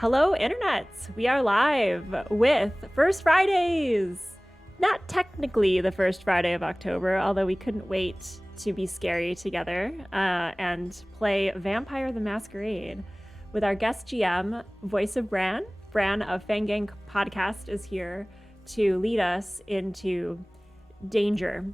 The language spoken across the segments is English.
Hello, internets! We are live with First Fridays! Not technically the first Friday of October, although we couldn't wait to be scary together and play Vampire the Masquerade with our guest GM, voice of Bran. Bran of Fang podcast is here to lead us into danger.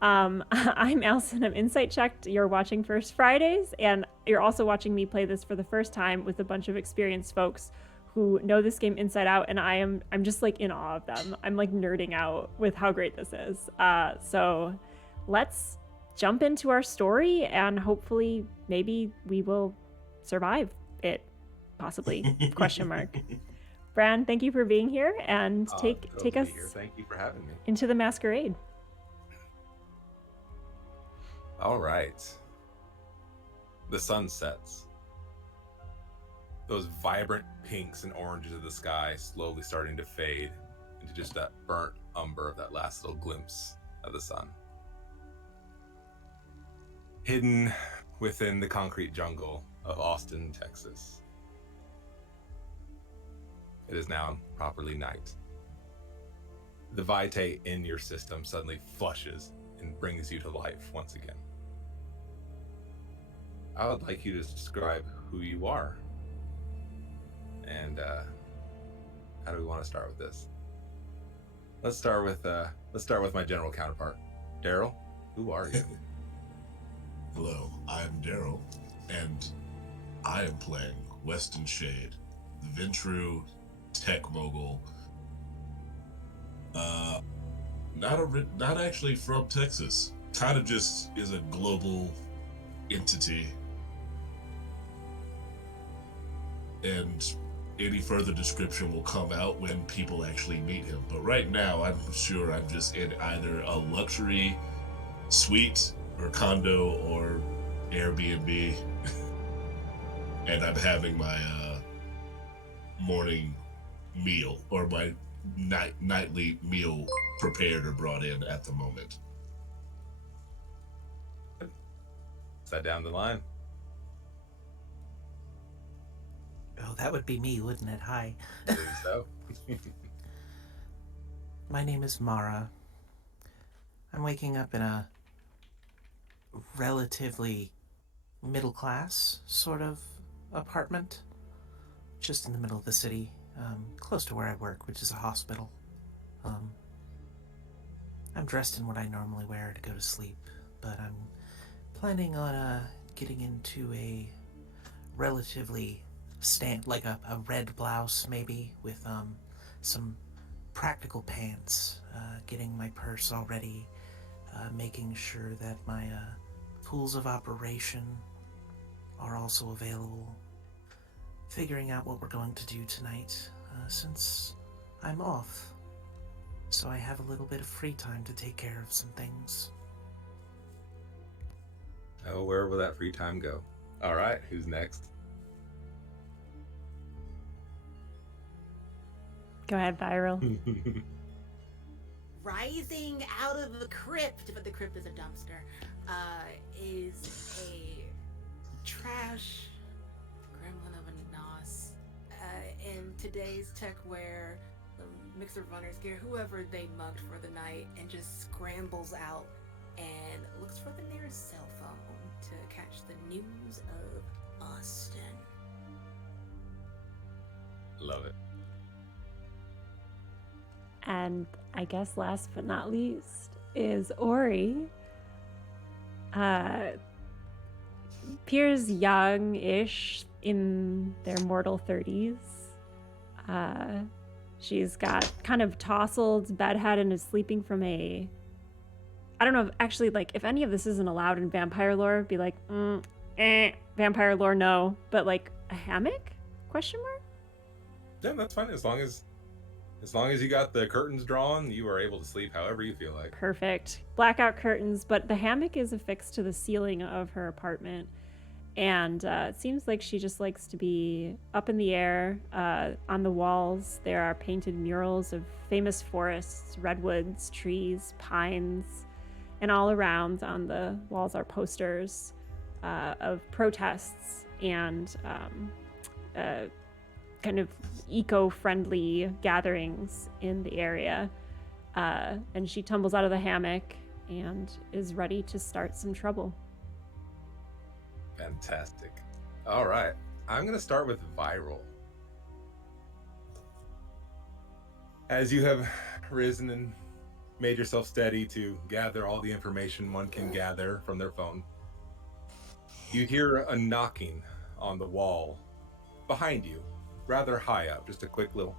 I'm Allison. I'm Insight Checked. You're watching First Fridays, and you're also watching me play this for the first time with a bunch of experienced folks who know this game inside out, and I'm just like in awe of them. I'm like nerding out with how great this is. So let's jump into our story, and hopefully maybe we will survive it, possibly. Question mark. Bran, thank you for being here, and take us Thank you for having me. into the Masquerade. All right. The sun sets. Those vibrant pinks and oranges of the sky slowly starting to fade into just that burnt umber of that last little glimpse of the sun. Hidden within the concrete jungle of Austin, Texas. It is now properly night. The vitae in your system suddenly flushes and brings you to life once again. I would like you to describe who you are. And how do we want to start with this? Let's start with my general counterpart. Daryl, who are you? Hello, I'm Daryl, and I am playing Weston Shade, the Ventru tech mogul Uh, not actually from Texas. Kind of just is a global entity. And any further description will come out when people actually meet him. But right now, I'm sure I'm just in either a luxury suite or condo or Airbnb, and I'm having my morning meal or my nightly meal prepared or brought in at the moment. Set down the line. Oh, that would be me, wouldn't it? Hi. I believe so. My name is Mara. I'm waking up in a relatively middle class sort of apartment, just in the middle of the city, close to where I work, which is a hospital. Um, I'm dressed in what I normally wear to go to sleep, but I'm planning on getting into a relatively like a red blouse maybe with some practical pants, getting my purse all ready, making sure that my tools of operation are also available, figuring out what we're going to do tonight, since I'm off, so I have a little bit of free time to take care of some things. Oh, where will that free time go? All right, who's next? Go ahead, Viral. Rising out of the crypt, but the crypt is a dumpster, is a trash gremlin of a nos. In today's tech wear, the mixer runners gear, whoever they mugged for the night, and just scrambles out and looks for the nearest cell phone to catch the news of Austin. Love it. And I guess last but not least is Ori. Appears young-ish in their mortal 30s. She's got kind of tousled bedhead and is sleeping from a... I don't know if actually, like, if any of this isn't allowed in vampire lore, be like, vampire lore, no. But, like, a hammock? Question mark? Yeah, that's fine. As long as you got the curtains drawn, you are able to sleep however you feel like. Perfect. Blackout curtains, but the hammock is affixed to the ceiling of her apartment. And it seems like she just likes to be up in the air. On the walls, there are painted murals of famous forests, redwoods, trees, pines. And all around on the walls are posters of protests and kind of eco-friendly gatherings in the area. And she tumbles out of the hammock and is ready to start some trouble. Fantastic. All right. I'm going to start with viral. As you have risen and made yourself steady to gather all the information one can gather from their phone, you hear a knocking on the wall behind you, rather high up, just a quick little.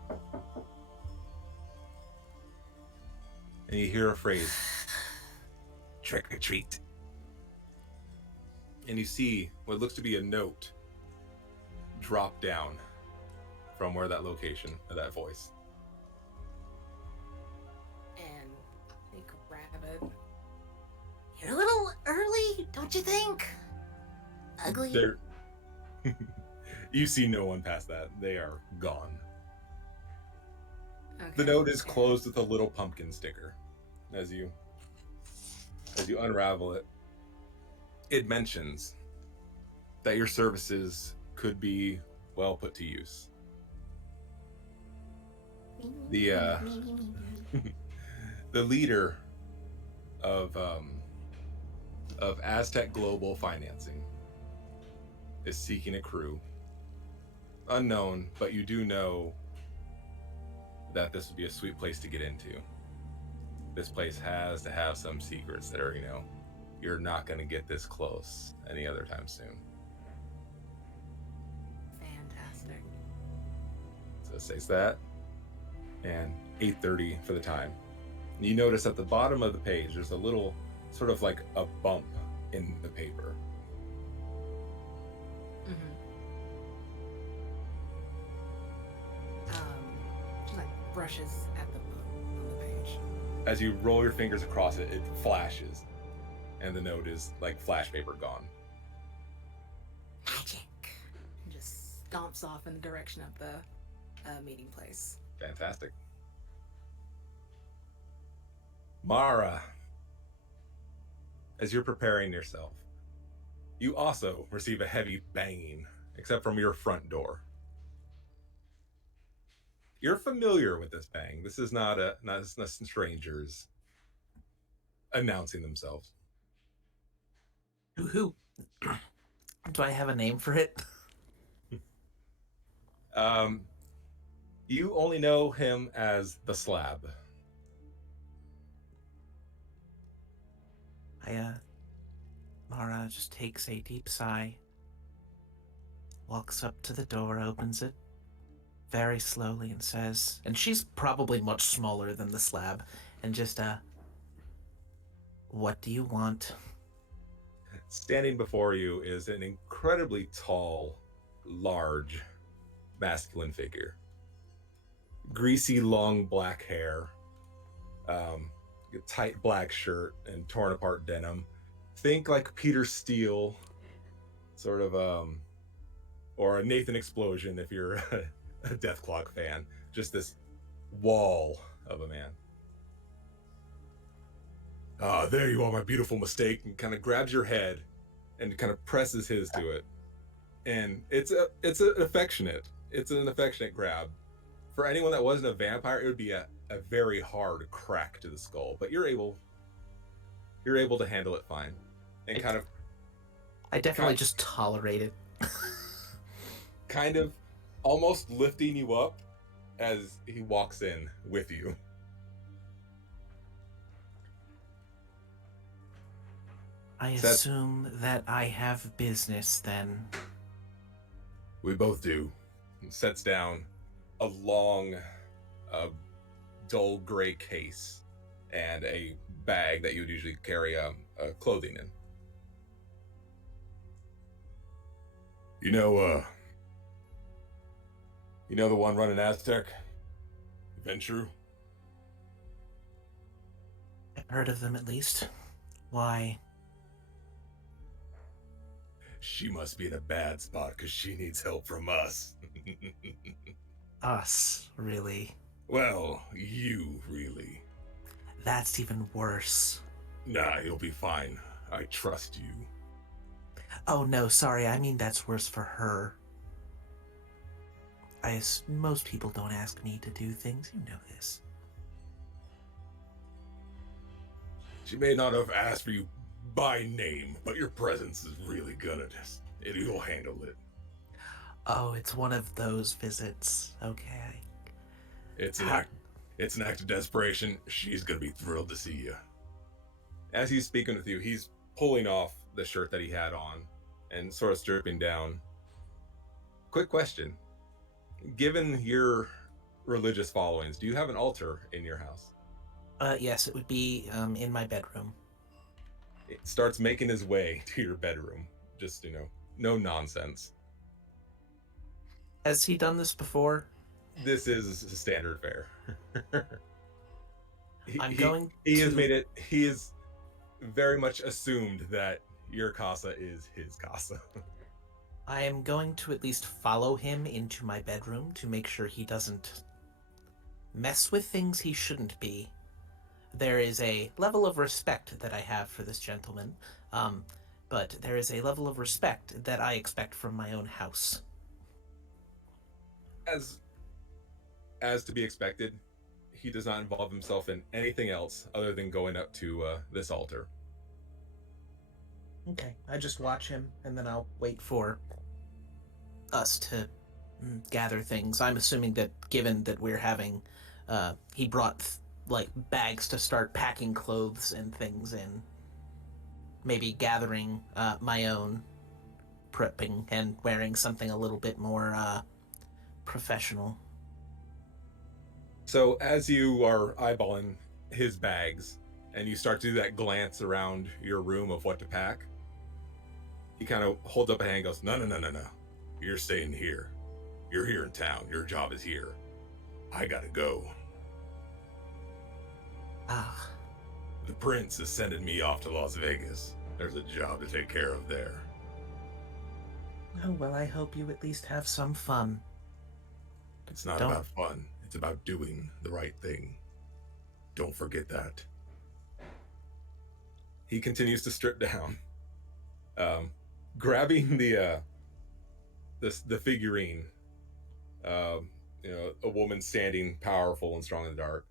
And you hear a phrase, trick or treat. And you see what looks to be a note drop down from where that location, or that voice. And they grab it. You're a little early, don't you think? Ugly. There, you see no one past that. They are gone. Okay. The note is closed with a little pumpkin sticker. As you unravel it, it mentions that your services could be well put to use. The the leader of Aztec Global Financing is seeking a crew. Unknown, but you do know that this would be a sweet place to get into. This place has to have some secrets that are, you're not going to get this close any other time soon. Fantastic. So it says that, and 8:30 for the time. You notice at the bottom of the page, there's a little sort of like a bump in the paper. She like brushes at the book on the page. As you roll your fingers across it, it flashes, and the note is like flash paper gone. Magic. And just stomps off in the direction of the meeting place. Fantastic. Mara, as you're preparing yourself, you also receive a heavy banging, except from your front door. You're familiar with this bang. This is not strangers announcing themselves. Who? Do I have a name for it? You only know him as the Slab. Mara just takes a deep sigh, walks up to the door, opens it very slowly and says, and she's probably much smaller than the Slab, and just, what do you want? Standing before you is an incredibly tall, large, masculine figure. Greasy, long black hair, tight black shirt, and torn apart denim. Think like Peter Steele, sort of, or a Nathan Explosion if you're a Death Clock fan. Just this wall of a man. Ah, there you are, my beautiful mistake, and kind of grabs your head and kind of presses his to it. And it's an affectionate grab. For anyone that wasn't a vampire, it would be a very hard crack to the skull, but you're able to handle it fine. And I definitely just tolerate it. kind of almost lifting you up as he walks in with you. I assume that I have business then. We both do. He sets down a long, dull gray case and a bag that you would usually carry clothing in. You know the one running Aztec? Ventrue? I've heard of them at least. Why? She must be in a bad spot because she needs help from us. Us, really? Well, you, really. That's even worse. Nah, you'll be fine. I trust you. Oh no, sorry, I mean that's worse for her. Most people don't ask me to do things, you know this. She may not have asked for you by name, but your presence is really gonna you'll handle it. Oh, it's one of those visits. Okay. It's an act of desperation. She's gonna be thrilled to see you. As he's speaking with you, he's pulling off the shirt that he had on and sort of stripping down. Quick question. Given your religious followings, do you have an altar in your house? Yes, it would be in my bedroom. It starts making his way to your bedroom. Just, no nonsense. Has he done this before? This is standard fare. He has very much assumed that your casa is his casa. I am going to at least follow him into my bedroom to make sure he doesn't mess with things he shouldn't be. There is a level of respect that I have for this gentleman, but there is a level of respect that I expect from my own house. As to be expected, he does not involve himself in anything else other than going up to this altar. Okay, I just watch him, and then I'll wait for us to gather things. I'm assuming that given that we're having, he brought bags to start packing clothes and things in. Maybe gathering my own, prepping and wearing something a little bit more professional. So as you are eyeballing his bags and you start to do that glance around your room of what to pack, he kind of holds up a hand and goes, no. You're staying here. You're here in town. Your job is here. I gotta go. Ah, The prince is sending me off to Las Vegas. There's a job to take care of there. oh, well, I hope you at least have some fun. It's not Don't- about fun. It's about doing the right thing. Don't forget that. He continues to strip down, grabbing the figurine. A woman standing powerful and strong in the dark.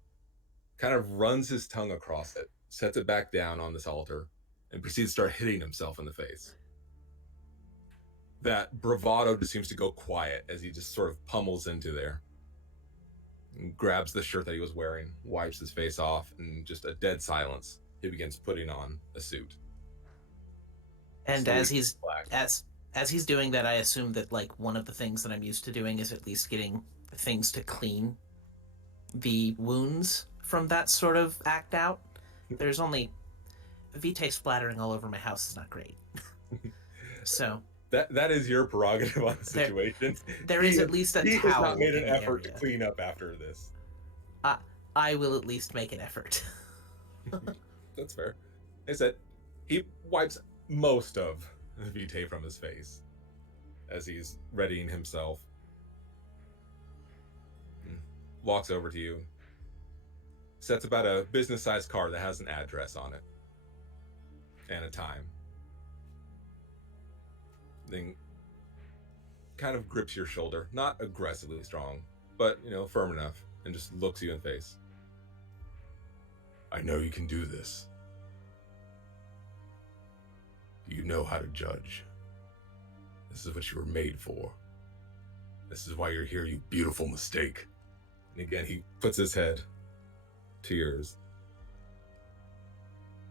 Kind of runs his tongue across it, sets it back down on this altar, and proceeds to start hitting himself in the face. That bravado just seems to go quiet as he just sort of pummels into there. And grabs the shirt that he was wearing, wipes his face off, and just a dead silence. He begins putting on a suit. And Sleek, as he's black. as he's doing that, I assume that like one of the things that I'm used to doing is at least getting things to clean the wounds from that sort of act out. There's only Vitae splattering all over my house is not great. So That is your prerogative on the situation. there is at least a he has towel not made an in the effort to area. clean up after this. I will at least make an effort. That's fair. Like I said, he wipes most of the Vitae from his face as he's readying himself. Walks over to you. Sets about a business-sized card that has an address on it. And a time. Then kind of grips your shoulder. Not aggressively strong, but, firm enough. And just looks you in the face. I know you can do this. You know how to judge. This is what you were made for. This is why you're here, you beautiful mistake. And again, he puts his head to yours.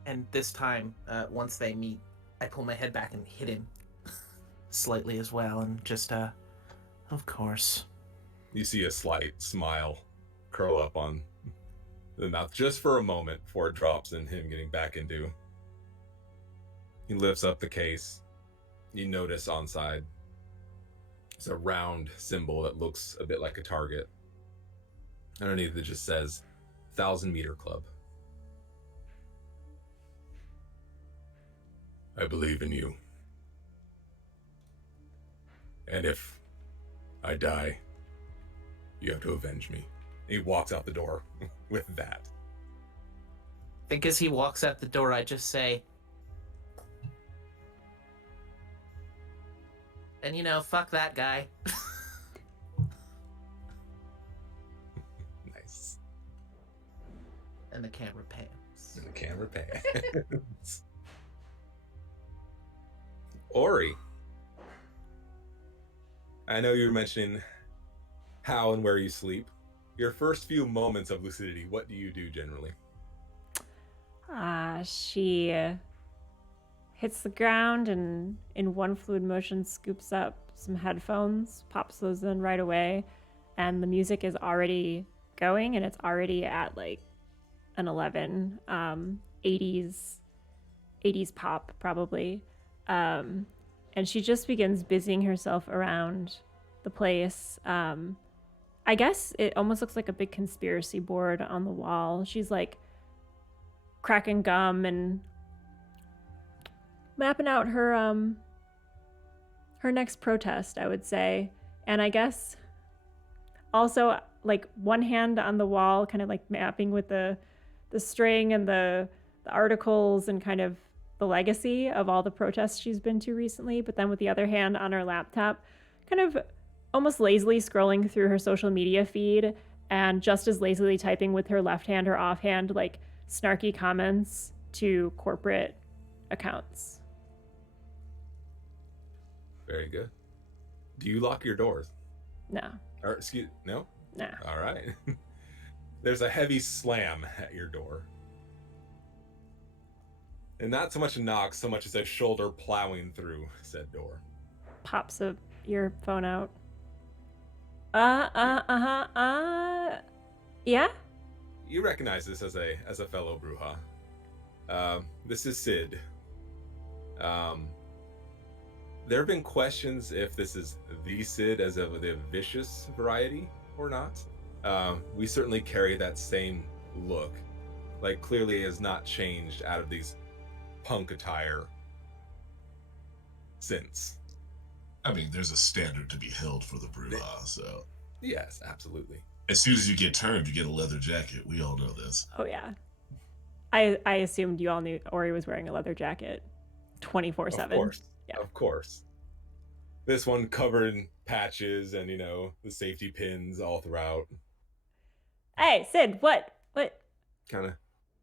And this time, once they meet, I pull my head back and hit him slightly as well, and just, of course. You see a slight smile curl up on the mouth just for a moment before it drops and him getting back into. He lifts up the case. You notice on side it's a round symbol that looks a bit like a target. Underneath it just says 1,000-meter club. I believe in you. And if I die, you have to avenge me. He walks out the door with that. I think as he walks out the door, I just say, and fuck that guy. Nice. And the camera pans. And the camera pans. Ori. I know you were mentioning how and where you sleep. Your first few moments of lucidity, what do you do generally? She hits the ground and in one fluid motion scoops up some headphones, pops those in right away, and the music is already going and it's already at like an 11, 80s pop probably. And she just begins busying herself around the place. I guess it almost looks like a big conspiracy board on the wall. She's like cracking gum and mapping out her next protest, I would say. And I guess also like one hand on the wall, kind of like mapping with the string and the articles and kind of the legacy of all the protests she's been to recently, but then with the other hand on her laptop, kind of almost lazily scrolling through her social media feed and just as lazily typing with her left hand or offhand like snarky comments to corporate accounts. Very good. Do you lock your doors? No. Or no? Nah. All right. There's a heavy slam at your door. And not so much a knock, so much as a shoulder plowing through said door. Pops your phone out. Yeah? You recognize this as a fellow Bruja. This is Sid. There have been questions if this is the Sid as of the vicious variety or not. We certainly carry that same look. Like, clearly has not changed out of these punk attire since. I mean, there's a standard to be held for the Bruja, so. Yes, absolutely. As soon as you get turned, you get a leather jacket. We all know this. Oh, yeah. I assumed you all knew Ori was wearing a leather jacket 24/7. Of course. Yeah. Of course. This one covered in patches and, the safety pins all throughout. Hey, Sid, what? Kind of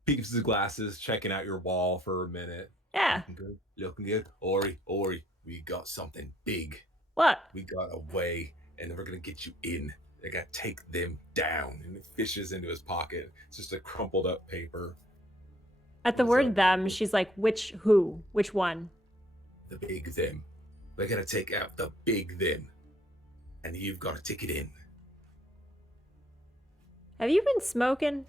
peeks his glasses, checking out your wall for a minute. Yeah. Looking good. Ori, we got something big. What? We got a way, and we're going to get you in. They're going to take them down. And it fishes into his pocket. It's just a crumpled up paper. At the word them, she's like, which one? The big them. We're going to take out the big them. And you've got a ticket in. Have you been smoking?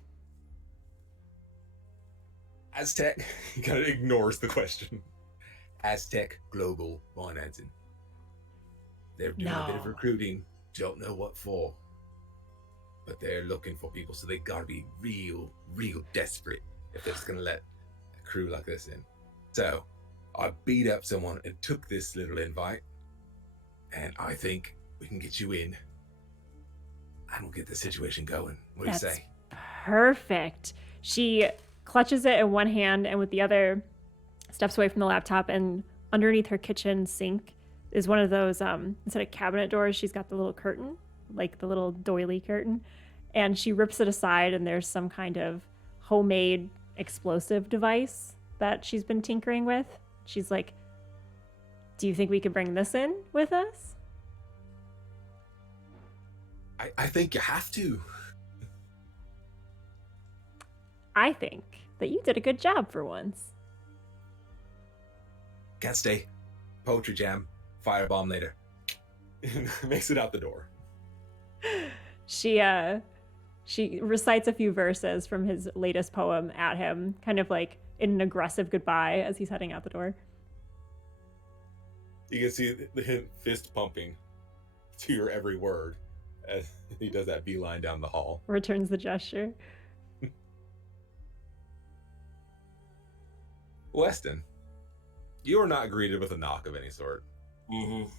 Aztec, he kind of ignores the question. Aztec Global Financing. They're doing a bit of recruiting, don't know what for. But they're looking for people, so they gotta be real desperate if they're just gonna let a crew like this in. So, I beat up someone and took this little invite, and I think we can get you in, and we'll get the situation going. What do you say? Perfect. She clutches it in one hand and with the other steps away from the laptop, and underneath her kitchen sink is one of those instead of cabinet doors, she's got the little curtain, like the little doily curtain, and she rips it aside, and there's some kind of homemade explosive device that she's been tinkering with. She's like, do you think we could bring this in with us? I think you have to. I think that you did a good job for once. Can't stay. Poetry jam. Firebomb later. Makes it out the door. She recites a few verses from his latest poem at him, kind of like in an aggressive goodbye as he's heading out the door. You can see him fist pumping to your every word as he does that beeline down the hall. Returns the gesture. Weston, you are not greeted with a knock of any sort. Mm-hmm.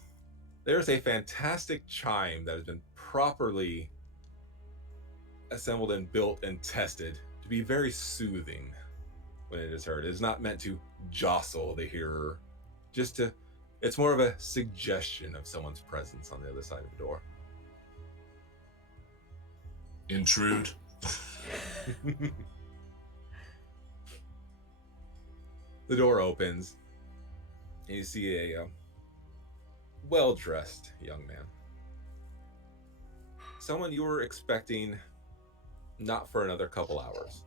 There's a fantastic chime that has been properly assembled and built and tested to be very soothing when it is heard. It is not meant to jostle the hearer, it's more of a suggestion of someone's presence on the other side of the door. Intrude. The door opens, and you see a well-dressed young man. Someone you were expecting not for another couple hours.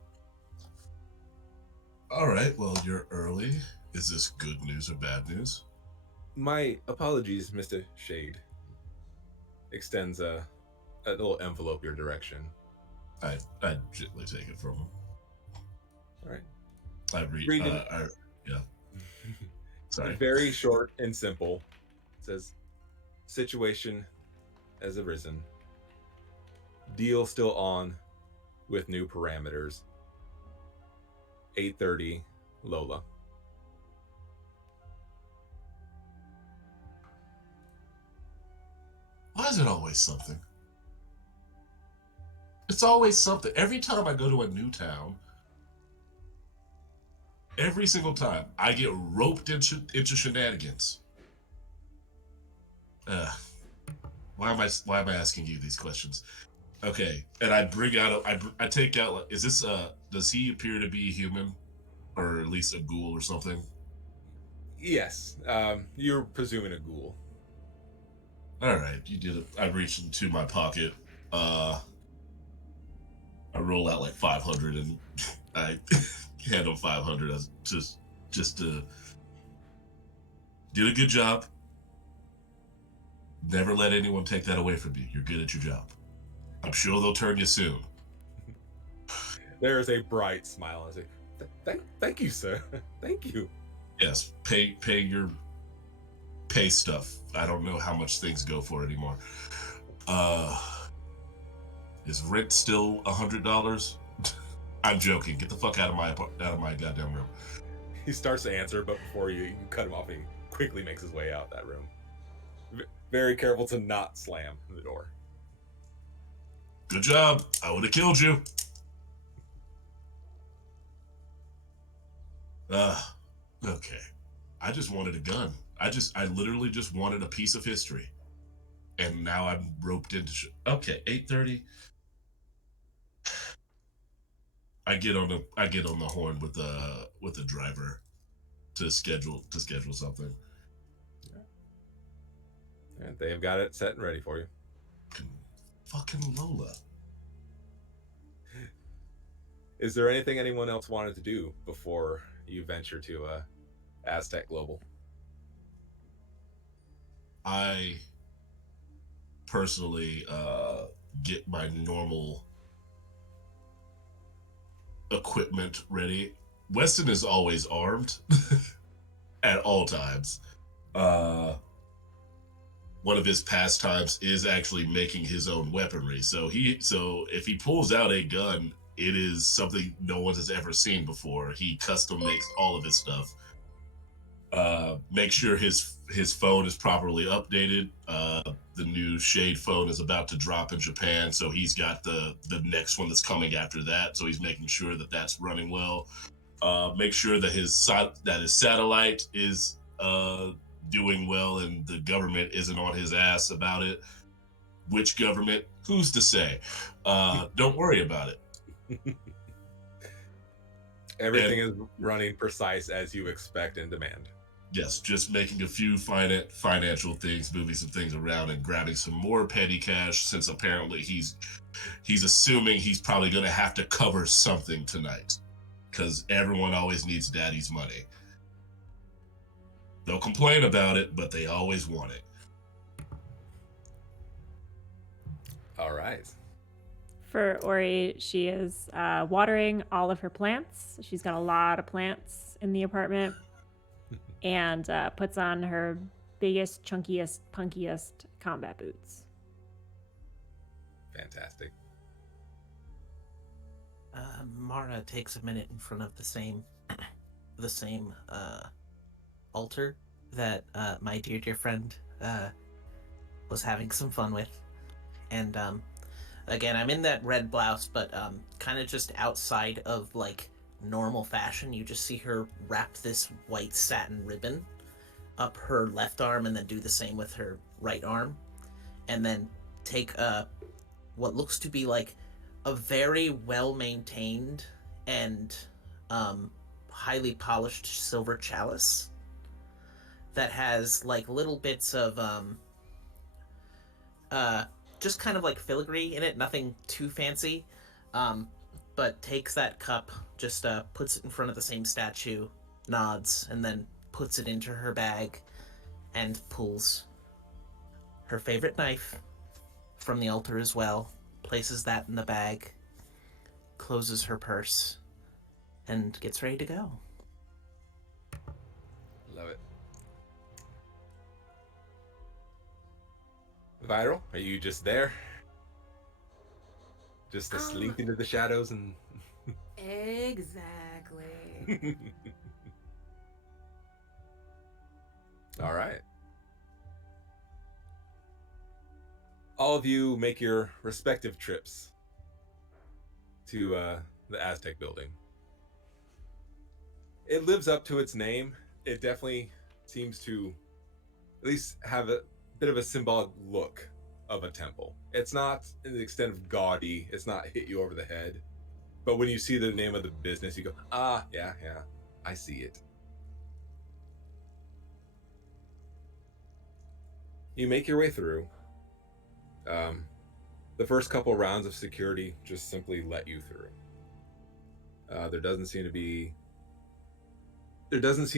All right, well, you're early. Is this good news or bad news? My apologies, Mr. Shade. Extends a little envelope your direction. I gently take it from him. All right. I read it. Yeah. Sorry. Very short and simple. It says, situation has arisen. Deal still on with new parameters. 8:30, Lola. Why is it always something? It's always something. Every time I go to a new town, every single time, I get roped into shenanigans. Why am I asking you these questions? Okay, and I bring out I take out. Is this does he appear to be human, or at least a ghoul or something? Yes, you're presuming a ghoul. All right, you did it. I reach into my pocket. I roll out like 500 and I hand him 500 as just to did a good job. Never let anyone take that away from you. You're good at your job. I'm sure they'll turn you soon. There is a bright smile. I say, thank you, sir. Thank you. Yes, pay your pay stuff. I don't know how much things go for anymore. Uh, is rent still $100? I'm joking. Get the fuck out of my goddamn room. He starts to answer, but before you cut him off, he quickly makes his way out that room. Very careful to not slam the door. Good job. I would have killed you. Okay. I just wanted a gun. I literally just wanted a piece of history. And now I'm roped into okay, 8:30. I get on the horn with the driver to schedule something. And they have got it set and ready for you. Fucking Lola. Is there anything anyone else wanted to do before you venture to Aztec Global? I personally get my normal equipment ready. Weston is always armed at all times. One of his pastimes is actually making his own weaponry. So if he pulls out a gun, it is something no one has ever seen before. He custom makes all of his stuff. Make sure his phone is properly updated. The new Shade phone is about to drop in Japan, so he's got the next one that's coming after that. So he's making sure that that's running well. Make sure that his satellite is doing well and the government isn't on his ass about it. Which government? Who's to say? Don't worry about it. Everything is running precise as you expect and demand. Yes, just making a few financial things, moving some things around, and grabbing some more petty cash. Since apparently he's assuming he's probably going to have to cover something tonight, because everyone always needs daddy's money. They'll complain about it, but they always want it. All right. For Ori, she is watering all of her plants. She's got a lot of plants in the apartment. And puts on her biggest, chunkiest, punkiest combat boots. Fantastic. Mara takes a minute in front of the same altar that my dear friend was having some fun with. And again, I'm in that red blouse, but kind of just outside of like normal fashion. You just see her wrap this white satin ribbon up her left arm and then do the same with her right arm, and then take what looks to be like a very well maintained and highly polished silver chalice that has like little bits of just kind of like filigree in it, nothing too fancy, but takes that cup, just puts it in front of the same statue, nods, and then puts it into her bag and pulls her favorite knife from the altar as well, places that in the bag, closes her purse, and gets ready to go. Love it. Viral, are you just there? Just to slink into the shadows and... Exactly. All right. All of you make your respective trips to the Aztec building. It lives up to its name. It definitely seems to at least have a bit of a symbolic look of a temple. It's not in the extent of gaudy. It's not hit you over the head. But when you see the name of the business, you go, yeah, I see it. You make your way through. The first couple rounds of security just simply let you through. There doesn't seem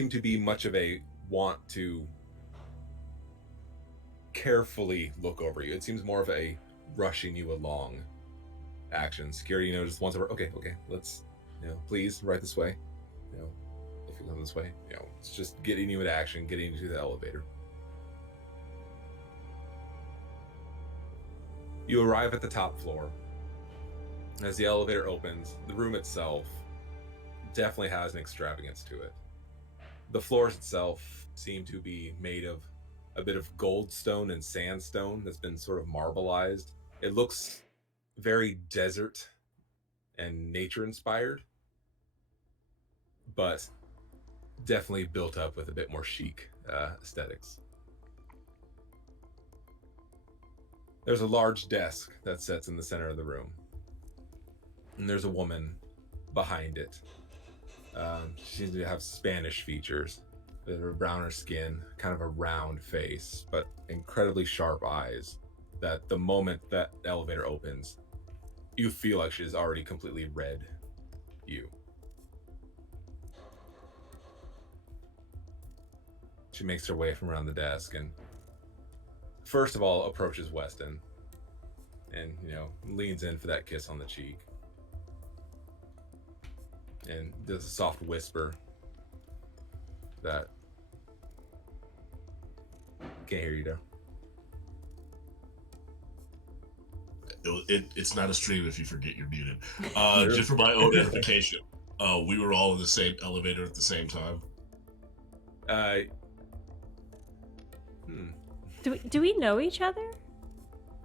to be much of a want to carefully look over you. It seems more of a rushing you along action. Security, just once over. Okay, let's, please right this way. If you come this way, it's just getting you into action, getting you to the elevator. You arrive at the top floor. As the elevator opens, the room itself definitely has an extravagance to it. The floors itself seem to be made of a bit of goldstone and sandstone that's been sort of marbleized. It looks very desert and nature inspired, but definitely built up with a bit more chic aesthetics. There's a large desk that sits in the center of the room, and there's a woman behind it. She seems to have Spanish features, with her browner skin, kind of a round face, but incredibly sharp eyes that the moment that elevator opens, you feel like she's already completely read you. She makes her way from around the desk and first of all approaches Weston and, leans in for that kiss on the cheek. And does a soft whisper that can't hear you, though. It's not a stream if you forget you're muted. Just for my own edification, we were all in the same elevator at the same time. Do we know each other?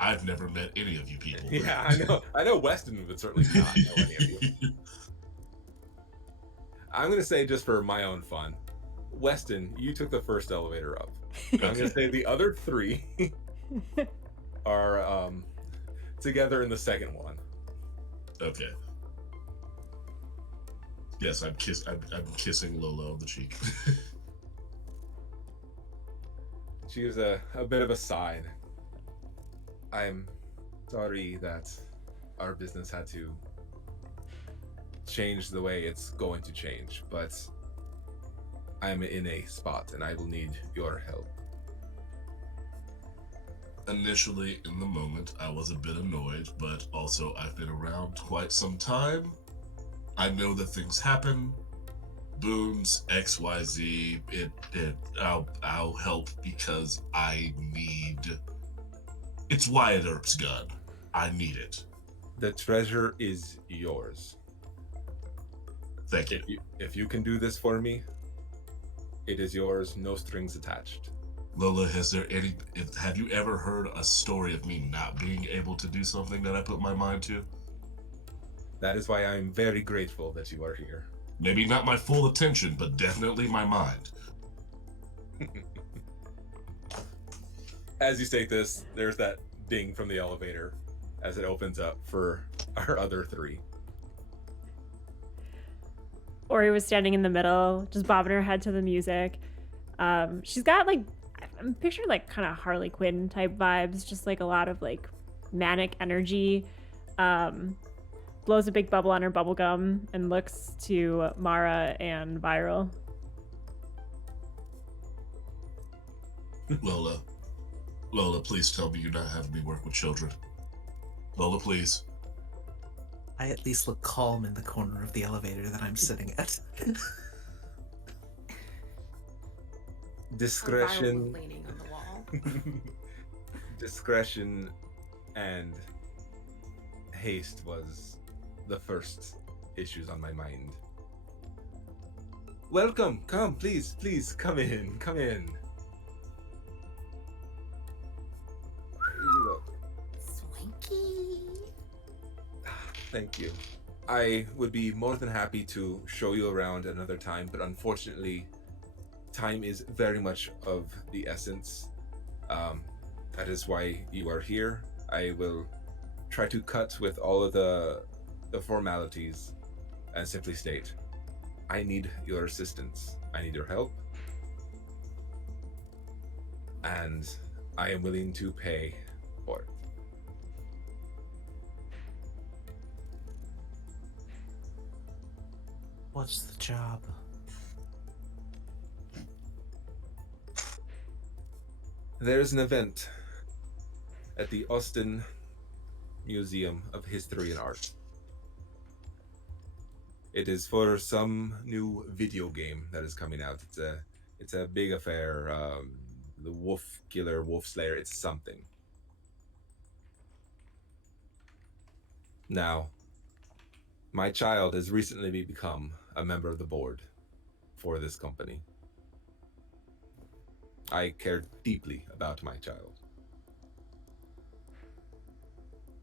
I've never met any of you people. Yeah, I know. I know Weston would certainly not know any of you. I'm going to say, just for my own fun, Weston, you took the first elevator up. I'm going to say the other three are together in the second one. Okay. Yes, I'm kissing Lola on the cheek. She gives a bit of a sigh. I'm sorry that our business had to change the way it's going to change, but I'm in a spot and I will need your help. Initially, in the moment, I was a bit annoyed, but also I've been around quite some time. I know that things happen. Boons, XYZ, I'll help because I need... It's Wyatt Earp's gun. I need it. The treasure is yours. Thank you. If you can do this for me, it is yours, no strings attached. Lola, have you ever heard a story of me not being able to do something that I put my mind to? That is why I'm very grateful that you are here. Maybe not my full attention, but definitely my mind. As you state this, there's that ding from the elevator as it opens up for our other three. Ori was standing in the middle, just bobbing her head to the music. She's got I'm picturing kind of Harley Quinn type vibes, just a lot of manic energy. Blows a big bubble on her bubble gum and looks to Mara and Viral. Lola, please tell me you're not having me work with children. Lola, please. I at least look calm in the corner of the elevator that I'm sitting at. Discretion. Leaning on the wall. Discretion and haste was the first issues on my mind. Welcome, come, please, come in. Swanky. Thank you. I would be more than happy to show you around another time, but unfortunately, time is very much of the essence. That is why you are here. I will try to cut with all of the formalities and simply state, I need your assistance. I need your help. And I am willing to pay for it. What's the job? There's an event at the Austin Museum of History and Art. It is for some new video game that is coming out. It's a big affair. The Wolf Killer, Wolf Slayer. It's something. Now, my child has recently become a member of the board for this company. I care deeply about my child.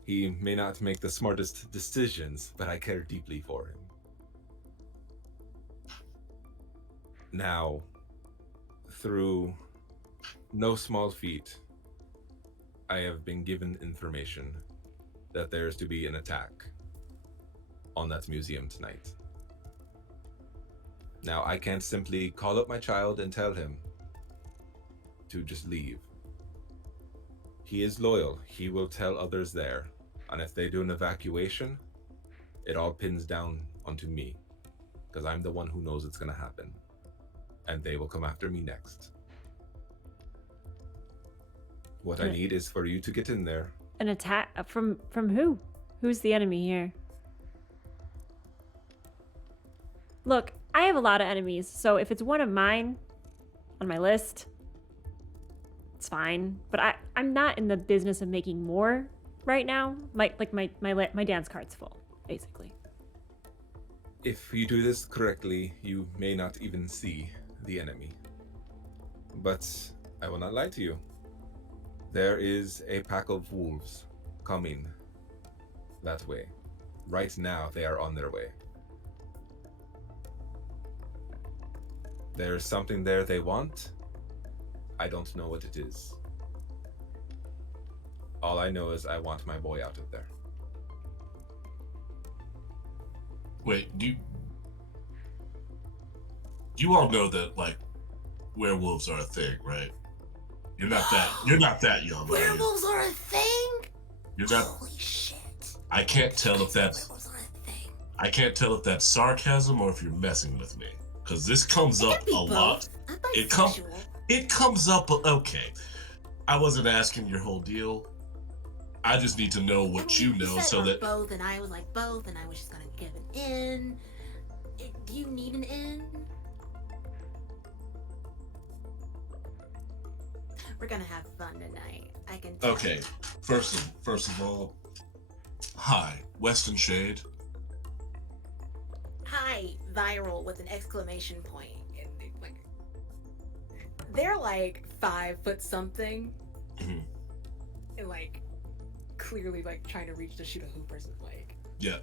He may not make the smartest decisions, but I care deeply for him. Now, through no small feat, I have been given information that there is to be an attack on that museum tonight. Now, I can't simply call up my child and tell him to just leave. He is loyal. He will tell others there. And if they do an evacuation, it all pins down onto me, because I'm the one who knows it's going to happen. And they will come after me next. What I need is for you to get in there. An attack from who? Who's the enemy here? Look, I have a lot of enemies, so if it's one of mine on my list, it's fine. But I'm not in the business of making more right now. My dance card's full, basically. If you do this correctly, you may not even see the enemy. But I will not lie to you. There is a pack of wolves coming that way. Right now, they are on their way. There's something there they want. I don't know what it is. All I know is I want my boy out of there. Wait, you all know that, like, werewolves are a thing, right? You're not that young. Werewolves are a thing? You're not. Holy shit. I can't tell if that's Werewolves are a thing. I can't tell if that's sarcasm or if you're messing with me, because this comes up a lot. It comes up. Okay, I wasn't asking your whole deal. I just need to know what you know, so that both, and I was like both, and I was just gonna give an in. Do you need an in? We're gonna have fun tonight. I can tell. Okay, first of all, hi, Weston Shade. Hi, viral with an exclamation point. And like, they're like 5 foot something, and like clearly like trying to reach to shoot a hoop or something. Like, Yeah.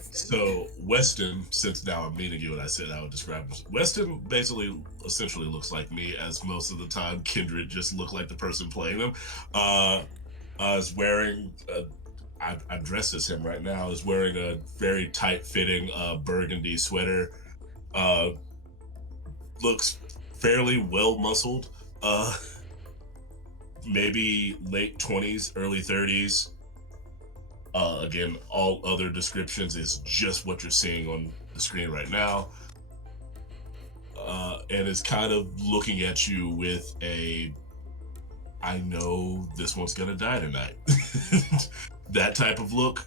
So Weston, since now I'm meeting you, and I said I would describe him. Weston basically, essentially looks like me, as most of the time Kindred just look like the person playing them. Is wearing. I'm dressed as him right now. Is wearing a very tight-fitting burgundy sweater. Looks fairly well muscled. Maybe late 20s, early 30s. Again, all other descriptions is just what you're seeing on the screen right now. And is kind of looking at you with a, I know this one's gonna die tonight. That type of look.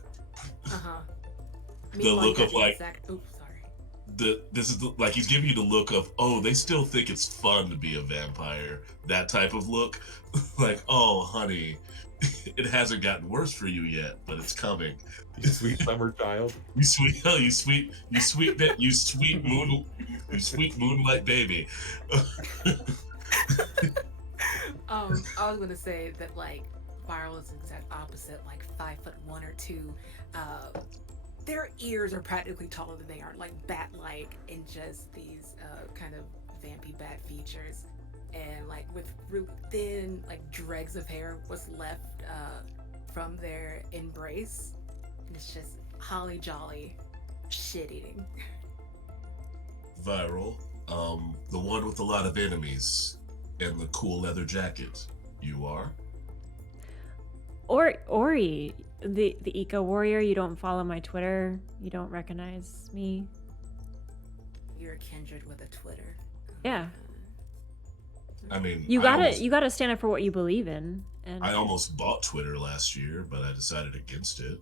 The look of like, oops, sorry. This is like he's giving you the look of, oh, they still think it's fun to be a vampire. That type of look. Like, oh, honey, it hasn't gotten worse for you yet, but it's coming. You sweet summer child. You sweet moonlight baby. I was gonna say that like viral is the exact opposite, like 5'1" or 2. Their ears are practically taller than they are, like bat-like, and just these kind of vampy bat features. And like with real thin like dregs of hair was left from their embrace, and it's just holly jolly shit eating. Viral, the one with a lot of enemies and the cool leather jacket. You are? Ori, the eco warrior. You don't follow my Twitter. You don't recognize me. You're a kindred with a Twitter. Yeah. I mean, You gotta stand up for what you believe in. And I almost bought Twitter last year, but I decided against it.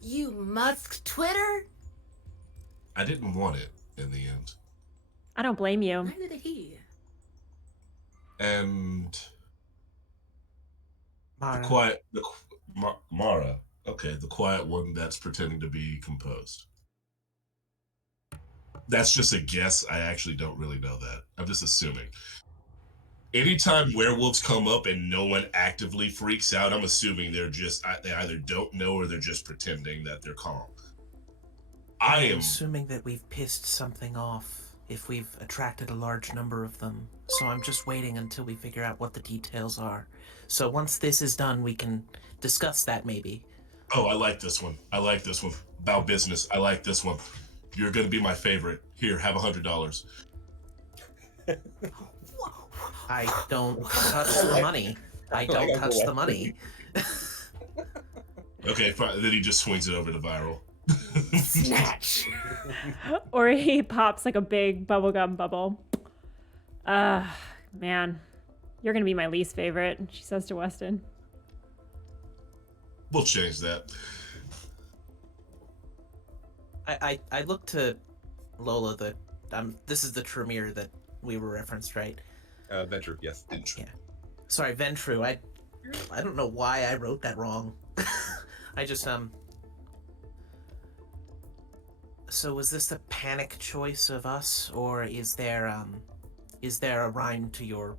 You Musk Twitter? I didn't want it in the end. I don't blame you. Neither did he. And Mara. Mara. Okay, the quiet one that's pretending to be composed. That's just a guess. I actually don't really know that. I'm just assuming. Anytime werewolves come up and no one actively freaks out, I'm assuming they either don't know or they're just pretending that they're calm. I'm assuming that we've pissed something off if we've attracted a large number of them. So I'm just waiting until we figure out what the details are. So once this is done, we can discuss that maybe. Oh, I like this one. About business. I like this one. You're gonna be my favorite. Here, have $100. I don't touch the money. I don't touch the money. Okay, fine. Then he just swings it over to Viral. Snatch. Or he pops like a big bubblegum bubble. Man. You're gonna be my least favorite, she says to Weston. We'll change that. I look to Lola, this is the Tremere that we were referenced, right? Venture, yes. Venture. Yeah. Sorry, Ventru. I don't know why I wrote that wrong. I just So was this a panic choice of us, or is there a rhyme to your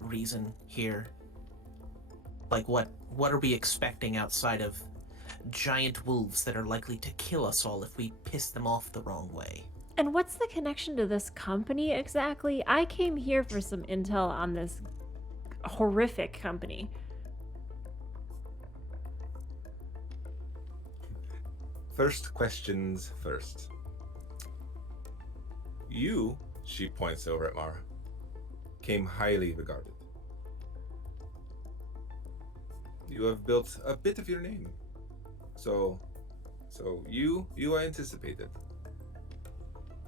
reason here? Like what are we expecting outside of giant wolves that are likely to kill us all if we piss them off the wrong way? And what's the connection to this company exactly? I came here for some intel on this horrific company. First questions first. You, she points over at Mara, came highly regarded. You have built a bit of your name. So you I anticipated.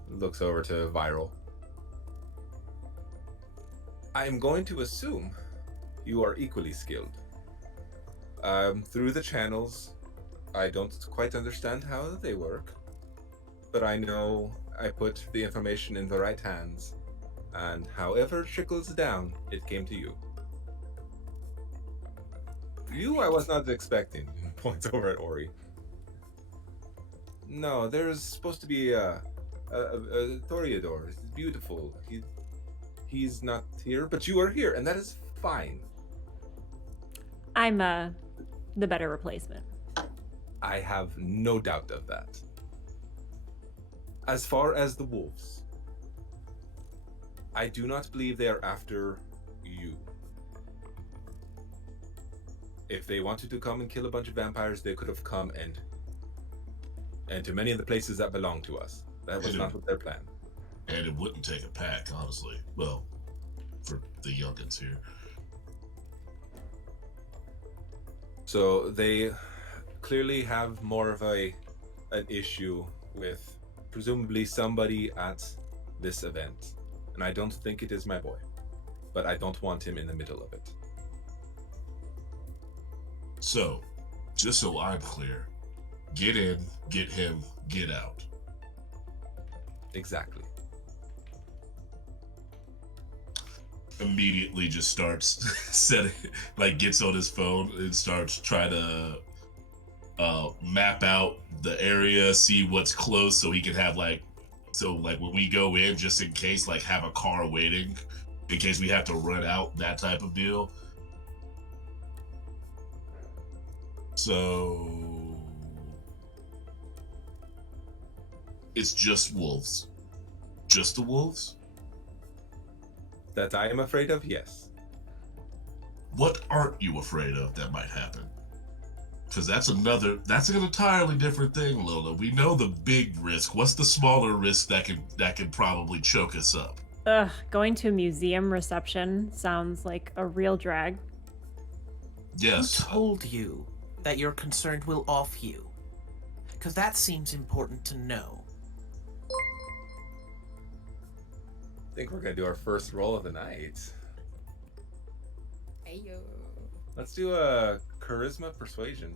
Looks over to Viral. I am going to assume you are equally skilled. Through the channels, I don't quite understand how they work, but I know I put the information in the right hands, and however it trickles down, it came to you. You I was not expecting, points over at Ori. No, there's supposed to be a Toreador. He's beautiful. He's not here, but you are here, and that is fine. I'm the better replacement. I have no doubt of that. As far as the wolves, I do not believe they are after you. If they wanted to come and kill a bunch of vampires, they could have come and to many of the places that belong to us. That was not what their plan. And it wouldn't take a pack, honestly. Well, for the youngins here. So they clearly have more of an issue with presumably somebody at this event. And I don't think it is my boy. But I don't want him in the middle of it. So, just so I'm clear, get in, get him, get out. Exactly. Immediately just starts gets on his phone and starts trying to map out the area, see what's close, so he can have when we go in, just in case, have a car waiting in case we have to run out, that type of deal. So it's just wolves. Just the wolves? That I am afraid of, yes. What aren't you afraid of that might happen? Because that's an entirely different thing, Lola. We know the big risk. What's the smaller risk that can probably choke us up? Going to a museum reception sounds like a real drag. Yes. Who told you that you're concerned we'll off you? Because that seems important to know. I think we're gonna do our first roll of the night. Hey yo. Let's do a charisma persuasion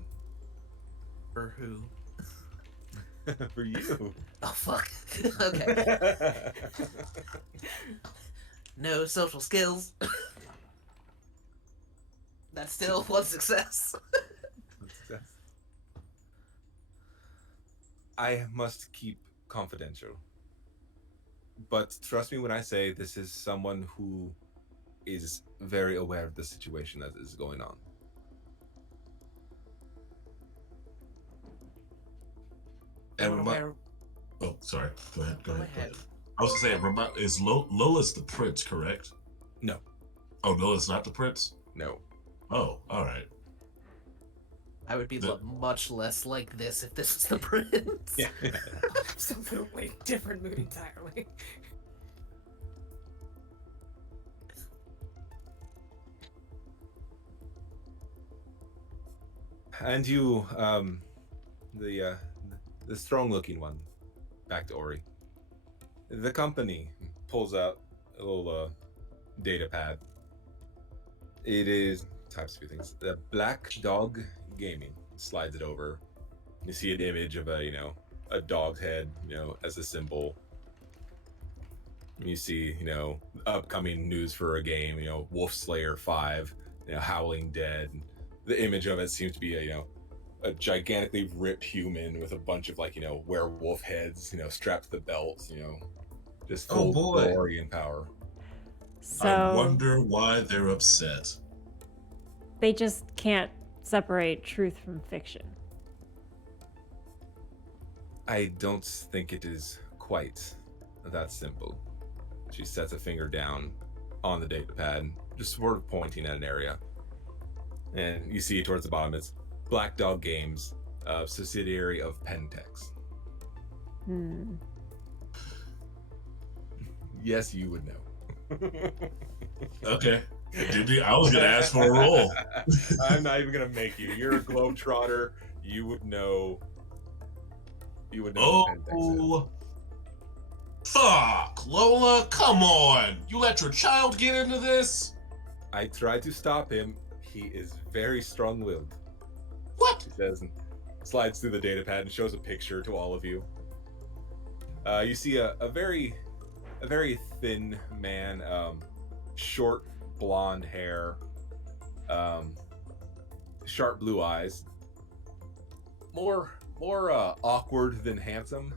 For who? for you. Oh fuck. Okay. No social skills. That's still one success. Success. I must keep confidential. But trust me when I say this is someone who is very aware of the situation that is going on. And I'm aware. oh, sorry. Go ahead. Go Go ahead. Go ahead. ahead. I was gonna say, is Lola's the prince, correct? No, Oh, Lola's not the prince. no. Oh, all right. I would be The- much less like this if this was the prince. Yeah. Absolutely different mood entirely. And you, the strong-looking one, back to Ori. The company pulls out a little data pad. It is types of things. The Black Dog Gaming slides it over. You see an image of a dog's head, as a symbol. You see, upcoming news for a game, Wolf Slayer 5, Howling Dead. The image of it seems to be a gigantically ripped human with a bunch of werewolf heads, strapped to the belts, just full Oh, boy. glory and power. So I wonder why they're upset. they just can't separate truth from fiction. I don't think it is quite that simple. She sets a finger down on the data pad, just sort of pointing at an area. And you see towards the bottom, it's Black Dog Games, a subsidiary of Pentex. Hmm. Yes, you would know. Okay. I was gonna ask for a roll. I'm not even gonna make you. You're a globetrotter. You would know. You would know. what Pentex is. Oh, fuck, Lola! Come on, you let your child get into this? I tried to stop him. He is very strong-willed. What? He says, and slides through the data pad and shows a picture to all of you. You see a very thin man, short blonde hair, sharp blue eyes, more awkward than handsome,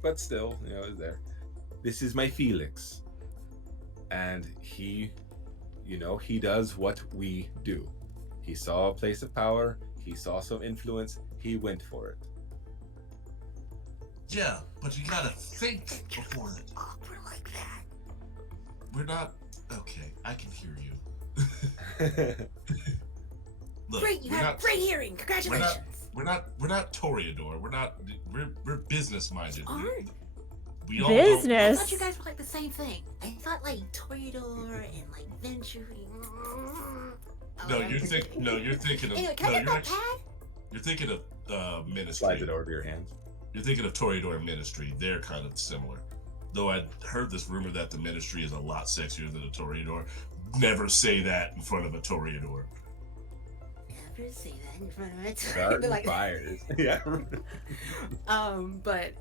but still, is there. This is my Felix, and he does what we do. He saw a place of power, he saw some influence, he went for it. Yeah, but you gotta think before that. Awkward like that. We're not. Okay, I can hear you. Look, Great, you we're have not, great hearing. Congratulations. We're not Toreador. We're business minded. Aren't? We all I Business. thought you guys were like the same thing. I thought like Toreador and like venturing. No, you're thinking of. Anyway, can I get that pad? You're thinking of Ministry. Slides it over to your hands. You're thinking of Toreador and Ministry. They're kind of similar. Though I heard this rumor that the Ministry is a lot sexier than a Toreador. Never say that in front of a Toreador. Never say that in front of my Start They're like, fires. Yeah. but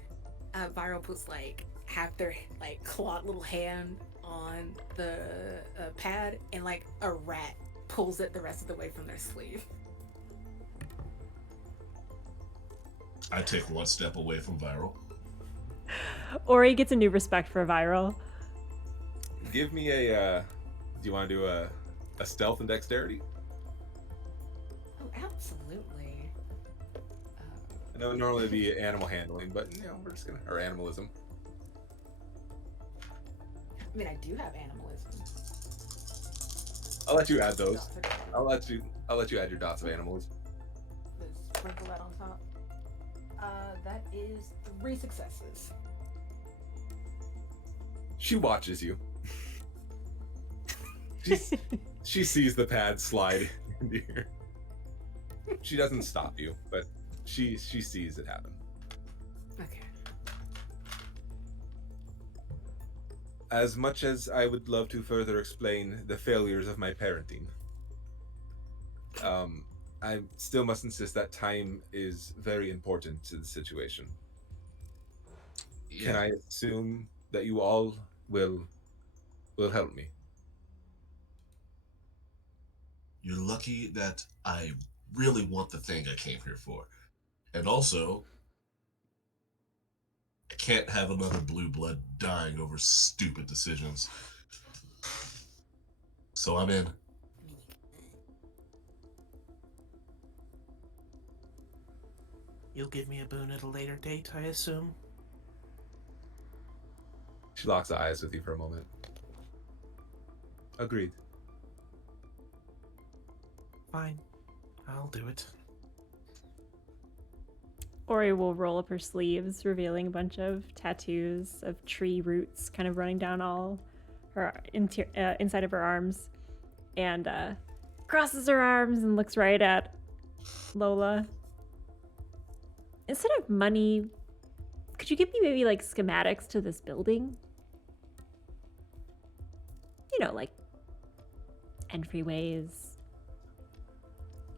Viral puts like half their like clawed little hand on the pad, and like a rat pulls it the rest of the way from their sleeve. I take one step away from Viral. Ori gets a new respect for Viral. Give me a. Do you want to do a stealth and dexterity? Oh, absolutely. I know normally it'd be animal handling, but we're just gonna or animalism. I mean, I do have animalism. I'll let you add those. Dots are good. I'll let you add your dots of animalism. Just sprinkle that on top. That is 3 successes. She watches you. She sees the pad slide into here. She doesn't stop you, but she sees it happen. Okay. as much as I would love to further explain the failures of my parenting, um, I still must insist that time is very important to the situation. Can Yeah, I assume that you all will will help me? you're lucky that I really want the thing I came here for. And also, I can't have another blue blood dying over stupid decisions. So I'm in. You'll give me a boon at a later date, I assume? She locks eyes with you for a moment. Agreed. Fine. I'll do it. Ori will roll up her sleeves, revealing a bunch of tattoos of tree roots kind of running down all her inside of her arms, and crosses her arms and looks right at Lola. Instead of money, could you give me maybe like schematics to this building? You know, like entryways,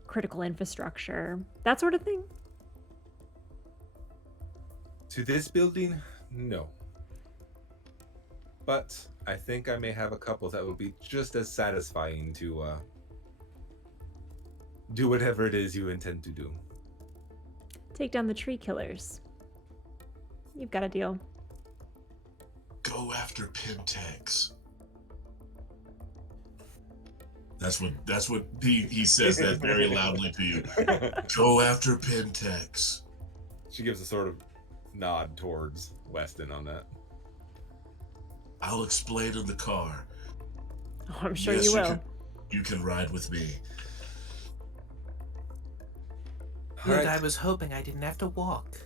critical infrastructure, that sort of thing. To this building, no. But I think I may have a couple that will be just as satisfying to do whatever it is you intend to do. Take down the tree killers. You've got a deal. Go after Pentex. That's what he says that very loudly to you. Go after Pentex. She gives a sort of nod towards Weston on that. I'll explain in the car. Oh, I'm sure Yes, you will. You can ride with me. Good, I was hoping I didn't have to walk.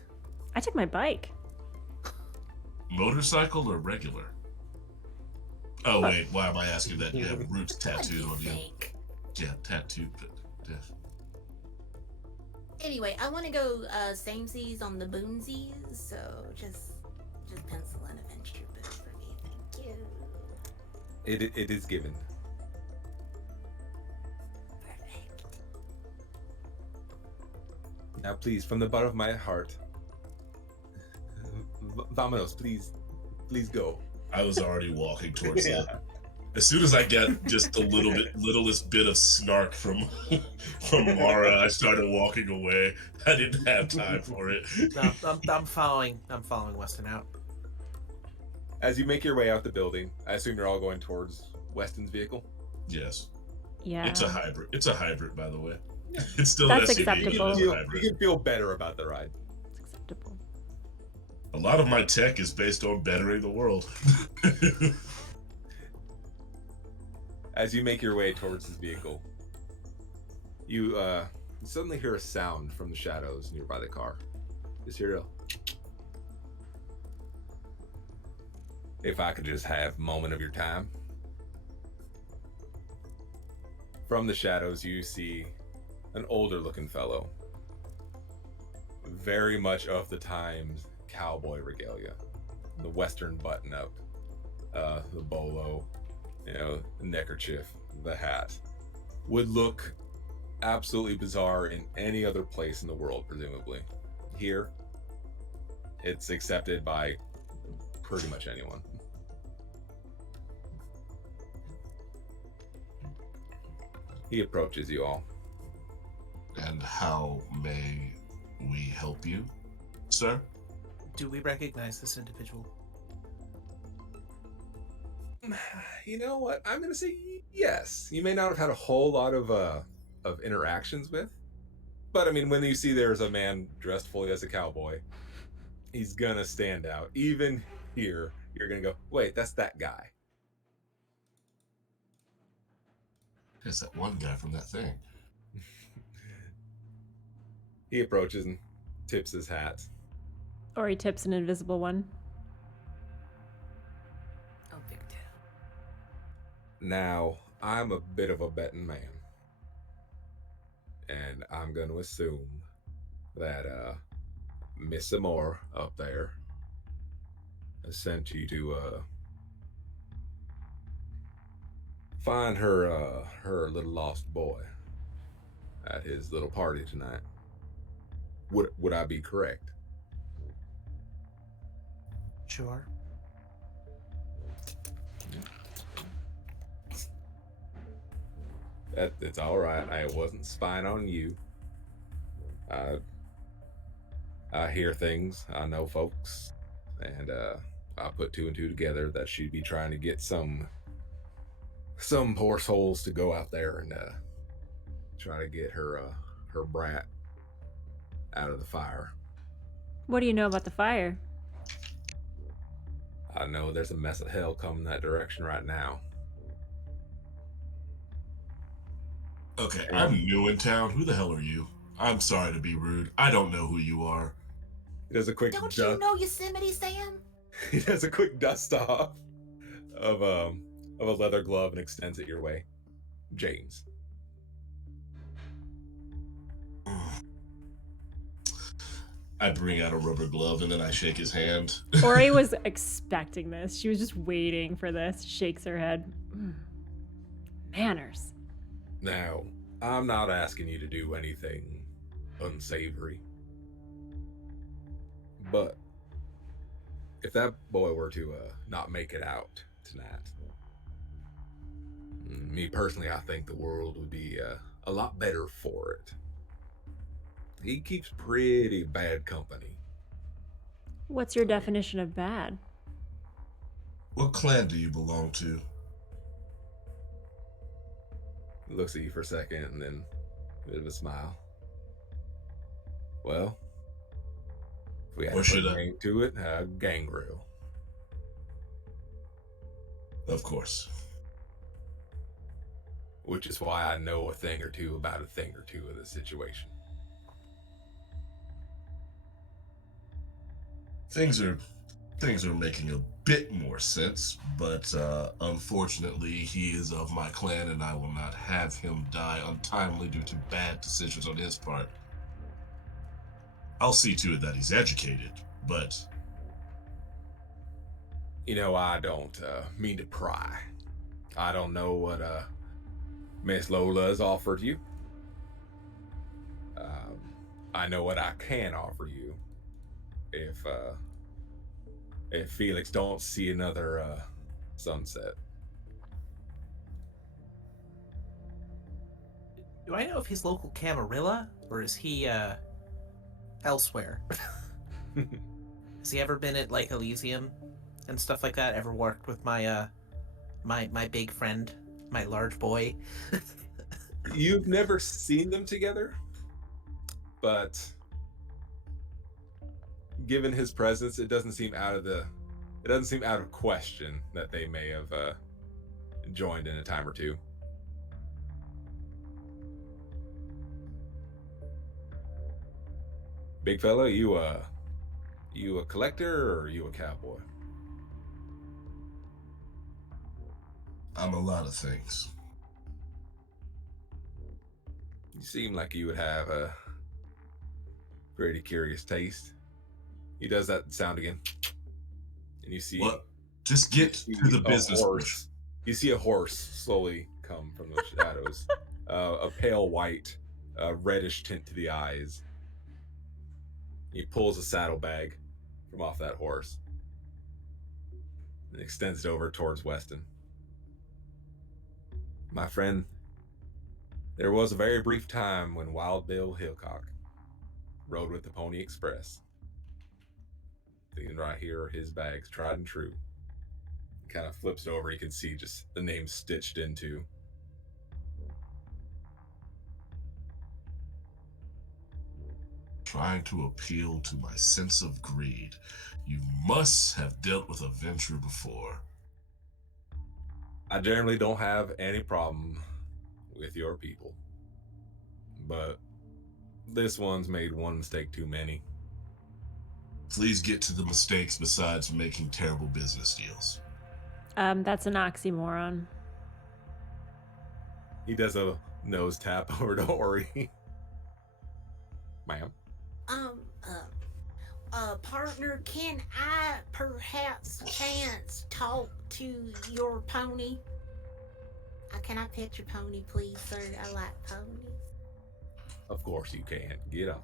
I took my bike. Motorcycle or regular? Oh wait, why am I asking that? You have roots tattooed on you. Think. Yeah, tattooed. But yeah. Anyway, I want to go samesies on the boonsies, so just pencil in adventure book for me. Thank you. It is given. Perfect. Now, please, from the bottom of my heart, vamonos, please go. I was already walking towards Yeah. that. As soon as I get just the littlest bit of snark from Mara, I started walking away. I didn't have time for it. No, I'm following Weston out. As you make your way out the building, I assume you're all going towards Weston's vehicle. Yes, Yeah. it's a hybrid. It's a hybrid, by the way. It's still That's an SUV, but acceptable. it's a You hybrid. can feel better about the ride. It's acceptable. A lot of my tech is based on bettering the world. As you make your way towards his vehicle, you suddenly hear a sound from the shadows nearby the car. Just hear a... If I could just have a moment of your time. From the shadows, you see an older looking fellow. Very much of the times cowboy regalia. The western button up, the bolo, the neckerchief, the hat. Would look absolutely bizarre in any other place in the world, presumably. Here, it's accepted by pretty much anyone. He approaches you all. And how may we help you, sir? Do we recognize this individual? You know what? I'm gonna say yes. You may not have had a whole lot of interactions with, but I mean, when you see there's a man dressed fully as a cowboy, he's gonna stand out. Even here, you're gonna go, wait, that's that guy. It's that one guy from that thing. He approaches and tips his hat. Or he tips an invisible one. Oh, big deal. Now, I'm a bit of a betting man. And I'm gonna assume that Miss Amore up there has sent you to find her little lost boy at his little party tonight. Would I be correct? Sure. It's all right. I wasn't spying on you. I I hear things. I know folks, and I put two and two together that she'd be trying to get some poor souls to go out there and try to get her brat out of the fire. What do you know about the fire? I know there's a mess of hell coming that direction right now. Okay, I'm new in town. Who the hell are you? I'm sorry to be rude. I don't know who you are. He does a quick Don't you know Yosemite Sam? He does a quick dust off of a leather glove and extends it your way. James. I bring out a rubber glove and then I shake his hand. Ori was expecting this. She was just waiting for this. Shakes her head. Manners. Now, I'm not asking you to do anything unsavory. But if that boy were to not make it out tonight, me personally, I think the world would be a lot better for it. He keeps pretty bad company. What's your definition of bad? What clan do you belong to? Looks at you for a second and then a bit of a smile. Well, if we had Or to put should a I- name to it, Gangrel. Of course. Which is why I know a thing or two about a thing or two of the situation. Things are making a bit more sense, but unfortunately he is of my clan and I will not have him die untimely due to bad decisions on his part. I'll see to it that he's educated, but You know, I don't mean to pry. I don't know what Miss Lola has offered you. I know what I can offer you if Felix don't see another sunset. Do I know if he's local Camarilla or is he elsewhere? Has he ever been at like Elysium and stuff like that? Ever worked with my my big friend, my large boy? You've never seen them together, but given his presence, it doesn't seem out of question that they may have joined in a time or two. Big fella, you a collector or are you a cowboy? I'm a lot of things. You seem like you would have a pretty curious taste. He does that sound again, and you see What? Just get to the business. horse. You see a horse slowly come from the shadows, a pale white, reddish tint to the eyes. He pulls a saddlebag from off that horse and extends it over towards Weston. My friend, there was a very brief time when Wild Bill Hillcock rode with the Pony Express. These right here are his bags, tried and true. He kind of flips it over, you can see just the name stitched into. Trying to appeal to my sense of greed. You must have dealt with a venture before. I generally don't have any problem with your people, but this one's made one mistake too many. Please get to the mistakes besides making terrible business deals. That's an oxymoron. He does a nose tap over to Ori. Ma'am? Partner, can I perhaps chance talk to your pony? Can I pet your pony, please, sir? I like ponies. Of course you can. Get up.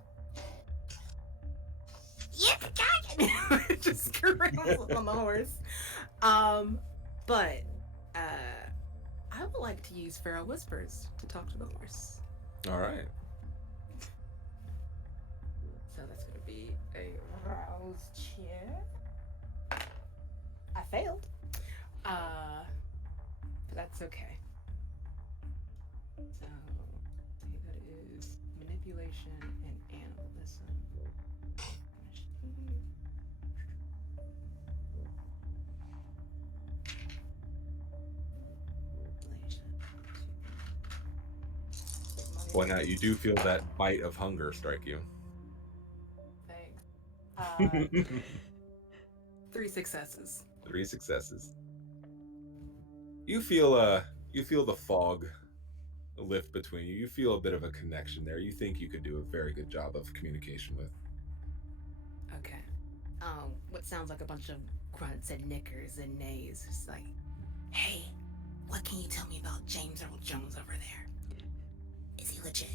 Yippee-ki-yay! Just screams on the horse. But I would like to use Feral Whispers to talk to the horse. All right. So that's gonna be a rouse check. I failed. But that's okay. So that is manipulation and animalism. Point out you do feel that bite of hunger strike you. Thanks. 3 successes. 3 successes. You feel the fog lift between you. You feel a bit of a connection there. You think you could do a very good job of communication with. Okay. What sounds like a bunch of grunts and nickers and nays. It's like, hey, what can you tell me about James Earl Jones over there? Is he legit?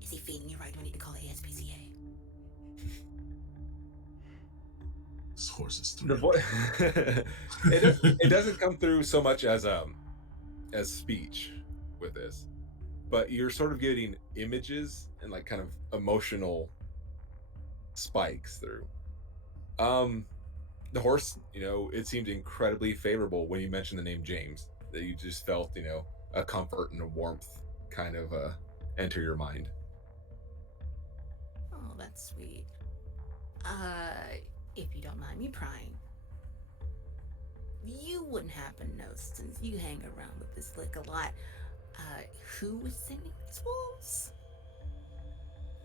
Is he feeding you right? Do I need to call the ASPCA? This horse is The thrilled. it doesn't come through so much as speech with this, but you're sort of getting images and like kind of emotional spikes through. The horse, it seemed incredibly favorable when you mentioned the name James. That you just felt, a comfort and a warmth kind of enter your mind. Oh, that's sweet. If you don't mind me prying, you wouldn't happen to know, since you hang around with this lick a lot, who was sending these wolves?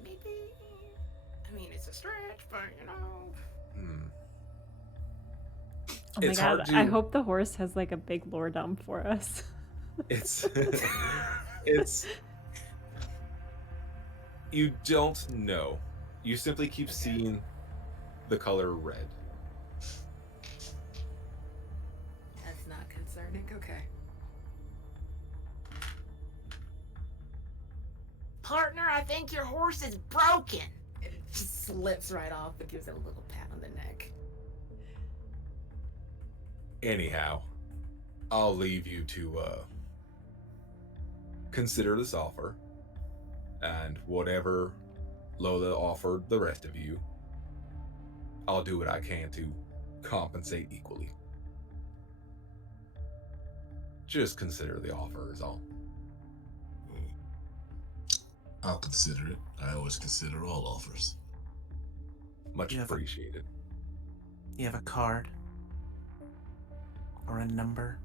Maybe. I mean, it's a stretch, but Oh my It's god, hard to- I hope the horse has like a big lore dump for us. It's you don't know. You simply keep seeing the color red. That's not concerning. Okay. Partner, I think your horse is broken. And it just slips right off and gives it a little pat on the neck. Anyhow, I'll leave you to consider this offer, and whatever Lola offered the rest of you, I'll do what I can to compensate equally. Just consider the offer is all. I'll consider it. I always consider all offers. Much You have a- appreciated. You have a card? Or a number?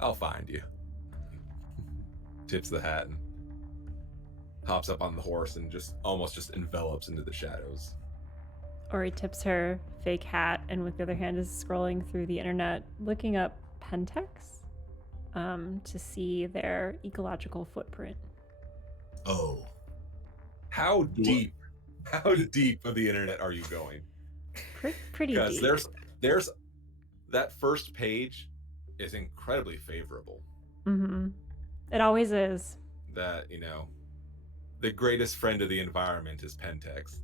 I'll find you. Tips the hat and hops up on the horse and just envelops into the shadows. Ori tips her fake hat and with the other hand is scrolling through the internet looking up Pentex to see their ecological footprint. Oh, How deep of the internet are you going? Pretty Because deep. there's that first page is incredibly favorable. Mm-hmm. It always is. That, the greatest friend of the environment is Pentex.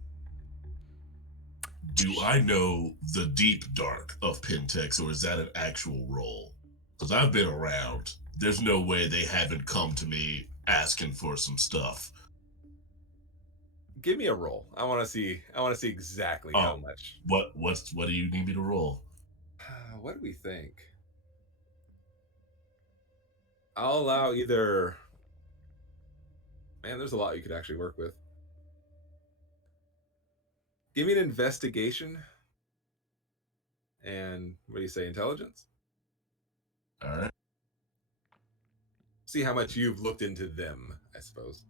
do I know the deep dark of Pentex, or is that an actual role? Because I've been around. There's no way they haven't come to me asking for some stuff. Give me a roll. I want to see exactly how Oh. much. What do you need me to roll? What do we think? I'll allow either. Man, there's a lot you could actually work with. Give me an investigation. And what do you say, intelligence? All right. See how much you've looked into them, I suppose.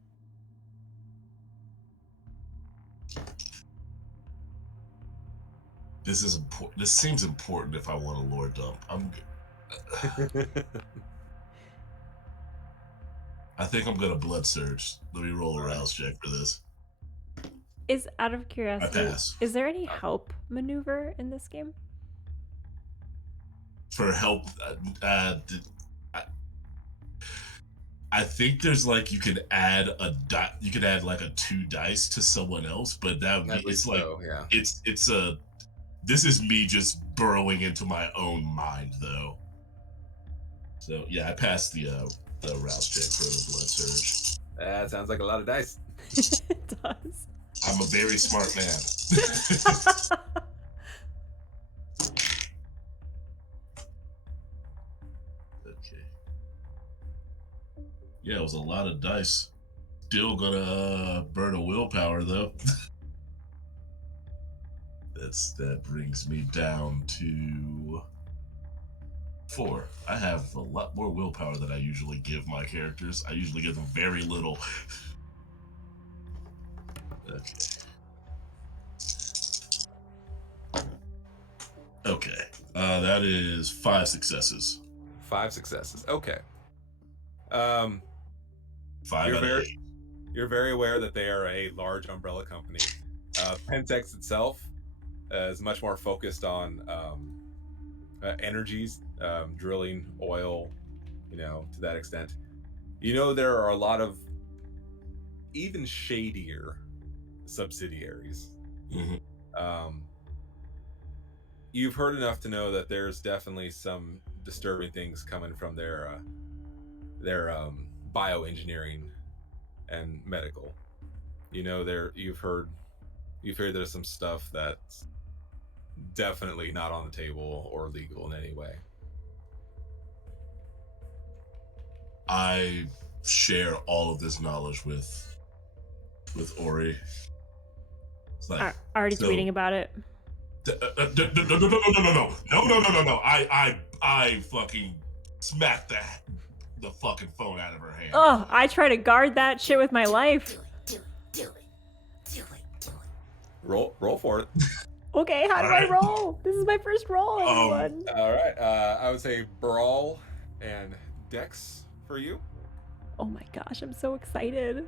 This is important. This seems important if I want a lore dump. I think I'm gonna blood surge. Let me roll a rouse check for this. Is out of curiosity, pass. is there any help maneuver in this game? For help, I think there's like you could add you could add like a 2 dice to someone else, but that would I be believe it's like so, yeah. it's a this is me just burrowing into my own mind though. So yeah, I passed the rouse check for the blood surge. That sounds like a lot of dice. It does. I'm a very smart man. Okay. Yeah, it was a lot of dice. Still gonna burn a willpower though. That brings me down to 4. I have a lot more willpower than I usually give my characters. I usually give them very little. Okay. Okay. That is 5 successes. 5 successes. Okay. 5 You're out of very- 8. You're very aware that they are a large umbrella company. Pentex itself is much more focused on energies, drilling, oil, to that extent. There are a lot of even shadier subsidiaries. Mm-hmm. You've heard enough to know that there's definitely some disturbing things coming from their bioengineering and medical. You've heard there's some stuff that's definitely not on the table or legal in any way. I share all of this knowledge with Ori. It's like, Already so- tweeting about it. No. I fucking smacked the fucking phone out of her hand. Oh, I try to guard that shit with my life. Do it. Roll for it. Okay, how do I Alright. roll? This is my first roll, everyone. All right. I would say brawl and dex for you. Oh my gosh, I'm so excited.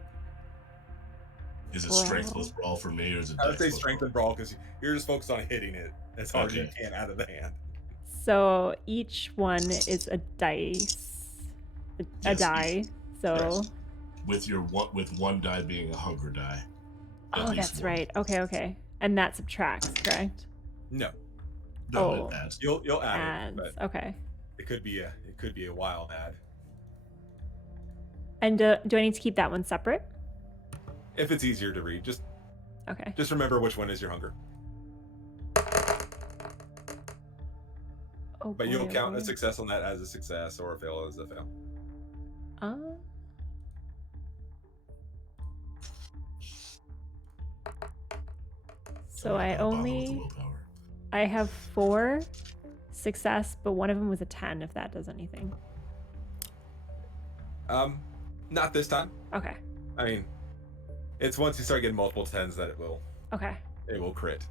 Is it Brawl. strength plus brawl for me, or is it? I would say dex plus strength brawl? and brawl because you're just focused on hitting it as hard as you Okay. can out of the hand. So each one is a dice. A Yes, die. So. yes. With one die being a hunger die. At Oh, least that's one. right. Okay. And that subtracts, correct? No, No, Oh. it adds. you'll add Adds. it, but Okay. it could be a wild add. And do I need to keep that one separate? If it's easier to read, just Okay. remember which one is your hunger. Oh, But you'll boy, count oh a boy. success on that as a success or a fail as a fail. Uh, so I Bottle with only willpower. I have 4 success, but one of them was a 10. If that does anything. Not this time. Okay. I mean, it's once you start getting multiple 10s that it Okay. will crit.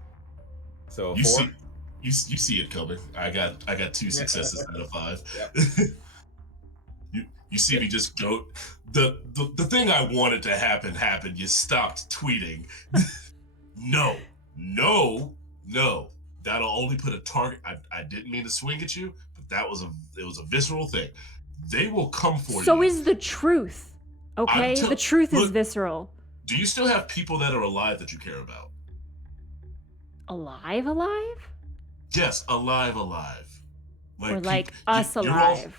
So You 4. see it coming. I got 2 successes out of 5. Yep. You see me just go. The thing I wanted to happen happened. You stopped tweeting. No. That'll only put a target. I didn't mean to swing at you, but it was a visceral thing. They will come for you. So is the truth. Okay? I'm The truth is look- visceral. Do you still have people that are alive that you care about? Alive? Yes, alive. Or like peop- us you're all- alive?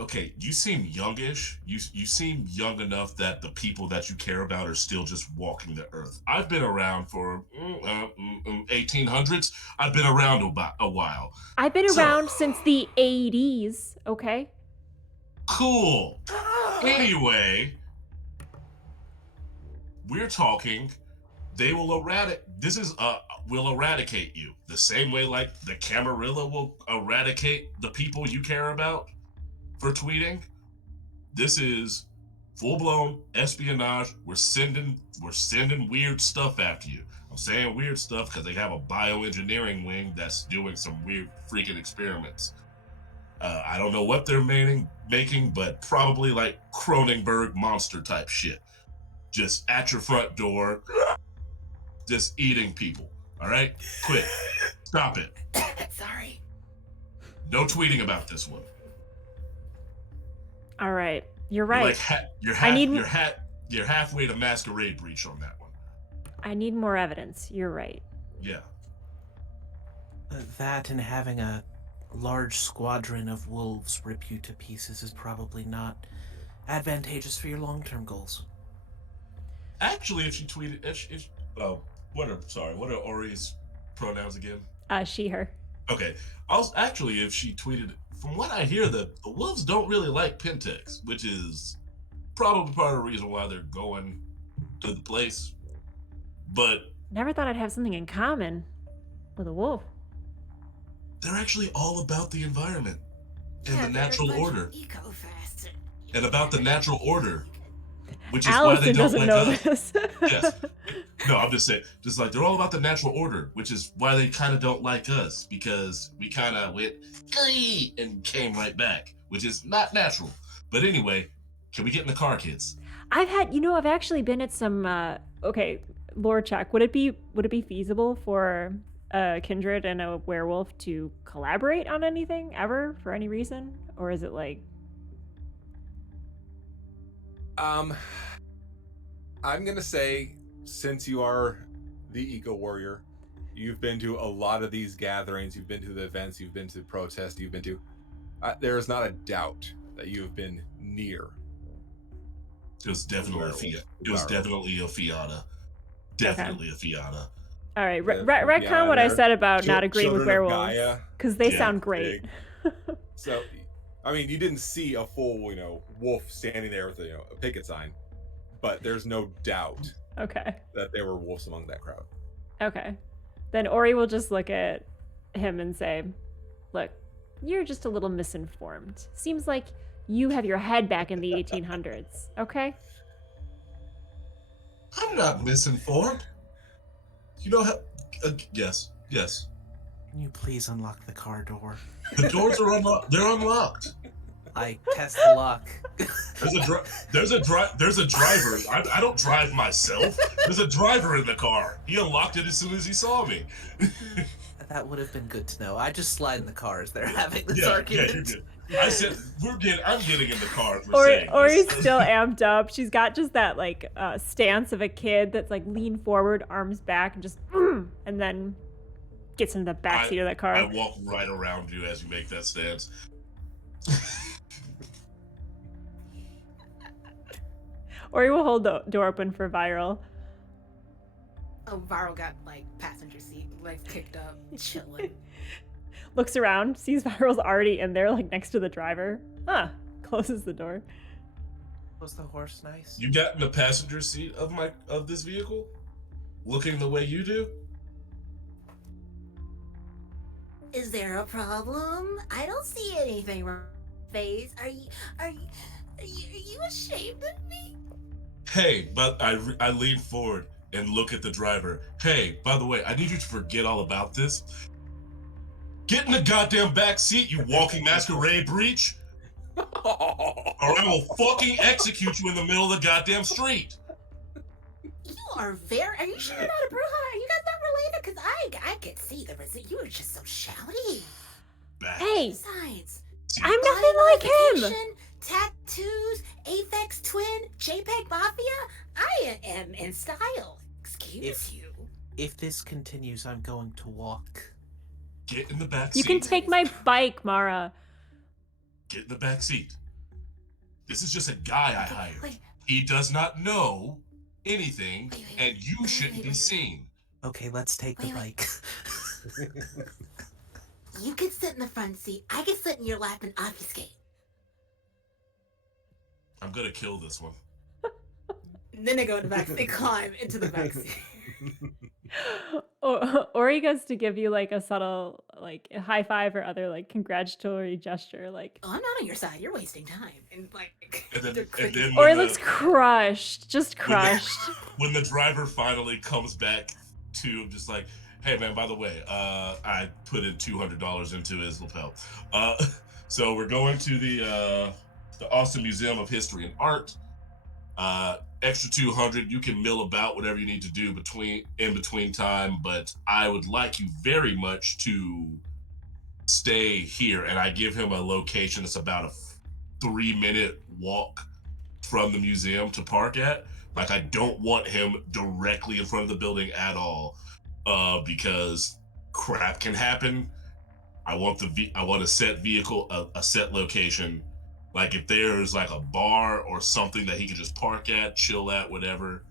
Okay, you seem youngish. You seem young enough that the people that you care about are still just walking the earth. I've been around for 1800s. I've been around a while. I've been So- around since the 80s, okay? Cool. Anyway, we're talking. They will will eradicate you the same way like the Camarilla will eradicate the people you care about for tweeting. This is full-blown espionage. We're sending weird stuff after you. I'm saying weird stuff because they have a bioengineering wing that's doing some weird freaking experiments. I don't know what they're making, but probably like Cronenberg monster type shit. Just at your front door, just eating people. All right? Quit. Stop it. Sorry. No tweeting about this one. All right. You're You're right. like you're halfway to Masquerade breach on that one. I need more evidence. You're right. Yeah. That and having a large squadron of wolves rip you to pieces is probably not advantageous for your long-term goals. Actually, if she tweeted, what are Ori's pronouns again? She, her. Okay. If she tweeted, from what I hear, the wolves don't really like Pentex, which is probably part of the reason why they're going to the place. But Never thought I'd have something in common with a wolf. they're actually all about the environment and Yeah, the they're a natural bunch of order. eco-fasts. And about the natural order, which is Allison why they don't doesn't like know us. this. Yes. No, I'm just saying, just like they're all about the natural order, which is why they kind of don't like us, because we kind of went and came right back, which is not natural. But anyway, can we get in the car, kids? I've actually been at some okay, lore check. Would it be feasible for a kindred and a werewolf to collaborate on anything ever for any reason? Or is it like I'm gonna say, since you are the eco warrior, you've been to a lot of these gatherings, you've been to the events, you've been to the protests, you've been to. There is not a doubt that you have been near. It was definitely a Fiat. It was definitely a Fiata. Definitely a Fiata. all right, retcon what I said about not agreeing with Children of werewolves Gaia. because they Yeah, sound great. So, I mean, you didn't see a full, wolf standing there with a picket sign, but there's no doubt Okay. that there were wolves among that crowd. Okay. Then Ori will just look at him and say, "Look, you're just a little misinformed. Seems like you have your head back in the 1800s, okay?" I'm not misinformed. You know how? Yes. Can you please unlock the car door? The doors are unlocked. They're unlocked. I test the lock. There's a driver. I don't drive myself. There's a driver in the car. He unlocked it as soon as he saw me. That would have been good to know. I just slide in the car as they're having this Yeah, argument. you're good. I said I'm getting in the car for Ori, saying Ori's this. still amped up. She's got just that stance of a kid that's like lean forward, arms back, and just and then gets into the backseat of that car. I walk right around you as you make that stance. Ori will hold the door open for Viral. Oh, Viral got passenger seat, legs kicked up, chilling. Looks around, sees Viral's already in there, next to the driver. Closes the door. Was the horse nice? You got in the passenger seat of this vehicle, looking the way you do. Is there a problem? I don't see anything wrong. Face, are you ashamed of me? Hey, but I lean forward and look at the driver. Hey, by the way, I need you to forget all about this. Get in the goddamn back seat, you walking masquerade breach, or I will fucking execute you in the middle of the goddamn street. You are you sure you're not a Bruja? Are you guys not related? Because I could see the result. You were just so shouty. Back. Hey, Besides, See, I'm nothing like him. identification, tattoos, Aphex Twin, JPEG Mafia. I am in style. Excuse you. If this continues, I'm going to walk. Get in the back You seat. can take my bike, Mara. Get in the back seat. This is just a guy I hired. Wait. He does not know anything, Wait. and you shouldn't be seen. Okay, let's take the Wait. bike. You can sit in the front seat. I can sit in your lap and obfuscate. I'm gonna kill this one. And then they go in the back. They climb into the back seat. Ori goes to give you a subtle a high five or other congratulatory gesture. Oh, I'm not on your side. You're wasting time. And And then- they're and clicking. then- Ori when looks crushed, just crushed. When the driver finally comes back to just like, hey man, by the way, I put in $200 into his lapel. So we're going to the Austin Museum of History and Art. Extra 200. You can mill about whatever you need to do in between time, but I would like you very much to stay here. And I give him a location that's about 3-minute walk from the museum to park at. Like, I don't want him directly in front of the building at all, because crap can happen. I want a set vehicle, a set location. Like, if there's like a bar or something that he can just park at, chill at, whatever,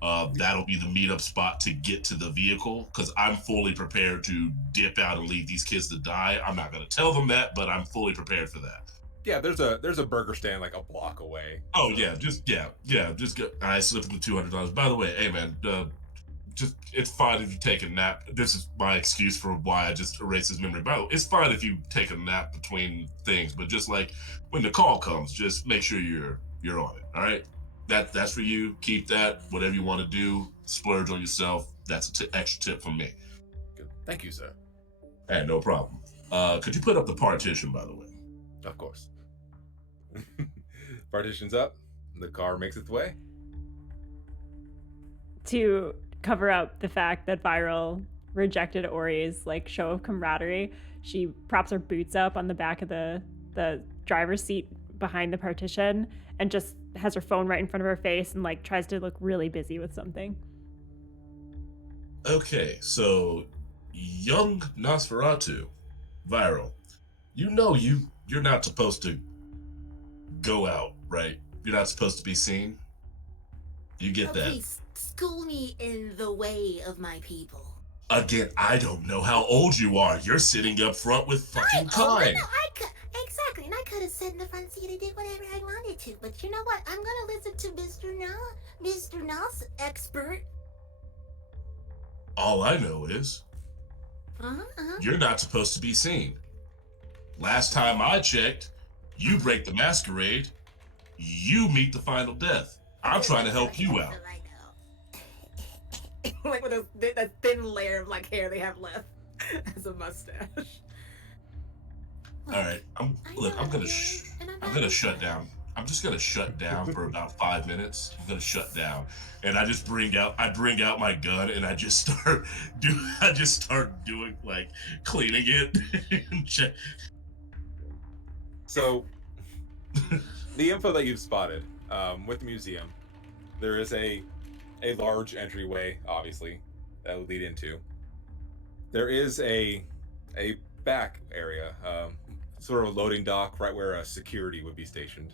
that'll be the meetup spot to get to the vehicle, because I'm fully prepared to dip out and leave these kids to die. I'm not going to tell them that, but I'm fully prepared for that. Yeah, there's a burger stand like a block away. Oh, so. Just go. I slipped him $200. By the way, hey man, just it's fine if you take a nap. This is my excuse for why I just erased his memory. By the way, it's fine if you take a nap between things, but just like when the call comes, just make sure you're on it. All right, that's for you. Keep that. Whatever you want to do, splurge on yourself. That's an extra tip from me. Good. Thank you, sir. Hey, no problem. Could you put up the partition, by the way? Of course. Partition's up. The car makes its way. To cover up the fact that Viral rejected Ori's like show of camaraderie, she props her boots up on the back of the driver's seat behind the partition and just has her phone right in front of her face and like tries to look really busy with something. Okay, so young Nosferatu, Viral, you're not supposed to go out, right? You're not supposed to be seen. You get that? Please school me in the way of my people. Again, I don't know how old you are. You're sitting up front with fucking time. Exactly, and I could have sat in the front seat and did whatever I wanted to. But you know what? I'm gonna listen to Mr. Nos, expert. All I know is you're not supposed to be seen. Last time I checked, you break the masquerade, you meet the final death. I'm trying to help you out. Like with a thin layer of like hair they have left as a mustache. All right, I'm gonna shut down. I'm just gonna shut down for about 5 minutes. I'm gonna shut down, and I bring out my gun, and I just start doing like cleaning it. So, the info that you've spotted with the museum, there is a large entryway, obviously, that would lead into. There is a back area, sort of a loading dock, right where security would be stationed.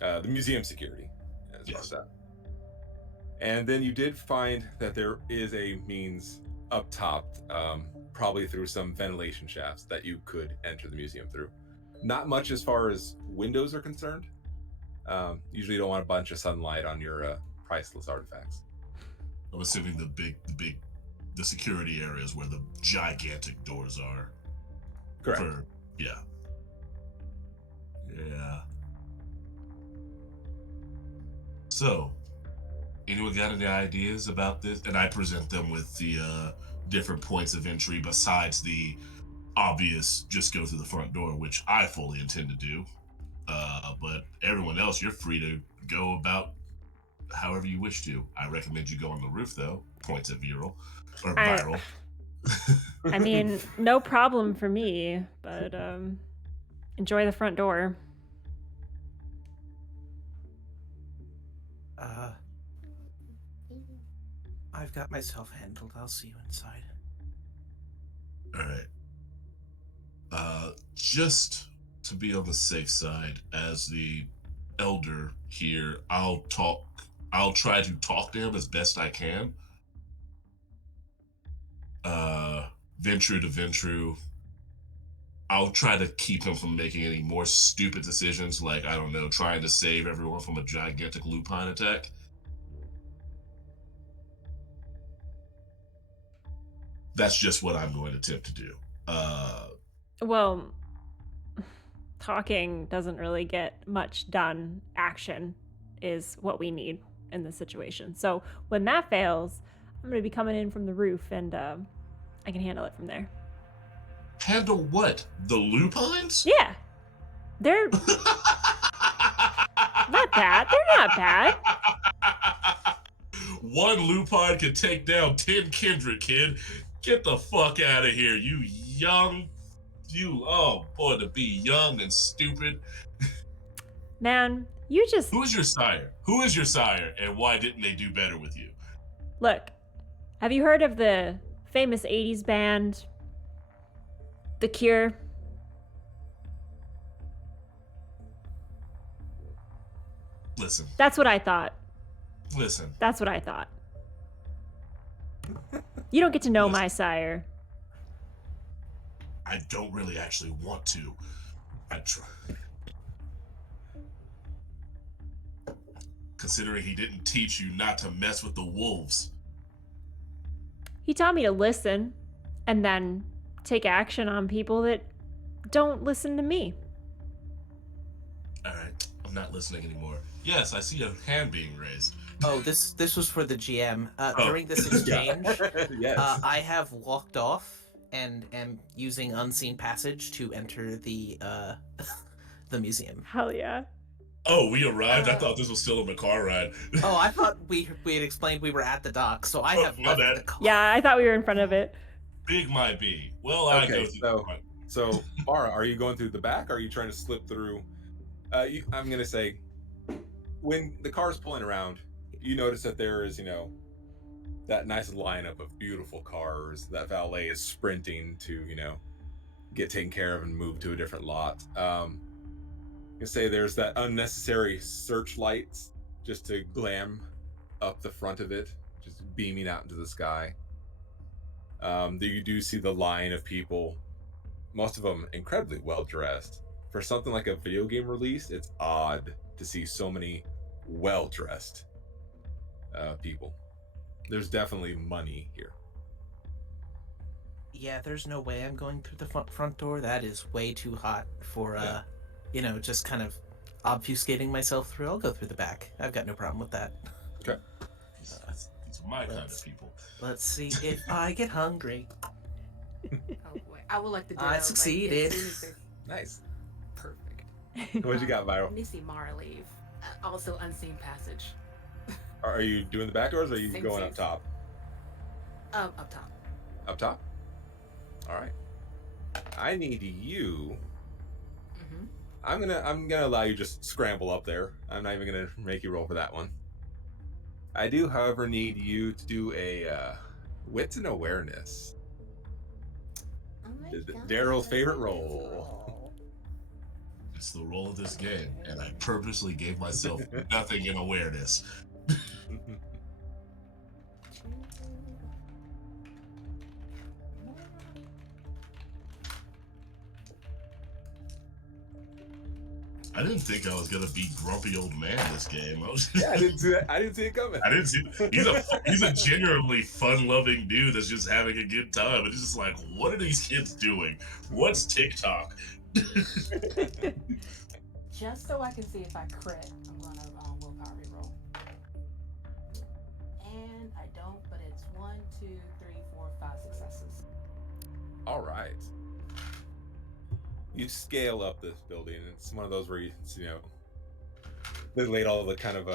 The museum security, as far as that. And then you did find that there is a means up top, probably through some ventilation shafts that you could enter the museum through. Not much as far as windows are concerned. Usually you don't want a bunch of sunlight on your priceless artifacts. I'm assuming the security areas where the gigantic doors are. Correct. Yeah. So, anyone got any ideas about this? And I present them with the different points of entry besides the obvious just go through the front door, which I fully intend to do. But everyone else, you're free to go about however you wish to. I recommend you go on the roof, though. Points at Viral. Or Viral. I mean, no problem for me, but enjoy the front door. I've got myself handled. I'll see you inside. All right. Just to be on the safe side, as the elder here, I'll try to talk to him as best I can. Venture to Ventru. I'll try to keep him from making any more stupid decisions, like, I don't know, trying to save everyone from a gigantic lupine attack. That's just what I'm going to attempt to do. Well, talking doesn't really get much done. Action is what we need in this situation. So when that fails, I'm going to be coming in from the roof, and I can handle it from there. Handle what? The lupines? Yeah. They're not bad. They're not bad. One lupine can take down 10 kindred, kid. Get the fuck out of here, you young Oh boy, to be young and stupid. Man, you just Who is your sire? Who is your sire, and why didn't they do better with you? look. Have you heard of the famous 80s band, The Cure? Listen, That's what I thought. listen. That's what I thought. You don't get to know Listen. my sire. I don't really actually want to. I try. Considering he didn't teach you not to mess with the wolves. He taught me to listen and then take action on people that don't listen to me. All right, I'm not listening anymore. Yes, I see a hand being raised. Oh, this was for the GM. Oh. During this exchange, Yes. I have walked off and am using unseen passage to enter the the museum. Hell yeah. Oh, we arrived. I thought this was still in the car ride. Oh, I thought we had explained we were at the dock, so I have my left bad. the car. Yeah, I thought we were in front of it. Big might be. Well, I Okay, go through the front. So, Mara, are you going through the back? Or are you trying to slip through? I'm gonna say, when the car's pulling around, you notice that there is, that nice lineup of beautiful cars. That valet is sprinting to, get taken care of and moved to a different lot. You say there's that unnecessary searchlights just to glam up the front of it, just beaming out into the sky. You do see the line of people, most of them incredibly well dressed. For something like a video game release, it's odd to see so many well dressed people. There's definitely money here. Yeah, there's no way I'm going through the front door. That is way too hot for just kind of obfuscating myself through. I'll go through the back. I've got no problem with that. Okay. These are my kind of people. Let's see if I get hungry. Oh boy, I would like to do I that, succeeded. Like, as soon as they're Nice. perfect. What you got, Viral? Let me see Mara leave. Also, unseen passage. Are you doing the back doors or are you Same, going same. up top? Up top. Up top? All right. I need you. Mm-hmm. I'm gonna allow you just scramble up there. I'm not even gonna make you roll for that one. I do, however, need you to do a wits and awareness. Daryl's favorite roll. It's the role of this game, and I purposely gave myself nothing in awareness. I didn't think I was gonna be grumpy old man this game. Yeah, I didn't see that. I didn't see it coming. I didn't see. He's a genuinely fun-loving dude that's just having a good time. It's just like, what are these kids doing? What's TikTok? Just so I can see if I crit, I'm gonna willpower reroll. And I don't, but it's 1, 2, 3, 4, 5 successes. All right. You scale up this building. It's one of those where they laid all the kind of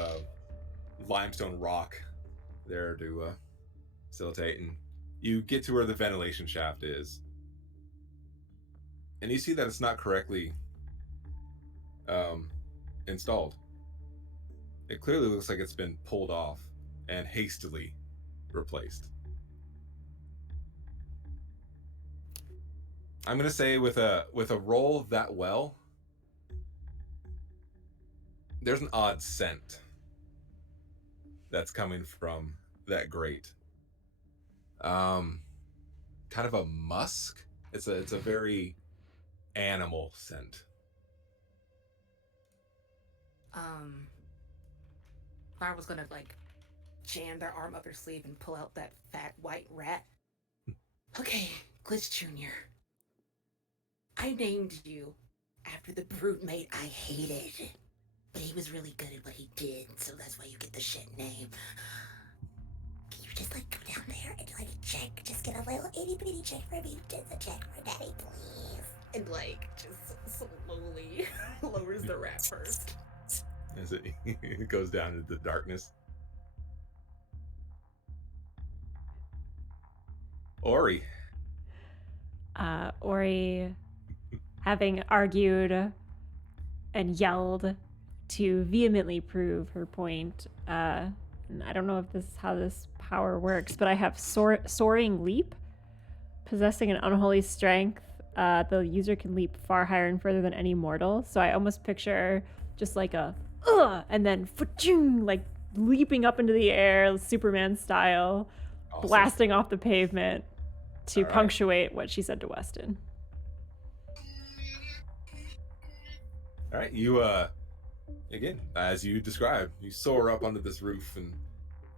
limestone rock there to facilitate, and you get to where the ventilation shaft is, and you see that it's not correctly installed. It clearly looks like it's been pulled off and hastily replaced. I'm gonna say with a roll that well, there's an odd scent that's coming from that grate. Kind of a musk. It's a very animal scent. Fire was gonna jam their arm up her sleeve and pull out that fat white rat. Okay, Glitch Jr. I named you after the brute mate I hated. But he was really good at what he did, so that's why you get the shit name. Can you just go down there and check? Just get a little itty bitty check for me. Just a check for daddy, please. And just slowly lowers the rat first. As it goes down into the darkness. Ori having argued and yelled to vehemently prove her point. And I don't know if this is how this power works, but I have soaring leap. Possessing an unholy strength, the user can leap far higher and further than any mortal. So I almost picture just like a and then like leaping up into the air, Superman style, Awesome. blasting off the pavement to All right. punctuate what she said to Weston. All right, you again, as you described, you soar up onto this roof, and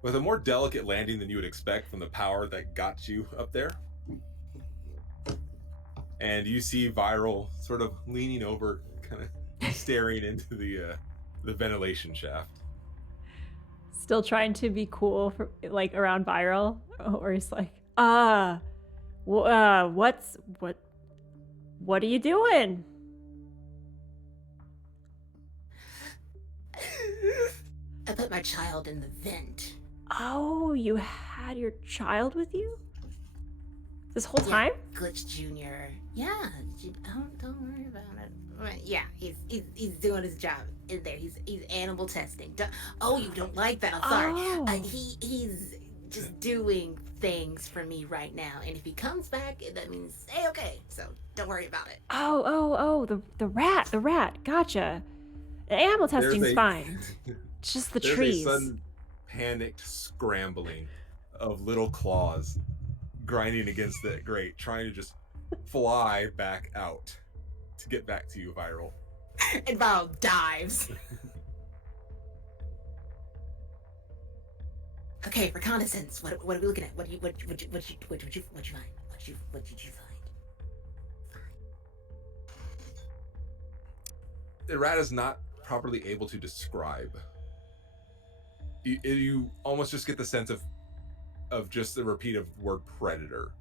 with a more delicate landing than you would expect from the power that got you up there. And you see Viral sort of leaning over, kind of staring into the ventilation shaft. Still trying to be cool for, like, around Viral, or he's like, what are you doing? I put my child in the vent. Oh, you had your child with you this whole time? Glitch Jr. Yeah, don't worry about it. Right, yeah, he's doing his job in there. He's animal testing. You don't like that? I'm sorry. Oh. He's just doing things for me right now, and if he comes back, that means okay. So don't worry about it. The rat. Gotcha. The animal testing's fine. It's just the There's trees. a sudden panicked scrambling of little claws grinding against that grate, trying to just fly back out to get back to you, Viral. And Viral dives. Okay, reconnaissance. What are we looking at? What did you find? What did you find? The rat is not properly able to describe. You almost just get the sense of just the repeat of word predator,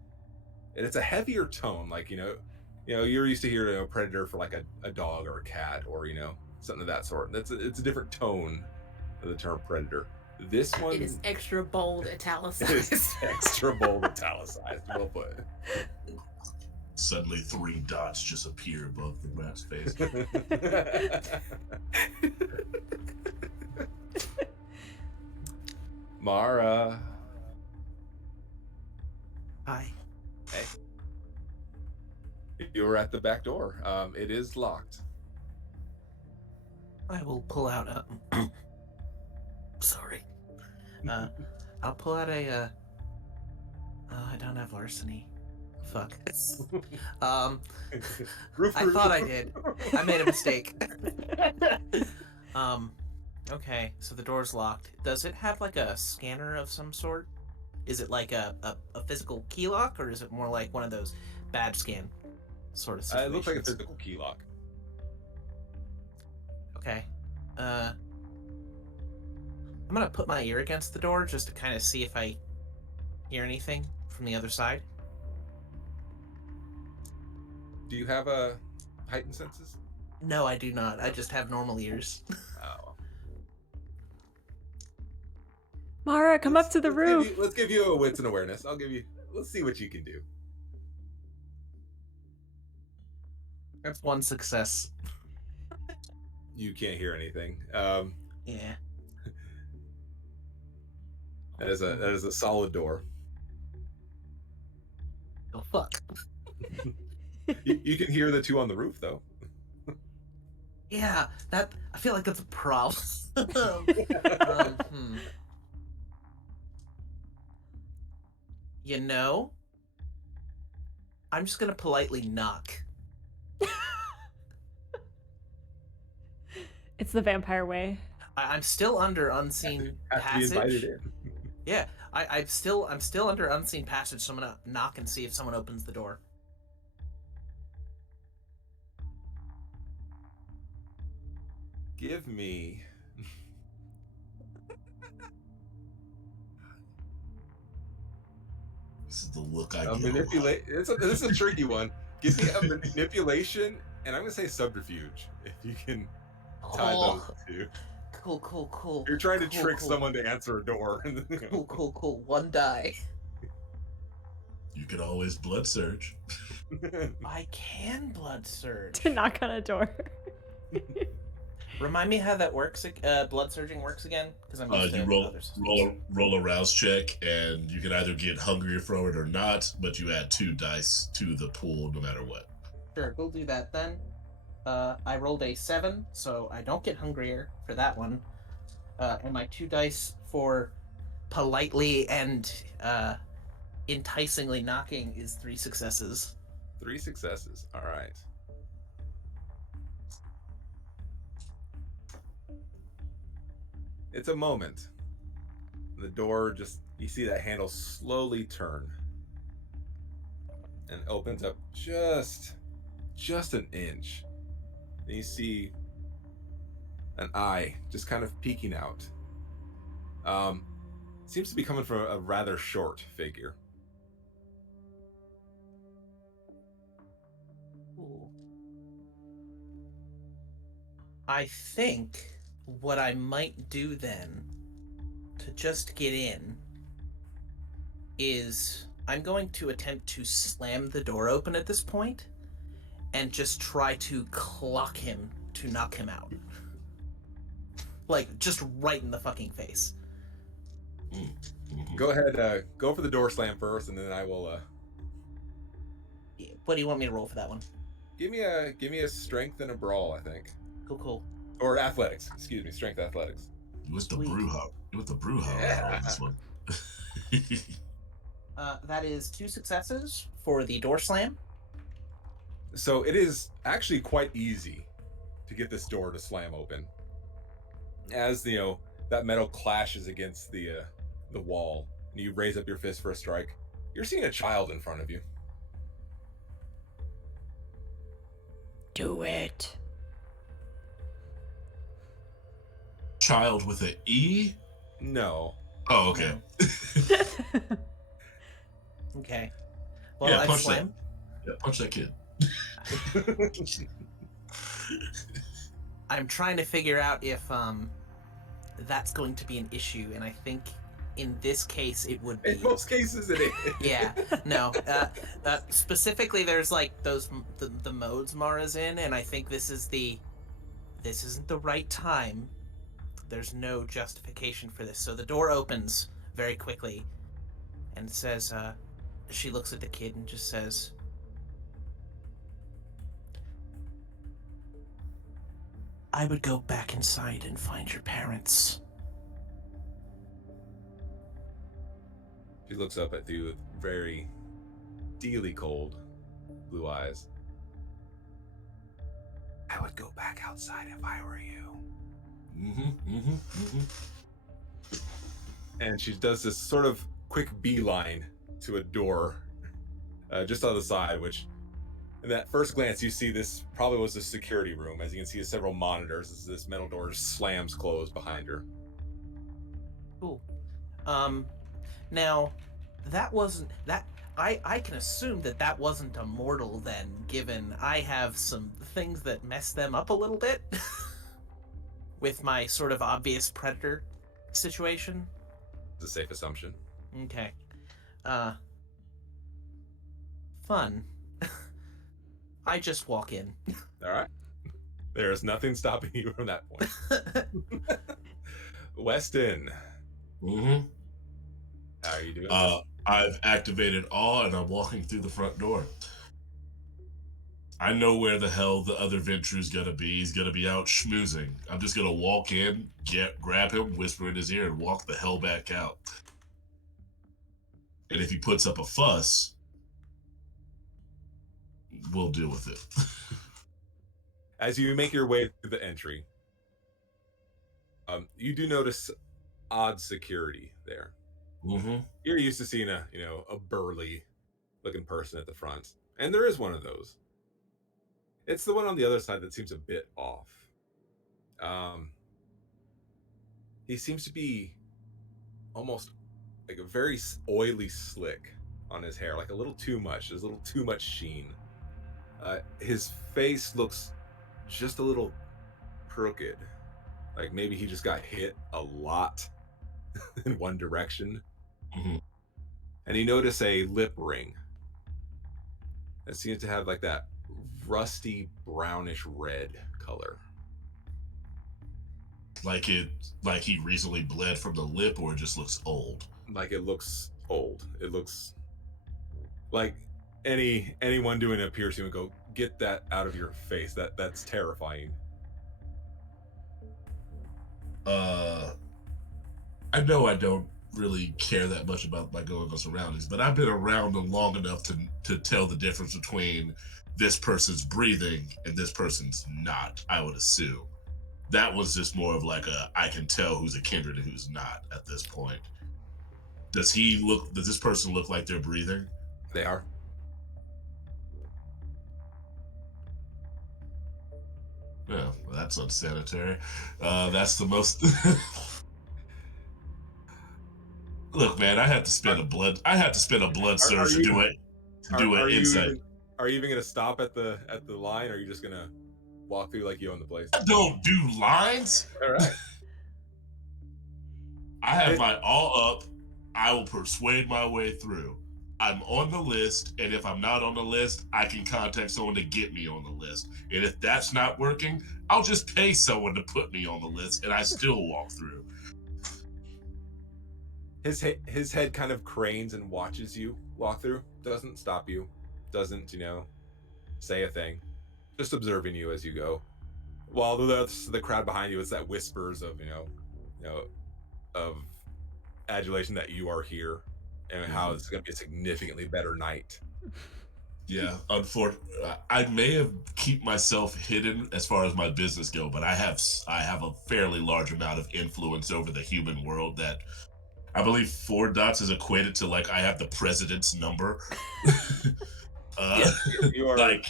and it's a heavier tone. Like you're used to hearing a predator for like a dog or a cat or something of that sort. It's a different tone of the term predator. This one, it is extra bold italicized. It is extra bold italicized. Well put. Suddenly 3 dots just appear above the rat's face. Mara. Hi. Hey. You were at the back door. It is locked. I will pull out a... Sorry. I'll pull out a... I don't have larceny. Fuck. I thought I did. I made a mistake. Okay, so the door's locked. Does it have like a scanner of some sort? Is it like a physical key lock, or is it more like one of those badge scan sort of situations? It looks like a physical key lock. Okay. I'm gonna put my ear against the door just to kind of see if I hear anything from the other side. Do you have a heightened senses? No, I do not. I just have normal ears. Oh. Mara, come up to the roof. Let's give you a wits and awareness. Let's see what you can do. That's 1 success. You can't hear anything. Yeah. That is a solid door. Oh, fuck. You can hear the 2 on the roof, though. Yeah, I feel like that's a problem. You know, I'm just gonna politely knock. It's the vampire way. I'm still under unseen Have to be passage. invited in. Yeah, I'm still under unseen passage, so I'm gonna knock and see if someone opens the door. Give me. This is the look I A get. manipulate. This is a tricky one. Give me a manipulation, and I'm gonna say subterfuge. If you can tie those 2. Cool. You're trying to trick someone to answer a door. Cool. 1 die. You can always blood surge. I can blood surge. To knock on a door. Remind me how that works. Blood surging works again, because I'm used You to roll other systems. roll a rouse check, and you can either get hungrier from it or not. But you add 2 dice to the pool no matter what. Sure, we'll do that then. I rolled a 7, so I don't get hungrier for that one. And my 2 dice for politely and enticingly knocking is 3 successes. 3 successes. All right. It's a moment. The door just, you see that handle slowly turn and opens up just an inch. And you see an eye just kind of peeking out. Seems to be coming from a rather short figure. Ooh. I think what I might do then, to just get in, is I'm going to attempt to slam the door open at this point and just try to clock him to knock him out. Like, just right in the fucking face. Go ahead, go for the door slam first, and then I will. What do you want me to roll for that one? Give me a strength and a brawl, I think, Cool. or athletics. Excuse me, strength athletics. With the Sweet. Brewhopper Yeah. on this one. That is 2 successes for the door slam. So it is actually quite easy to get this door to slam open. As that metal clashes against the wall, and you raise up your fist for a strike, you're seeing a child in front of you. Do it. Child with an E? No. Oh, okay. Okay. Well, Yeah, I punch slam. Yeah, punch that kid. I'm trying to figure out if that's going to be an issue, and I think in this case it would be. In most cases, it is. Yeah, no. Specifically, there's like the modes Mara's in, and I think this isn't the right time. There's no justification for this. So the door opens very quickly, and says, she looks at the kid and just says, "I would go back inside and find your parents." She looks up at you with very steely cold blue eyes. I would go back outside if I were you. And she does this sort of quick beeline to a door just on the side, which in that first glance you see this probably was a security room. As you can see, several monitors as this metal door slams closed behind her. Cool. Now, that wasn't that. I can assume that wasn't a mortal then, given I have some things that mess them up a little bit with my sort of obvious predator situation. It's a safe assumption. Okay. Fun. I just walk in. All right. There is nothing stopping you from that point. Weston, how are you doing? I've activated awe, and I'm walking through the front door. I know where the hell the other Ventru's gonna be. He's gonna be out schmoozing. I'm just gonna walk in, grab him, whisper in his ear, and walk the hell back out. And if he puts up a fuss, we'll deal with it. As you make your way through the entry, you do notice odd security there. You're used to seeing a burly looking person at the front, and there is one of those. It's the one on the other side that seems a bit off. He seems to be almost like a very oily slick on his hair, like a little too much. There's a little too much sheen. His face looks just a little crooked, like maybe he just got hit a lot in one direction. And you notice a lip ring It seems to have like that rusty brownish red color. Like he recently bled from the lip, or it just looks old. Like it looks old. It looks like anyone doing a piercing would go, get that out of your face. That's terrifying. I know I don't really care that much about my going surroundings, but I've been around them long enough to tell the difference between this person's breathing and this person's not, I would assume. That was just more of like I can tell who's a kindred and who's not at this point. Does this person look like they're breathing? They are. Yeah, well, that's unsanitary. That's the most. Look, man, I had to spend a blood surge to do it. Are you insight. even gonna stop at the line, or are you just gonna walk through like you own the place? I don't do lines. All right. I have my all up. I will persuade my way through. I'm on the list, and if I'm not on the list, I can contact someone to get me on the list. And if that's not working, I'll just pay someone to put me on the list, and I still walk through. His head kind of cranes and watches you walk through. Doesn't stop you. Doesn't, say a thing. Just observing you as you go. While the crowd behind you is that whispers of, of adulation that you are here and how it's going to be a significantly better night. Yeah, unfortunately, I may have keep myself hidden as far as my business go, but I have a fairly large amount of influence over the human world that I believe 4 dots is equated to like I have the president's number. You are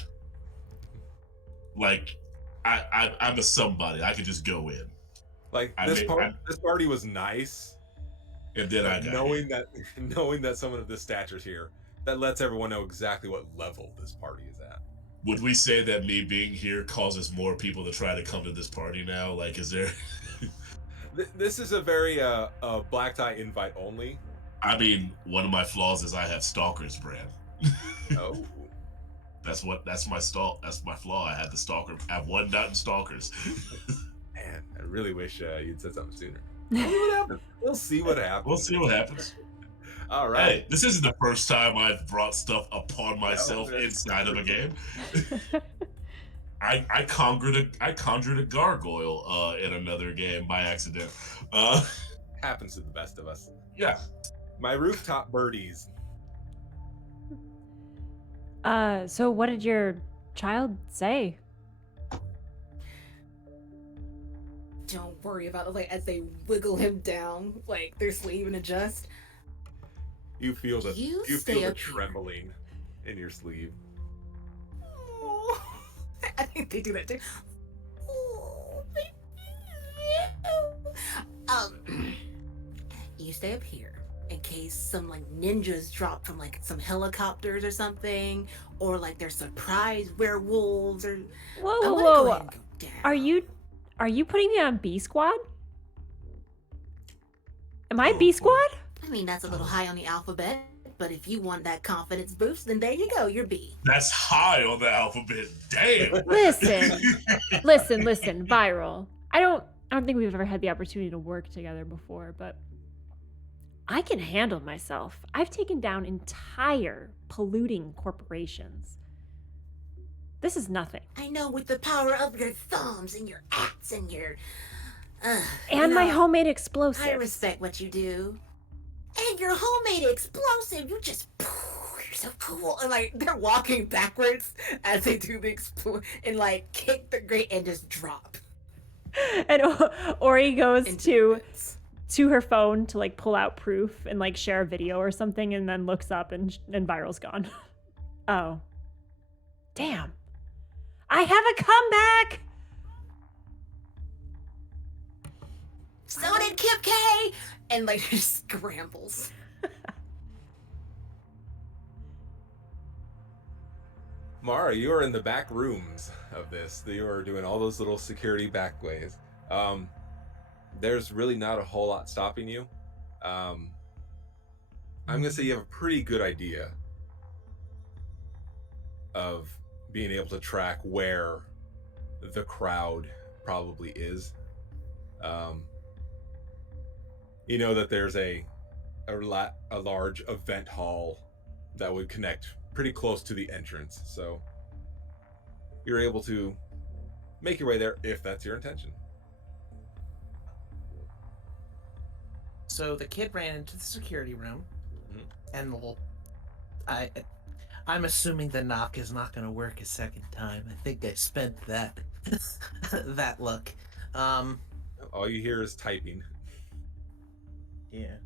I'm a somebody. I could just go in. Like this party was nice. And then knowing that someone of this stature is here, that lets everyone know exactly what level this party is at. Would we say that me being here causes more people to try to come to this party now? Like, is there? This is a very black tie invite only. I mean, one of my flaws is I have stalkers, Bran. Oh. That's my flaw. I have the stalker. I have 1 dot in stalkers. Man, I really wish you'd said something sooner. We'll see what happens. All right. Hey, this isn't the first time I've brought stuff upon myself inside of a game. I conjured a gargoyle in another game by accident. Happens to the best of us. Yeah. My rooftop birdies. So what did your child say? Don't worry about it. Like, as they wiggle him down, like their sleeve and adjust. You feel the trembling in your sleeve. Oh, I think they do that too. Oh, you stay up here in case some like ninjas drop from like some helicopters or something, or like they're surprise werewolves or. Whoa! Are you putting me on B squad? Am I B squad? I mean, that's a little high on the alphabet, but if you want that confidence boost, then there you go, you're B. That's high on the alphabet. Damn. Listen, Viral. I don't think we've ever had the opportunity to work together before, but I can handle myself. I've taken down entire polluting corporations. This is nothing. I know, with the power of your thumbs and your acts and your... my homemade explosives. I respect what you do. And your homemade explosive, you just... You're so cool. And like, they're walking backwards as they do the explode and like kick the grate and just drop. And Ori goes to her phone to like pull out proof and like share a video or something, and then looks up and Viral's gone. Oh. Damn. I have a comeback! So did Kip K! And like just scrambles. Mara, you are in the back rooms of this. You are doing all those little security back ways. There's really not a whole lot stopping you. I'm gonna say you have a pretty good idea of being able to track where the crowd probably is. You know that there's a large event hall that would connect pretty close to the entrance, so you're able to make your way there if that's your intention. So the kid ran into the security room, Mhm. and I'm assuming the knock is not going to work a second time. I think I spent that that luck. All you hear is typing. Yeah.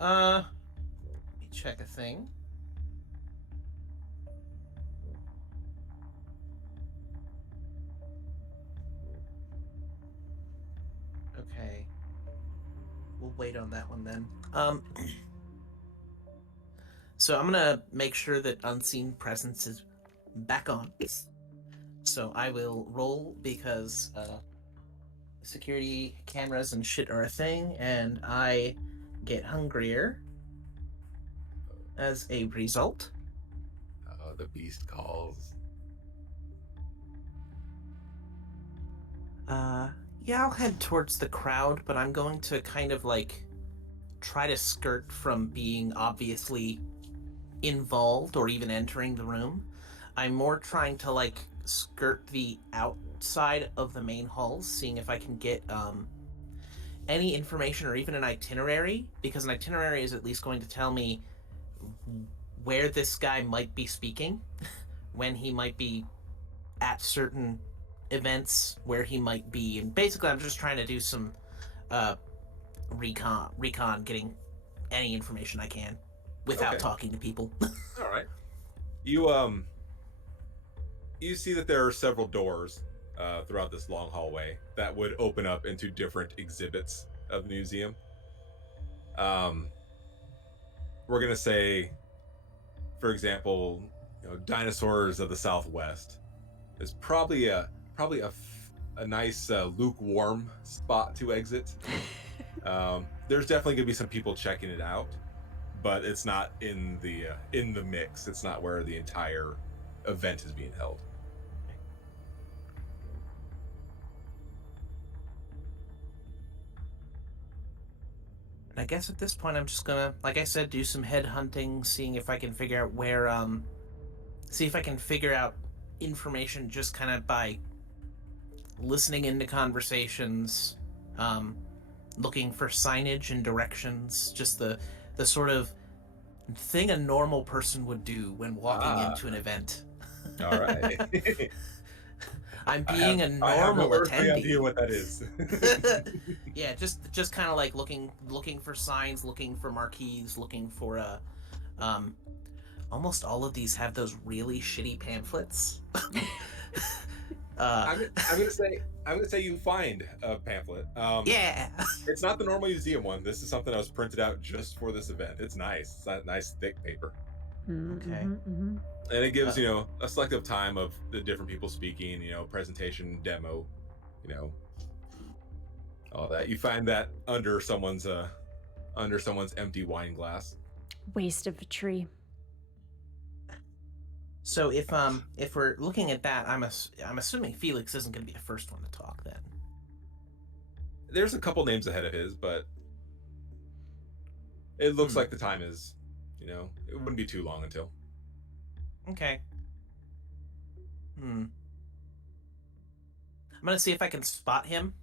Let me check a thing. Okay. We'll wait on that one then. So I'm gonna make sure that unseen presence is back on. So I will roll because security cameras and shit are a thing, and I get hungrier as a result. The beast calls. Yeah, I'll head towards the crowd, but I'm going to kind of like try to skirt from being obviously involved or even entering the room. I'm more trying to like skirt the outside of the main halls, seeing if I can get any information or even an itinerary, because an itinerary is at least going to tell me where this guy might be speaking, when he might be at certain events, where he might be, and basically I'm just trying to do some recon, getting any information I can without Okay. talking to people. All right. You see that there are several doors throughout this long hallway that would open up into different exhibits of the museum. We're gonna say, for example, dinosaurs of the Southwest is probably a nice lukewarm spot to exit. There's definitely gonna be some people checking it out, but it's not in the mix. It's not where the entire event is being held. And I guess at this point, I'm just gonna, like I said, do some head hunting, seeing if I can figure out where, see if I can figure out information just kind of by listening into conversations, looking for signage and directions, just the sort of thing a normal person would do when walking into an event. All right. I'm being a I have normal no earthly attendee. idea what that is. Yeah, just kind of like looking for signs, looking for marquees, looking for almost all of these have those really shitty pamphlets. I'm gonna say you find a pamphlet. Yeah. It's not the normal museum one. This is something that was printed out just for this event. It's nice. It's that nice thick paper. Okay. And it gives a selective time of the different people speaking, presentation, demo, all that. You find that under someone's empty wine glass. Waste of a tree. So if we're looking at that, I'm assuming Felix isn't going to be the first one to talk then. There's a couple names ahead of his, but it looks like the time is, it wouldn't be too long until. Okay. I'm gonna see if I can spot him.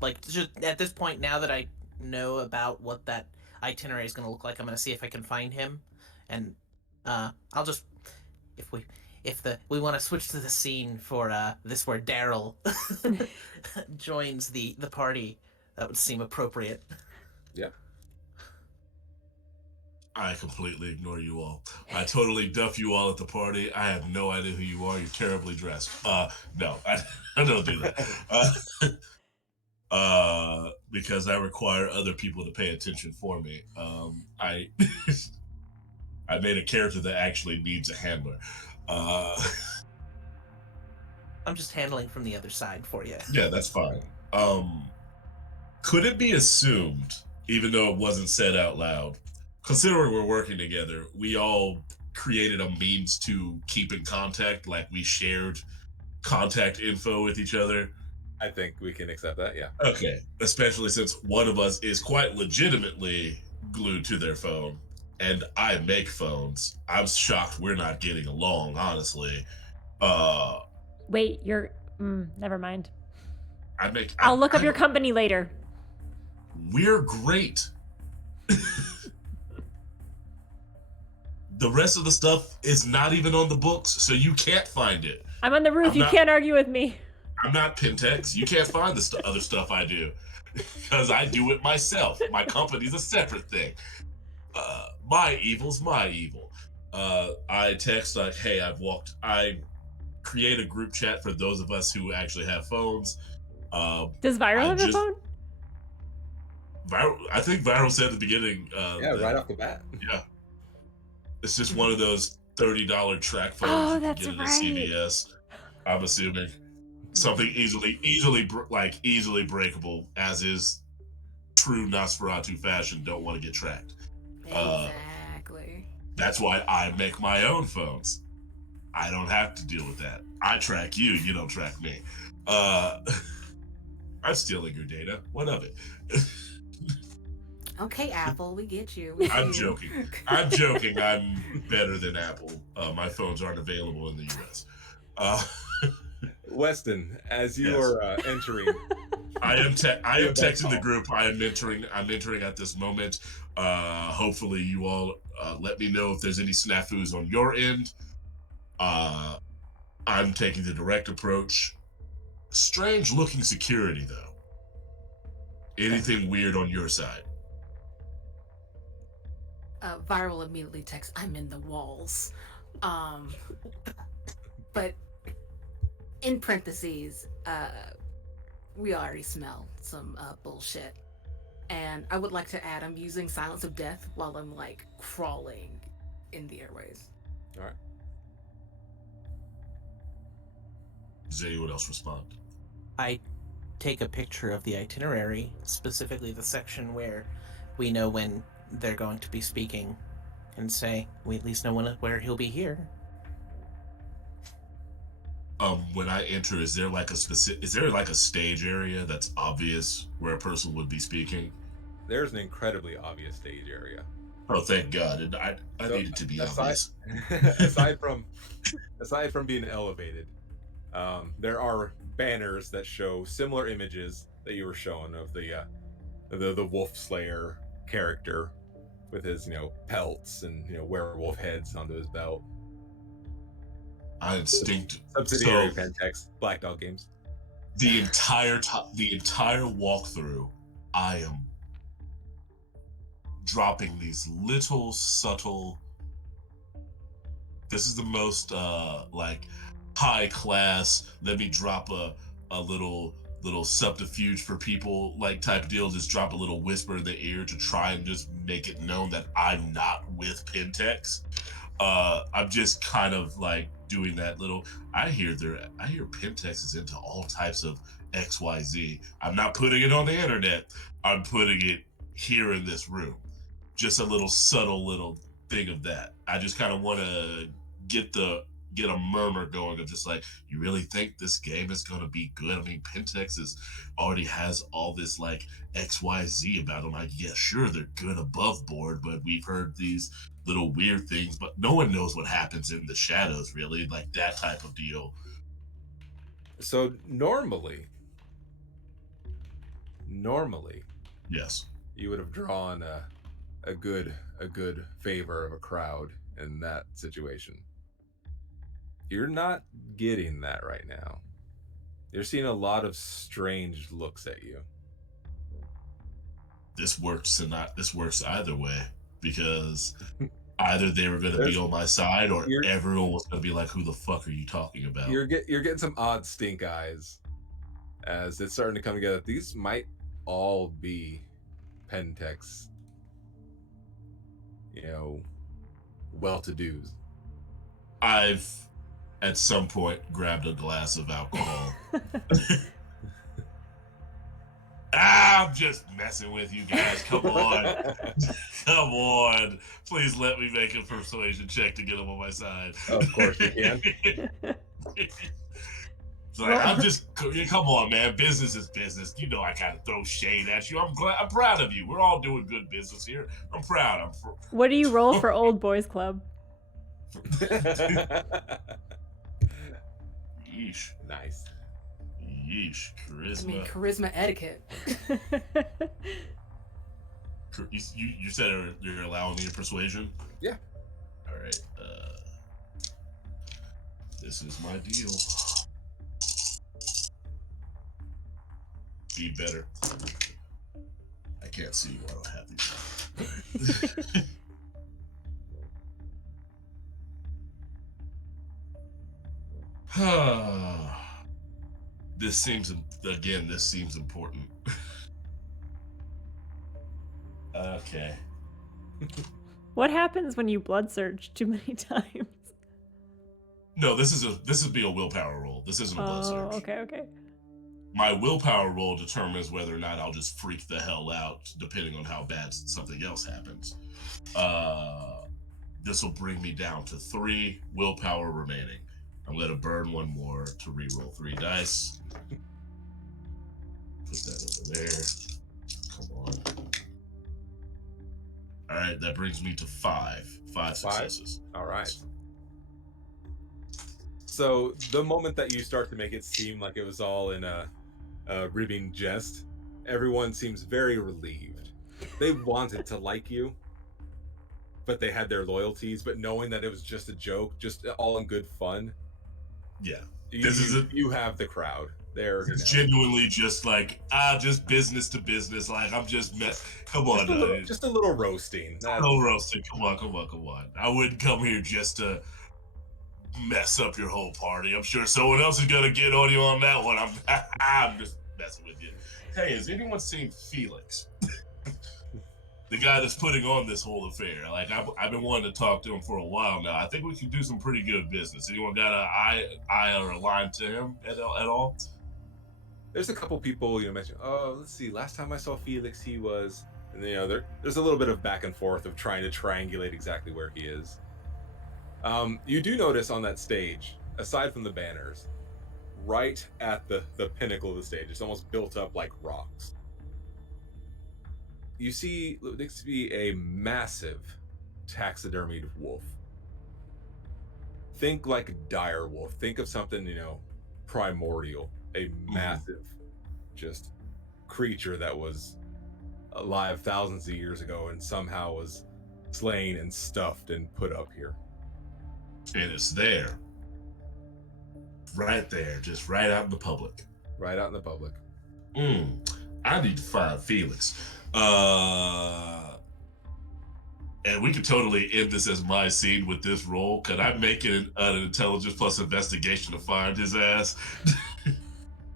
Like, just at this point, now that I know about what that itinerary is gonna look like, I'm gonna see if I can find him, and I'll just if we want to switch to the scene for this where Daryl joins the party, that would seem appropriate. Yeah. I completely ignore you all. I totally duff you all at the party. I have no idea who you are. You're terribly dressed. No, I don't do that. Because I require other people to pay attention for me. I I made a character that actually needs a handler. I'm just handling from the other side for you. Yeah, that's fine. Could it be assumed, even though it wasn't said out loud, considering we're working together, we all created a means to keep in contact, like we shared contact info with each other. I think we can accept that. Yeah. Okay, especially since one of us is quite legitimately glued to their phone, and I make phones. I'm shocked we're not getting along, honestly. Wait, you're. Never mind. I'll look up your company later. We're great. The rest of the stuff is not even on the books, so you can't find it. I'm on the roof. You can't argue with me. I'm not Pentex. You can't find the other stuff I do because I do it myself. My company's a separate thing. My evil's my evil. I text like, hey, I create a group chat for those of us who actually have phones. Does Viral have a phone? I think Viral said at the beginning. Right off the bat. Yeah. It's just one of those $30 track phones you can that's get at right. CVS. I'm assuming something easily breakable, as is true Nosferatu fashion. Don't want to get tracked. Exactly. That's why I make my own phones. I don't have to deal with that. I track you. You don't track me. I'm stealing your data. What of it? Okay, Apple, we get you. I'm joking. I'm joking. I'm better than Apple. My phones aren't available in the US. Weston, as you are entering, I am texting the group. I'm entering at this moment. Hopefully, you all let me know if there's any snafus on your end. I'm taking the direct approach. Strange looking security, though. Anything weird on your side? Viral immediately texts, I'm in the walls. But in parentheses, we already smell some bullshit. And I would like to add, I'm using Silence of Death while I'm like crawling in the airways. All right. Does anyone else respond? I take a picture of the itinerary, specifically the section where we know when they're going to be speaking, and say we at least know where he'll be here. When I enter, is there like a stage area that's obvious where a person would be speaking? There's an incredibly obvious stage area. Oh, thank God! I need it to be obvious. aside from being elevated, there are banners that show similar images that you were shown of the Wolf Slayer character with his pelts and werewolf heads onto his belt. Subsidiary Pentex Black Dog Games. The entire walkthrough, I am dropping these little subtle. This is the most high class. Let me drop a little subterfuge for people type deal. Just drop a little whisper in the ear to try and just make it known that I'm not with Pentex. I'm just kind of doing that little. I hear Pentex is into all types of XYZ. I'm not putting it on the internet. I'm putting it here in this room. Just a little subtle little thing of that. I just kind of want to get a murmur going of just you really think this game is going to be good? I mean, Pentex already has all this XYZ about them. Yeah, sure, they're good above board, but we've heard these little weird things, but no one knows what happens in the shadows, really, that type of deal. So normally, yes, you would have drawn a good favor of a crowd in that situation. You're not getting that right now. You're seeing a lot of strange looks at you. This works either way, because either they were going to be on my side or everyone was going to be like, who the fuck are you talking about? You're getting some odd stink eyes as it's starting to come together. These might all be Pentex, well-to-dos. I've at some point grabbed a glass of alcohol. I'm just messing with you guys. Come on. Come on. Please let me make a persuasion check to get him on my side. Of course you can. It's like, I'm just, come on, man. Business is business. You know I gotta throw shade at you. I'm proud of you. We're all doing good business here. I'm proud. What do you roll for Old Boys Club? Yeesh. Nice. Yeesh. I Charisma. mean, charisma etiquette. You said you're allowing me a persuasion? Yeah. All right. This is my deal. Be better. I can't see why I don't have these. This seems important. Okay. What happens when you blood surge too many times? No, this would be a willpower roll. This isn't a blood surge. Okay. My willpower roll determines whether or not I'll just freak the hell out, depending on how bad something else happens. This will bring me down to 3 willpower remaining. I'm going to burn one more to reroll 3 dice. Put that over there. Come on. All right, that brings me to 5. 5 successes. All right. So the moment that you start to make it seem like it was all in a ribbing jest, everyone seems very relieved. They wanted to like you, but they had their loyalties. But knowing that it was just a joke, just all in good fun. Yeah. You have the crowd there. It's genuinely just like, just business to business. Like, I'm just come on. Just a little roasting. A little roasting. Come on. I wouldn't come here just to mess up your whole party. I'm sure someone else is gonna get on you on that one. I'm just messing with you. Hey, has anyone seen Felix? The guy that's putting on this whole affair. Like, I've been wanting to talk to him for a while now. I think we can do some pretty good business. Anyone got an eye or a line to him at all? There's a couple people mentioned. Oh, let's see. Last time I saw Felix, he was, and there's a little bit of back and forth of trying to triangulate exactly where he is. You do notice on that stage, aside from the banners, right at the pinnacle of the stage, it's almost built up like rocks. You see what looks to be a massive taxidermied wolf. Think like a dire wolf. Think of something, primordial. A massive, just creature that was alive thousands of years ago and somehow was slain and stuffed and put up here. And it's there. Right there, just right out in the public. Right out in the public. I need to find Felix. And we could totally end this as my scene with this roll. Could I make it an intelligence plus investigation to find his ass?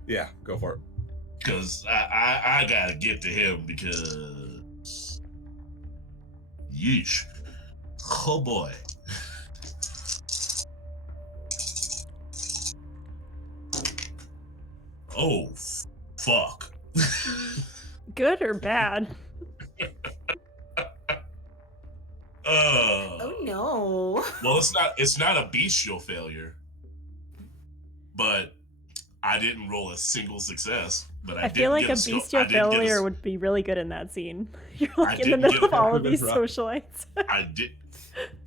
Yeah, go for it. Because I gotta get to him because... Yeesh. Oh boy. Oh, fuck. Good or bad? Oh no. Well, it's not a bestial failure, but I didn't roll a single success. But I feel like a bestial failure would be really good in that scene. You're like in the middle of all of these socialites. I did.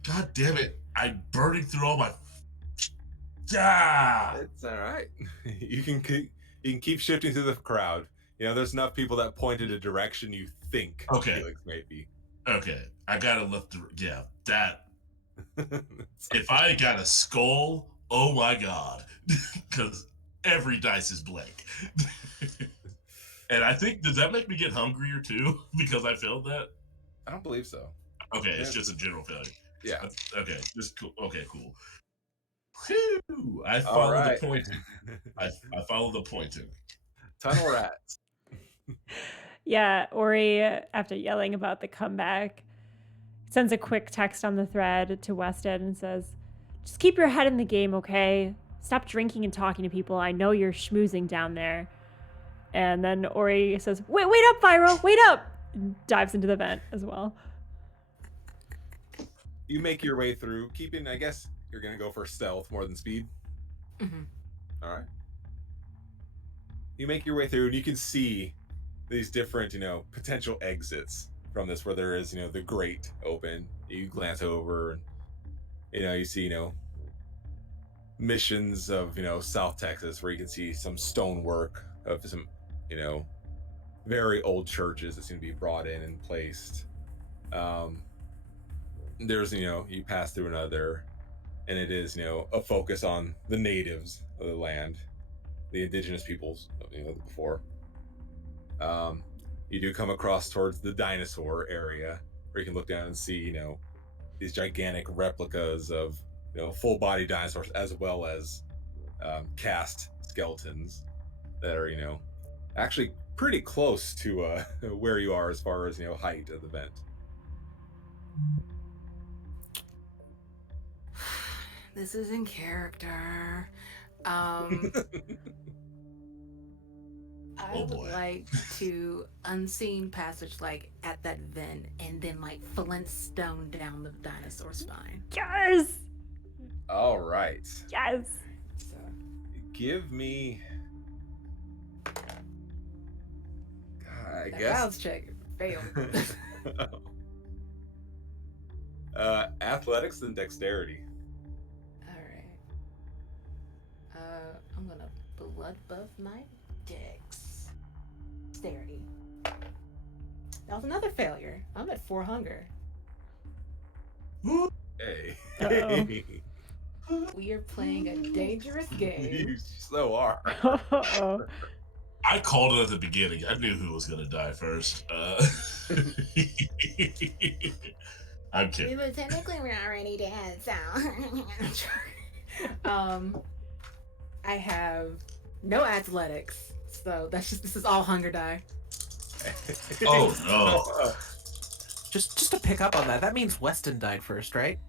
God damn it! I'm burning through all my. Ah! It's all right. You can keep shifting through the crowd. There's enough people that pointed a direction you think Felix may be. Okay, I gotta look through. Yeah, that. If I got a skull, oh my god, because every dice is blank. And I think, does that make me get hungrier too? Because I failed that? I don't believe so. Okay, it's just a general failure. Yeah. Okay, just cool. Okay, cool. Whew, I follow the pointing. I follow the pointing. Tunnel rats. Yeah, Ori, after yelling about the comeback, sends a quick text on the thread to Wested and says, "Just keep your head in the game, okay? Stop drinking and talking to people. I know you're schmoozing down there. And then Ori says, wait up, Pyro, wait up! And dives into the vent as well. You make your way through, keeping, I guess, you're going to go for stealth more than speed. Mm-hmm. All right. You make your way through, and you can see these different, potential exits from this, where there is, the grate open. You glance over, and, you see, missions of, South Texas, where you can see some stonework of some, very old churches that seem to be brought in and placed. There's, you pass through another, and it is, a focus on the natives of the land, the indigenous peoples, before. You do come across towards the dinosaur area, where you can look down and see, these gigantic replicas of, full body dinosaurs, as well as cast skeletons that are, actually pretty close to where you are as far as, height of the vent. This is in character. I Oh, would boy. like to unseen passage at that vent and then Flintstone down the dinosaur spine. Yes! All right. Yes! So Give me. I that guess. rounds check failed. Athletics and dexterity. Alright. I'm gonna blood buff my dexterity. That was another failure. I'm at 4 hunger. Hey. Uh-oh. We are playing a dangerous game. You so are. Uh-oh. I called it at the beginning. I knew who was going to die first. I'm kidding. But technically we're already dead, so I have no athletics, so this is all hunger die. Oh, no. Just to pick up on that, that means Weston died first, right?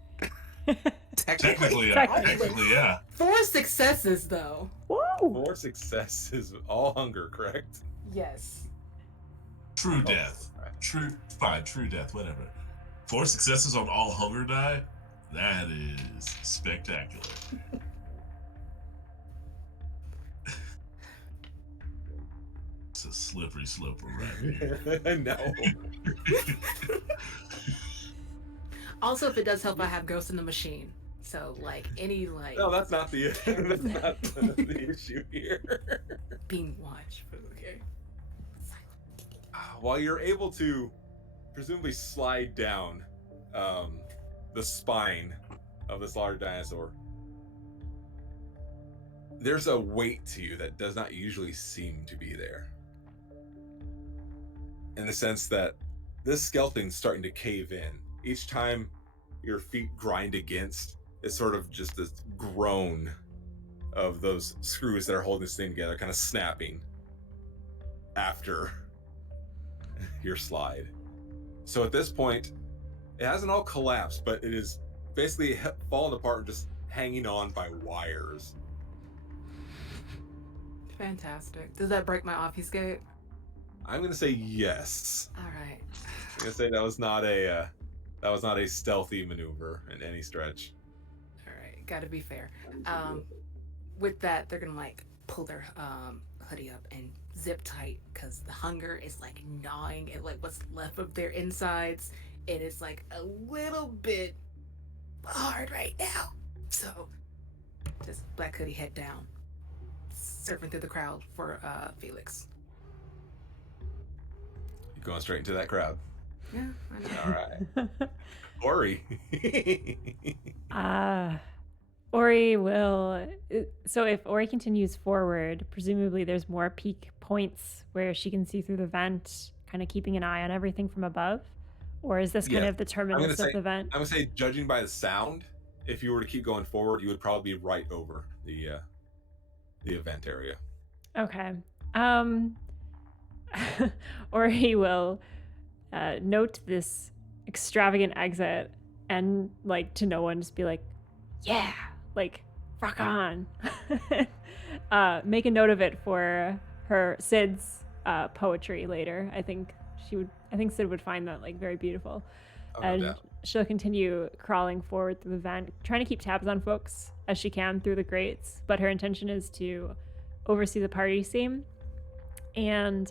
Technically, yeah. 4 successes though. Whoa! 4 successes, all hunger, correct? Yes. True death. True death, whatever. 4 successes on all hunger die? That is spectacular. It's a slippery slope right here. No. Also, if it does help, I have Ghost in the Machine. So any No, that's not the that's not the issue here. being watched. Okay. While you're able to presumably slide down the spine of this large dinosaur, there's a weight to you that does not usually seem to be there. In the sense that this skeleton's starting to cave in. Each time your feet grind against, it's sort of just this groan of those screws that are holding this thing together, kind of snapping after your slide. So at this point, it hasn't all collapsed, but it is basically fallen apart and just hanging on by wires. Fantastic. Does that break my obfuscate? I'm gonna say yes. All right. I'm gonna say that was not a stealthy maneuver in any stretch. All right. Got to be fair. With that, they're gonna pull their hoodie up and zip tight because the hunger is gnawing at what's left of their insides. It is a little bit hard right now. So just black hoodie head down, surfing through the crowd for Felix. You're going straight into that crowd. Yeah, I know. All right. Ori. Ori will. So if Ori continues forward, presumably there's more peak points where she can see through the vent, kind of keeping an eye on everything from above. Or is this kind Yeah. of the terminus of the vent? I'm gonna say, judging by the sound, if you were to keep going forward, you would probably be right over the event area. Okay. Ori will note this extravagant exit and to no one just be yeah, rock on. Make a note of it for Sid's poetry later. I think Sid would find that like very beautiful. Oh, no And doubt. she'll continue crawling forward through the vent, trying to keep tabs on folks as she can through the grates. But her intention is to oversee the party scene. And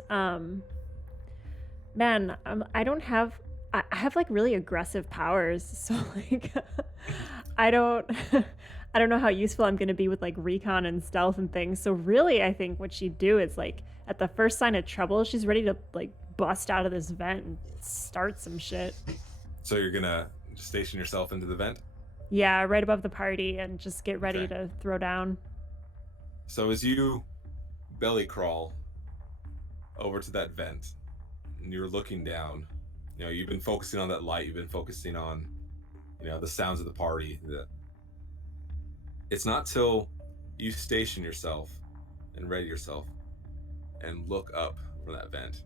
man, I don't have. I have like really aggressive powers, so like I don't. I don't know how useful I'm going to be with like recon and stealth and things. So really, I think what she'd do is like at the first sign of trouble, she's ready to like bust out of this vent and start some shit. So you're gonna station yourself into the vent? Yeah, right above the party and just get ready Okay. to throw down. So as you belly crawl over to that vent and you're looking down, you know, you've been focusing on that light, you've been focusing on, you know, the sounds of the party. It's not till you station yourself and ready yourself and look up from that vent.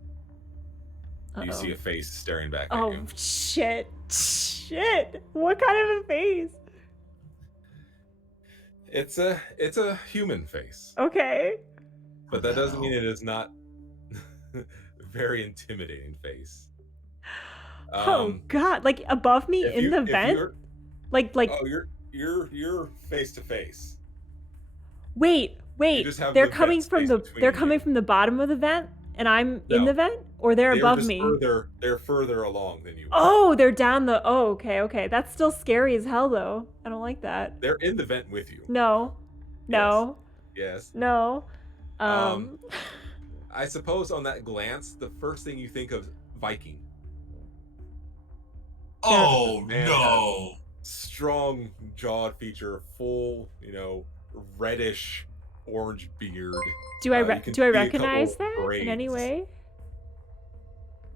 You see a face staring back at Oh you. shit. Shit. What kind of a face? It's a human face. Okay. But that doesn't mean it is not very intimidating face. Oh god, like above me in the vent? Like oh, you're face to face. Wait. just have They're the coming vent from space the between they're you. coming from the bottom of the vent and I'm in No. the vent, or they're above just me. They're further along than you are. Oh, they're down the okay. That's still scary as hell though. I don't like that. They're in the vent with you. No. Yes. No. I suppose on that glance, the first thing you think of Viking. Oh Man no! Strong jawed feature, full, you know, reddish orange beard. Do I you can do I see a recognize couple that in any braids. way?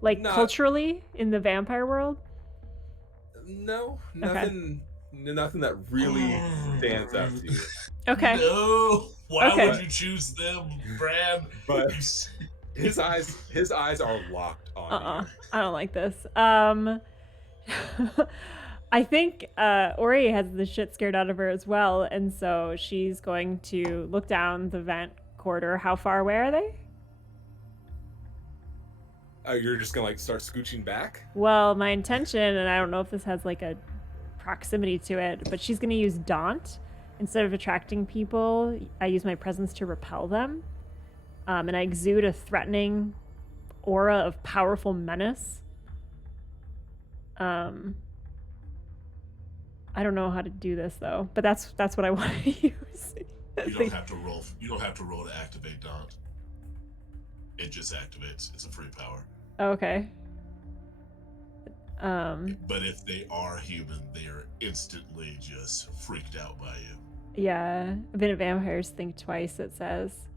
Like Not- culturally in the vampire world? No, nothing that really stands out to you. Okay. No! Why Okay. would you choose them, Bran? But his eyes are locked on you. I don't like this. I think Ori has the shit scared out of her as well, and so she's going to look down the vent corridor. How far away are they? You're just gonna like start scooching back? Well, my intention, and I don't know if this has like a proximity to it, but she's gonna use Daunt. Instead of attracting people, I use my presence to repel them. And I exude a threatening aura of powerful menace. I don't know how to do this though, but that's what I want to use. You don't have to roll. You don't have to roll to activate Daunt. It just activates. It's a free power. Okay. But if they are human, they are instantly just freaked out by you. Yeah, I've been at Vampires Think Twice, it says.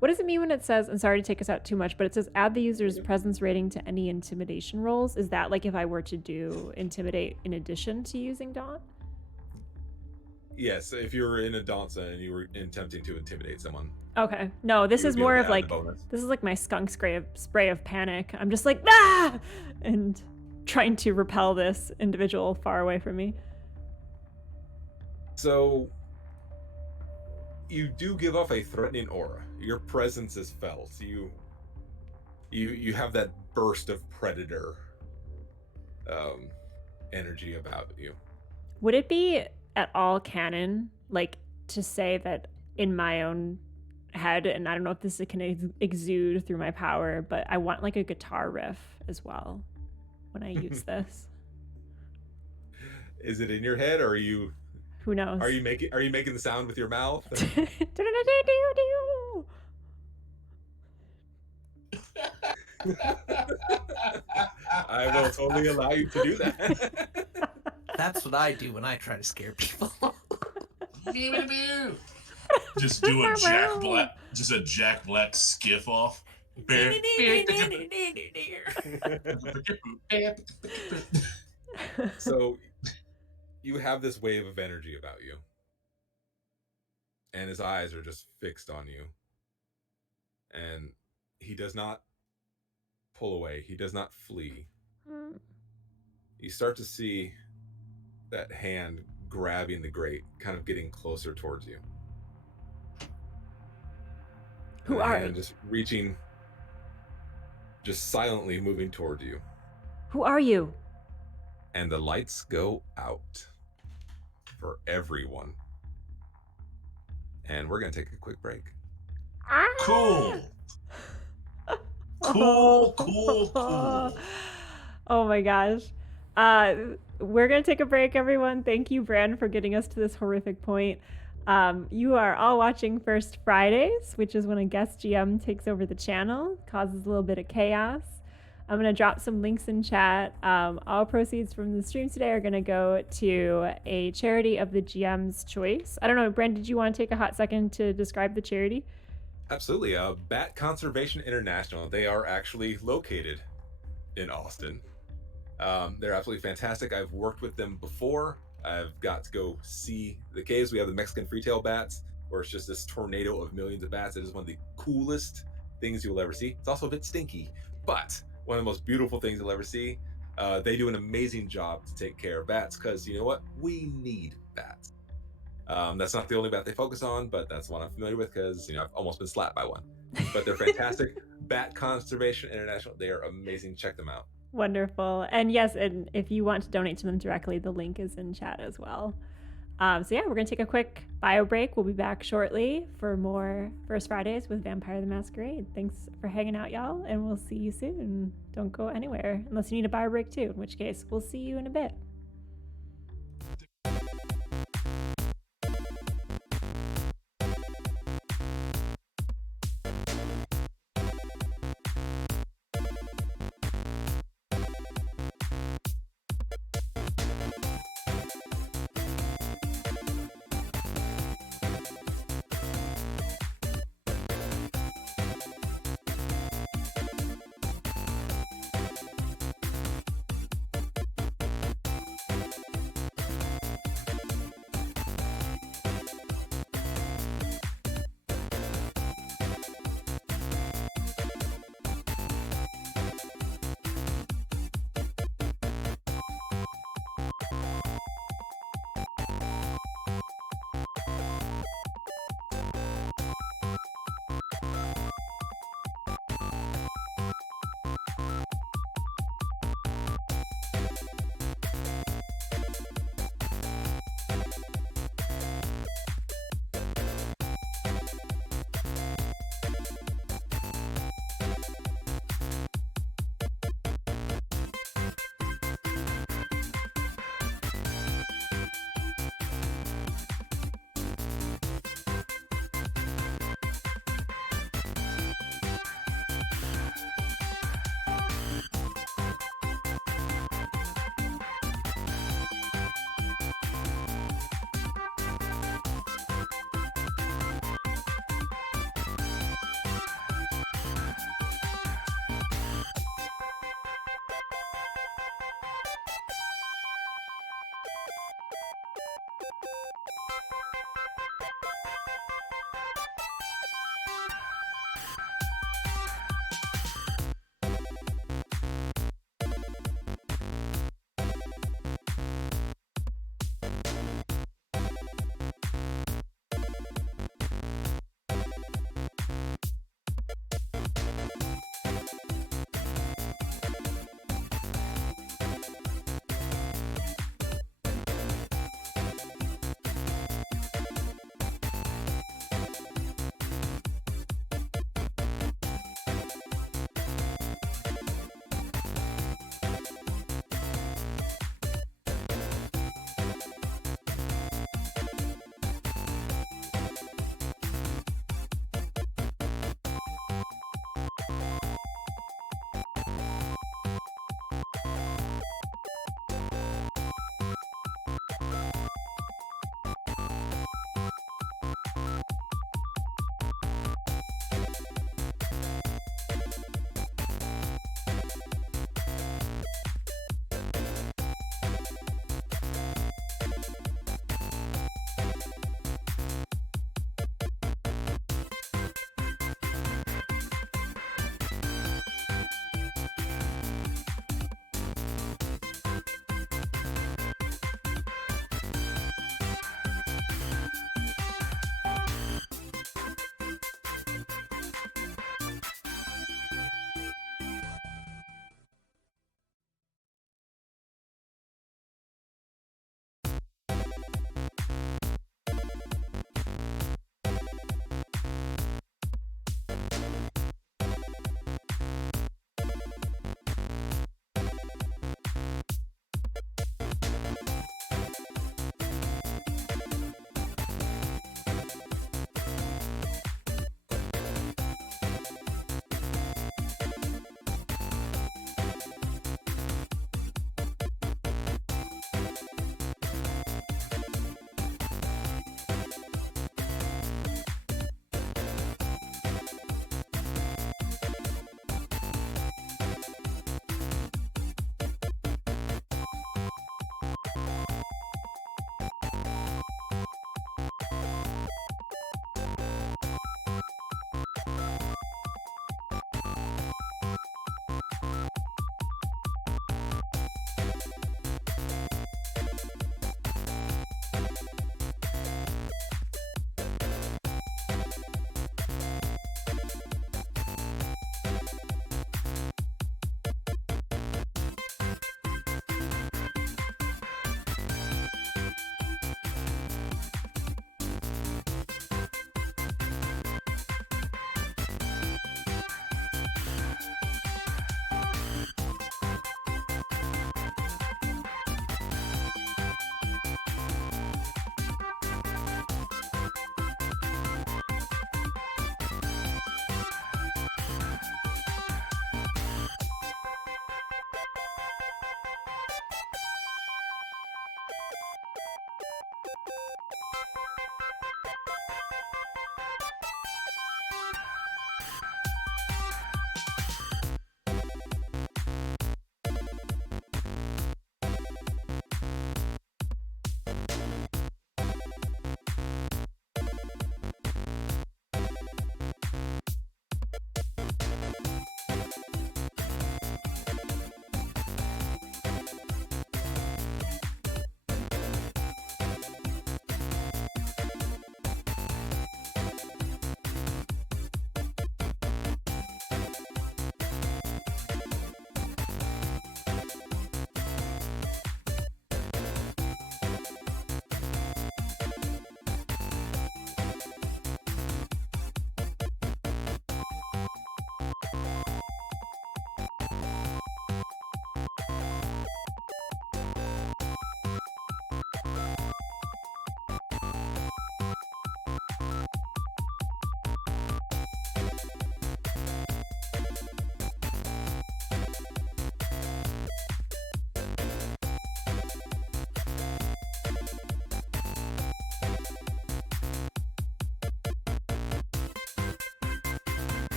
What does it mean when it says, and sorry to take us out too much, but it says add the user's presence rating to any intimidation rolls? Is that like if I were to do intimidate in addition to using Daunt? Yes, if you were in a danza and you were attempting to intimidate someone. Okay. No, this you is would be able more to of add like, the bonus. this is like my skunk spray of panic. I'm just like, ah! And trying to repel this individual far away from me. So you do give off a threatening aura. Your presence is felt. You have that burst of predator energy about you. Would it be at all canon, like, to say that in my own head, and I don't know if this can exude through my power, but I want like a guitar riff as well when I use this? Is it in your head, or are you? Who knows? Are you making the sound with your mouth? I will totally allow you to do that. That's what I do when I try to scare people. Just do a Jack Black skiff off. So you have this wave of energy about you, and his eyes are just fixed on you, and he does not pull away. He does not flee. You start to see that hand grabbing the grate, kind of getting closer towards you. Who and a are hand you? just reaching, just silently moving toward you. Who are you? And the lights go out for everyone. And we're going to take a quick break. Cool. Cool. Oh my gosh. We're going to take a break, everyone. Thank you, Bran, for getting us to this horrific point. You are all watching First Fridays, which is when a guest GM takes over the channel, causes a little bit of chaos. I'm going to drop some links in chat. All proceeds from the stream today are going to go to a charity of the GM's choice. I don't know, Bran, did you want to take a hot second to describe the charity? Absolutely. Bat Conservation International. They are actually located in Austin. They're absolutely fantastic. I've worked with them before. I've got to go see the caves. We have the Mexican freetail bats, where it's just this tornado of millions of bats. It is one of the coolest things you will ever see. It's also a bit stinky, but one of the most beautiful things you'll ever see. They do an amazing job to take care of bats because you know what? We need bats. That's not the only bat they focus on, but that's one I'm familiar with because I've almost been slapped by one. But they're fantastic. Bat Conservation International. They are amazing. Check them out. Wonderful. And yes, and if you want to donate to them directly, the link is in chat as well. So yeah, we're going to take a quick bio break. We'll be back shortly for more First Fridays with Vampire the Masquerade. Thanks for hanging out, y'all, and we'll see you soon. Don't go anywhere unless you need a bio break too, in which case we'll see you in a bit.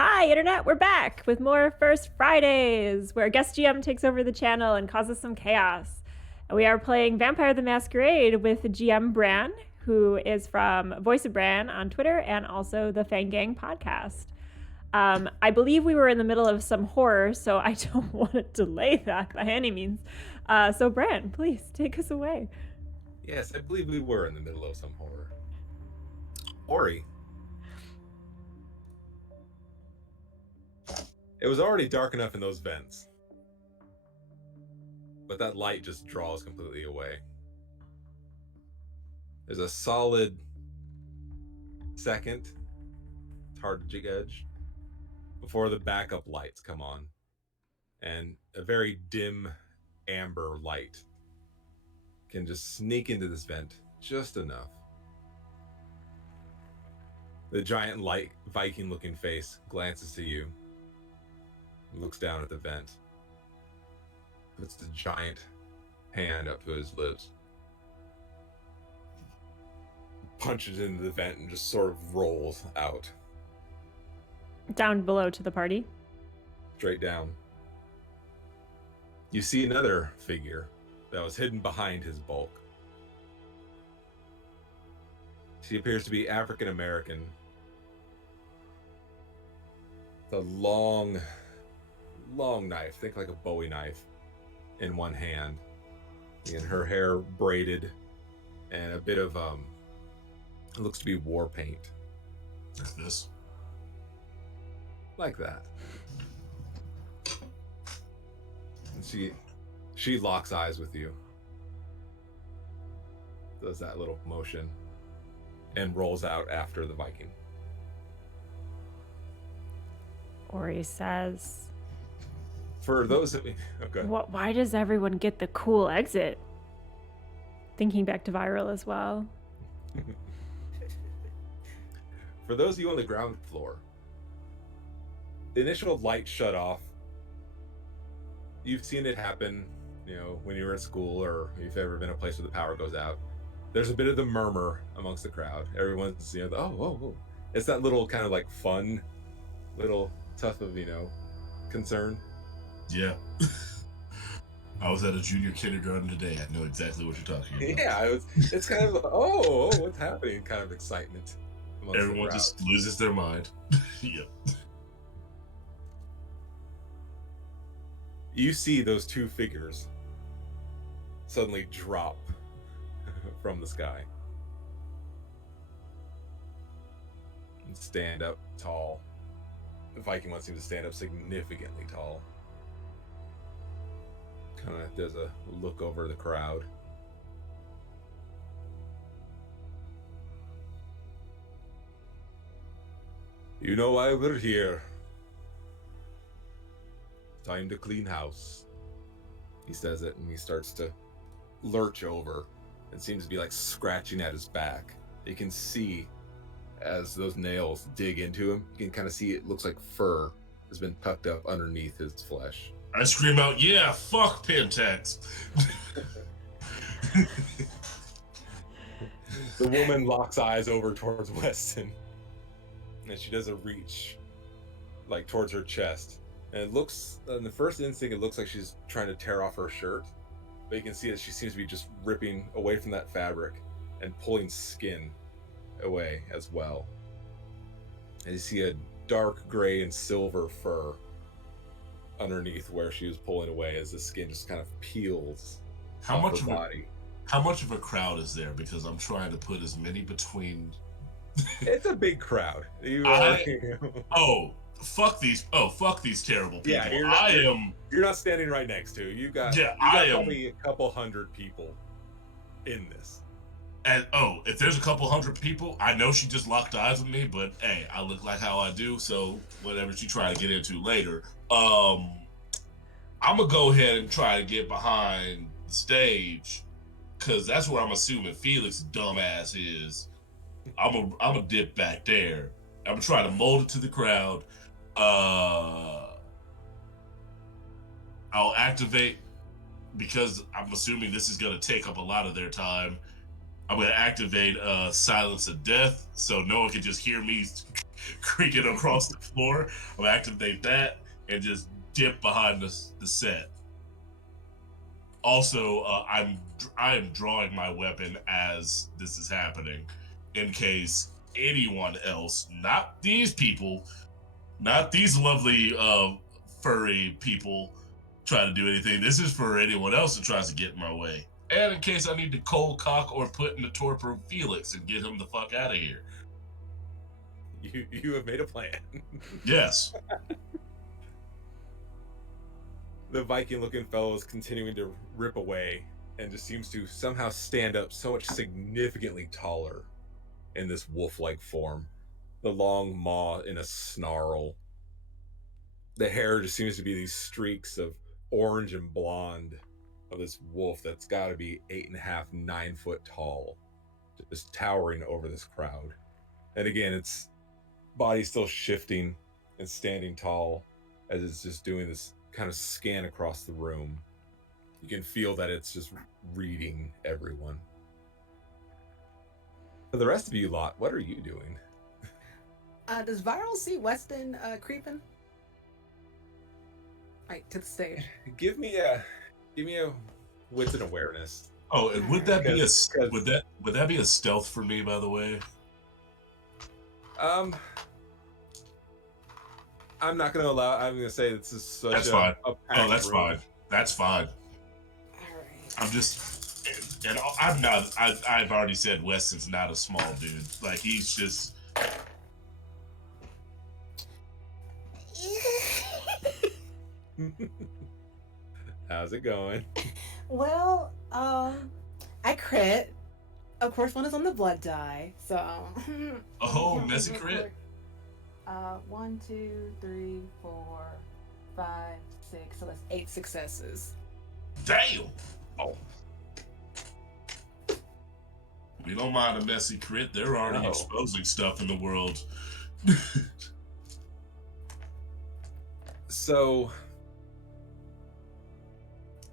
Hi, Internet, we're back with more First Fridays, where guest GM takes over the channel and causes some chaos. We are playing Vampire the Masquerade with GM Bran, who is from Voice of Bran on Twitter and also the Fang Gang podcast. I believe we were in the middle of some horror, so I don't want to delay that by any means. So Bran, please take us away. Yes, I believe we were in the middle of some horror. Ori. It was already dark enough in those vents, but that light just draws completely away. There's a solid second, it's hard to judge, before the backup lights come on, and a very dim amber light can just sneak into this vent just enough. The giant light Viking-looking face glances to you, looks down at the vent, puts the giant hand up to his lips, punches into the vent and just sort of rolls out. Down below to the party. Straight down. You see another figure that was hidden behind his bulk. She appears to be African American. The long knife, think like a Bowie knife, in one hand, and her hair braided, and a bit of it looks to be war paint. Like this. Like that. And she locks eyes with you. Does that little motion and rolls out after the Viking. Ori says, For those of you, okay. Why does everyone get the cool exit? Thinking back to Viral as well. For those of you on the ground floor, the initial light shut off. You've seen it happen, when you were at school, or if you've ever been a place where the power goes out. There's a bit of the murmur amongst the crowd. Everyone's, oh. It's that little kind of like fun, little tuft of, concern. Yeah. I was at a junior kindergarten today. I know exactly what you're talking about. Yeah, it's kind of, what's happening? Kind of excitement. Everyone just loses their mind. Yep. You see those two figures suddenly drop from the sky and stand up tall. The Viking one seems to stand up significantly tall. Kind of does a look over the crowd. You know why we're here. Time to clean house. He says it and he starts to lurch over and seems to be like scratching at his back. You can see as those nails dig into him, you can kind of see it looks like fur has been tucked up underneath his flesh. I scream out, yeah, fuck Pentax. The woman locks eyes over towards Weston, and she does a reach, like towards her chest. And it looks, in the first instinct, it looks like she's trying to tear off her shirt, but you can see that she seems to be just ripping away from that fabric and pulling skin away as well. And you see a dark gray and silver fur underneath where she was pulling away as the skin just kind of peels off her body. How much of a crowd is there? Because I'm trying to put as many between. It's a big crowd. Fuck these terrible people. Yeah, you're not standing right next to. You got probably a couple hundred people in this. And if there's a couple hundred people, I know she just locked eyes with me, but hey, I look like how I do, so whatever she try to get into later. I'm gonna go ahead and try to get behind the stage, cause that's where I'm assuming Felix's dumbass is. I'm a dip back there. I'm gonna try to mold it to the crowd. I'll activate, because I'm assuming this is gonna take up a lot of their time. I'm gonna activate Silence of Death, so no one can just hear me creaking across the floor. I'm gonna activate that and just dip behind the set. Also, I am drawing my weapon as this is happening, in case anyone else, not these people, not these lovely furry people, try to do anything. This is for anyone else that tries to get in my way, and in case I need to cold cock or put in the torpor Felix and get him the fuck out of here. You have made a plan. Yes. The Viking-looking fellow is continuing to rip away and just seems to somehow stand up so much significantly taller in this wolf-like form. The long maw in a snarl. The hair just seems to be these streaks of orange and blonde of this wolf that's got to be 8.5, 9 foot tall, just towering over this crowd. And again, its body still shifting and standing tall as it's just doing this kind of scan across the room. You can feel that it's just reading everyone. For the rest of you lot, what are you doing? Does Viral see Weston creeping? Right to the stage. Give me a wits and awareness. Oh, and would that be Because- would that be a stealth for me, by the way? I'm not gonna allow. I'm gonna say this is such That's a, fine. a Oh, packed that's room. fine. That's fine. Alright. I'm just, and I'm not. I've already said Weston's not a small dude. Like he's just. How's it going? Well, I crit. Of course, one is on the blood die, so. Oh, messy crit. 1, 2, 3, 4, 5, 6. So that's 8 successes. Damn. Oh. We don't mind a messy crit. They're already No. exposing stuff in the world. So,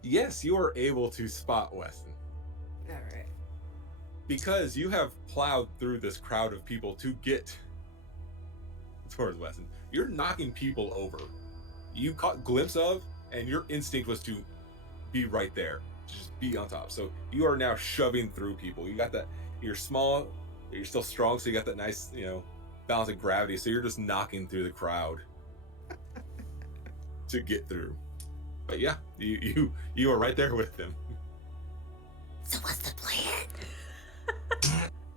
yes, you are able to spot Weston All right. because you have plowed through this crowd of people to get towards Weston. You're knocking people over. You caught glimpse of, and your instinct was to be right there, just be on top. So you are now shoving through people. You got that. You're small. You're still strong, so you got that nice, balance of gravity. So you're just knocking through the crowd to get through. But yeah, you are right there with them. So what's the plan?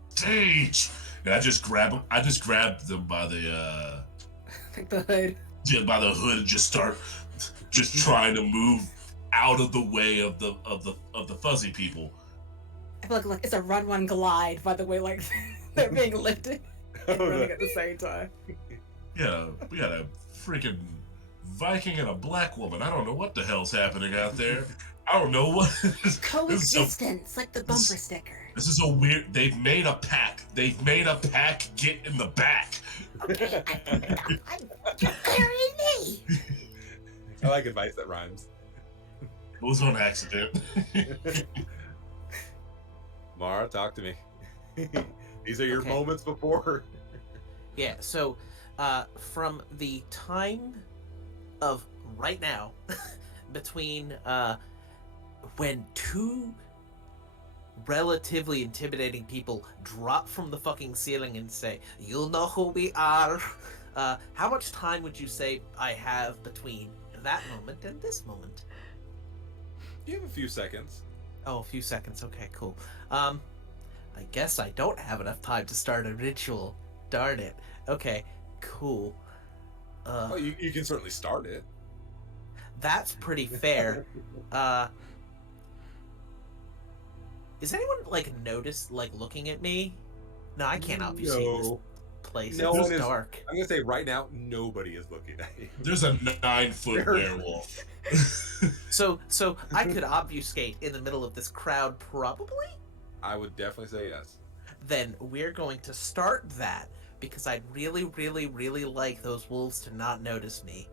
Stage. And I just grabbed them by the Like the hood. by the hood and just trying to move out of the way of the fuzzy people. I feel like it's a run, glide. By the way, like they're being lifted and running at the same time. Yeah, we got a freaking Viking and a black woman. I don't know what the hell's happening out there. I don't know what. Coexistence, like the bumper sticker. This is a weird. They've made a pack. Get in the back. Okay, you're carrying me. I like advice that rhymes. It was on accident. Mara, talk to me. These are your Okay. moments before. Yeah, so from the time of right now, between when two relatively intimidating people drop from the fucking ceiling and say, "You'll know who we are," how much time would you say I have between that moment and this moment? You have a few seconds. Oh, a few seconds. Okay, cool. I guess I don't have enough time to start a ritual. Darn it. Okay, cool. Well, you can certainly start it. That's pretty fair. Is anyone looking at me? No, I can't obviously see this No. place. No It's one is- dark. I'm gonna say right now, nobody is looking at you. There's a 9-foot werewolf. So I could obfuscate in the middle of this crowd, probably? I would definitely say yes. Then we're going to start that, because I'd really, really, really like those wolves to not notice me.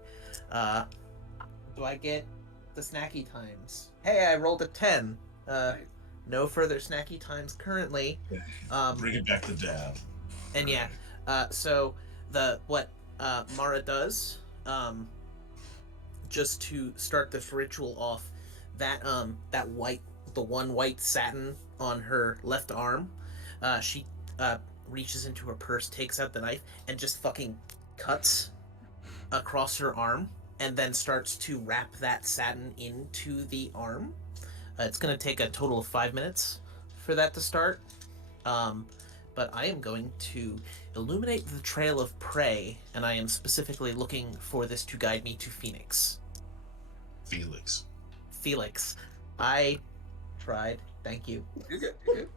Do I get the snacky times? Hey, I rolled a 10. No further snacky times currently. Bring it back to dab. And yeah, so what Mara does, just to start this ritual off, that the one white satin on her left arm, she reaches into her purse, takes out the knife, and just fucking cuts across her arm, and then starts to wrap that satin into the arm. It's going to take a total of 5 minutes for that to start. But I am going to illuminate the trail of prey, and I am specifically looking for this to guide me to Phoenix. Felix. I tried. Thank you. You're good. You're good.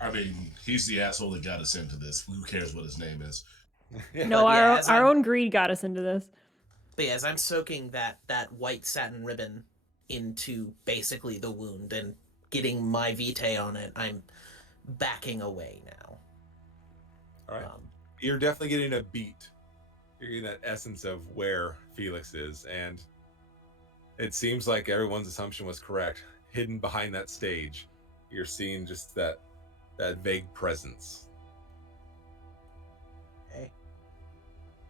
I mean, he's the asshole that got us into this. Who cares what his name is? Yeah. No, yeah, our own greed got us into this. But yeah, as I'm soaking that white satin ribbon into basically the wound and getting my vitae on it, I'm backing away now. All right. You're definitely getting a beat. You're getting that essence of where Felix is, and it seems like everyone's assumption was correct. Hidden behind that stage, you're seeing just that vague presence. Okay.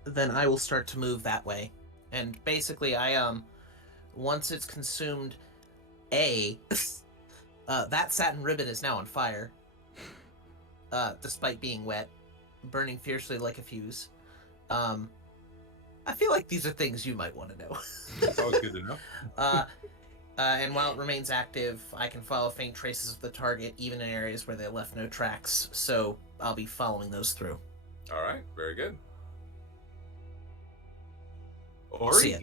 Then I will start to move that way. And basically once it's consumed that satin ribbon is now on fire. Despite being wet, burning fiercely like a fuse. I feel like these are things you might want to know. It's always good to know. And while it remains active, I can follow faint traces of the target, even in areas where they left no tracks, so I'll be following those through. All right, very good. Ori, So yeah,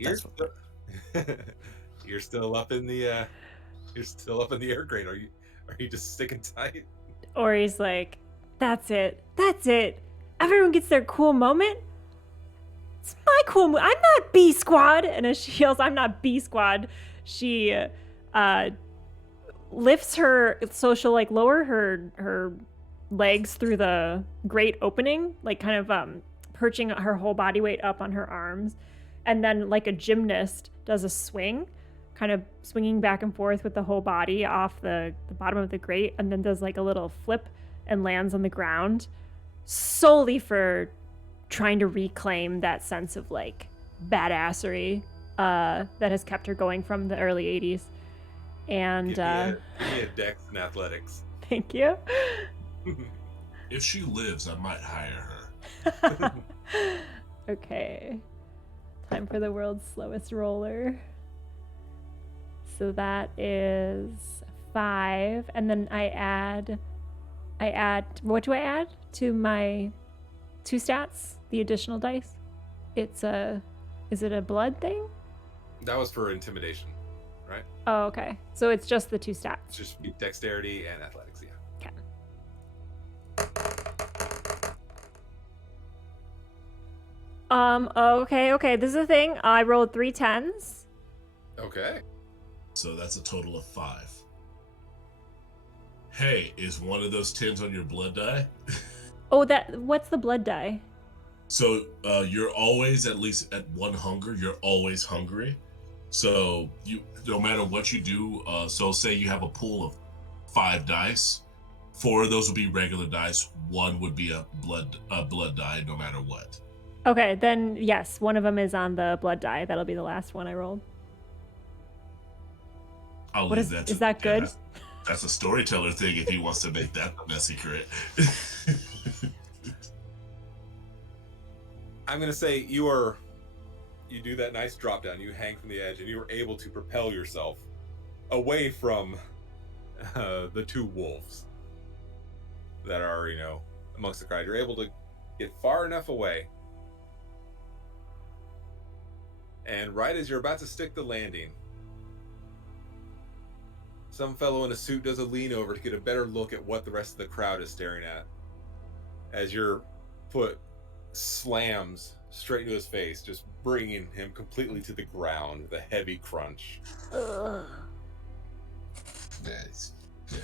you're still up in the air grade. Are you just sticking tight? Ori's like, that's it. Everyone gets their cool moment. It's my cool moment. I'm not B Squad. And as she yells, I'm not B Squad, she lifts her social, like lower her legs through the grate opening, like kind of perching her whole body weight up on her arms. And then like a gymnast does a swing, kind of swinging back and forth with the whole body off the bottom of the grate, and then does like a little flip and lands on the ground, solely for trying to reclaim that sense of like badassery that has kept her going from the early 80s. And Give me a dex in athletics. Thank you. If she lives, I might hire her. Okay. Time for the world's slowest roller. So that is 5, and then I add. What do I add to my 2 stats? The additional dice. Is it a blood thing? That was for intimidation, right? Oh, okay. So it's just the 2 stats. It's just dexterity and athletics, yeah. Okay. This is a thing. I rolled 3 10s. Okay. So that's a total of 5. Hey, is one of those 10s on your blood die? Oh, what's the blood die? So you're always at least at 1 hunger. You're always hungry. So you, no matter what you do, so say you have a pool of 5 dice. 4 of those would be regular dice. 1 would be a blood die, no matter what. Okay, then yes, one of them is on the blood die. That'll be the last one I rolled. I'll What leave is that. is that good? That's a storyteller thing if he wants to make that a secret. I'm gonna say you do that nice drop down. You hang from the edge, and you were able to propel yourself away from the 2 wolves that are, amongst the crowd. You're able to get far enough away, and right as you're about to stick the landing, some fellow in a suit does a lean over to get a better look at what the rest of the crowd is staring at. As your foot slams straight into his face, just bringing him completely to the ground with a heavy crunch. Ugh. Nice. Yeah.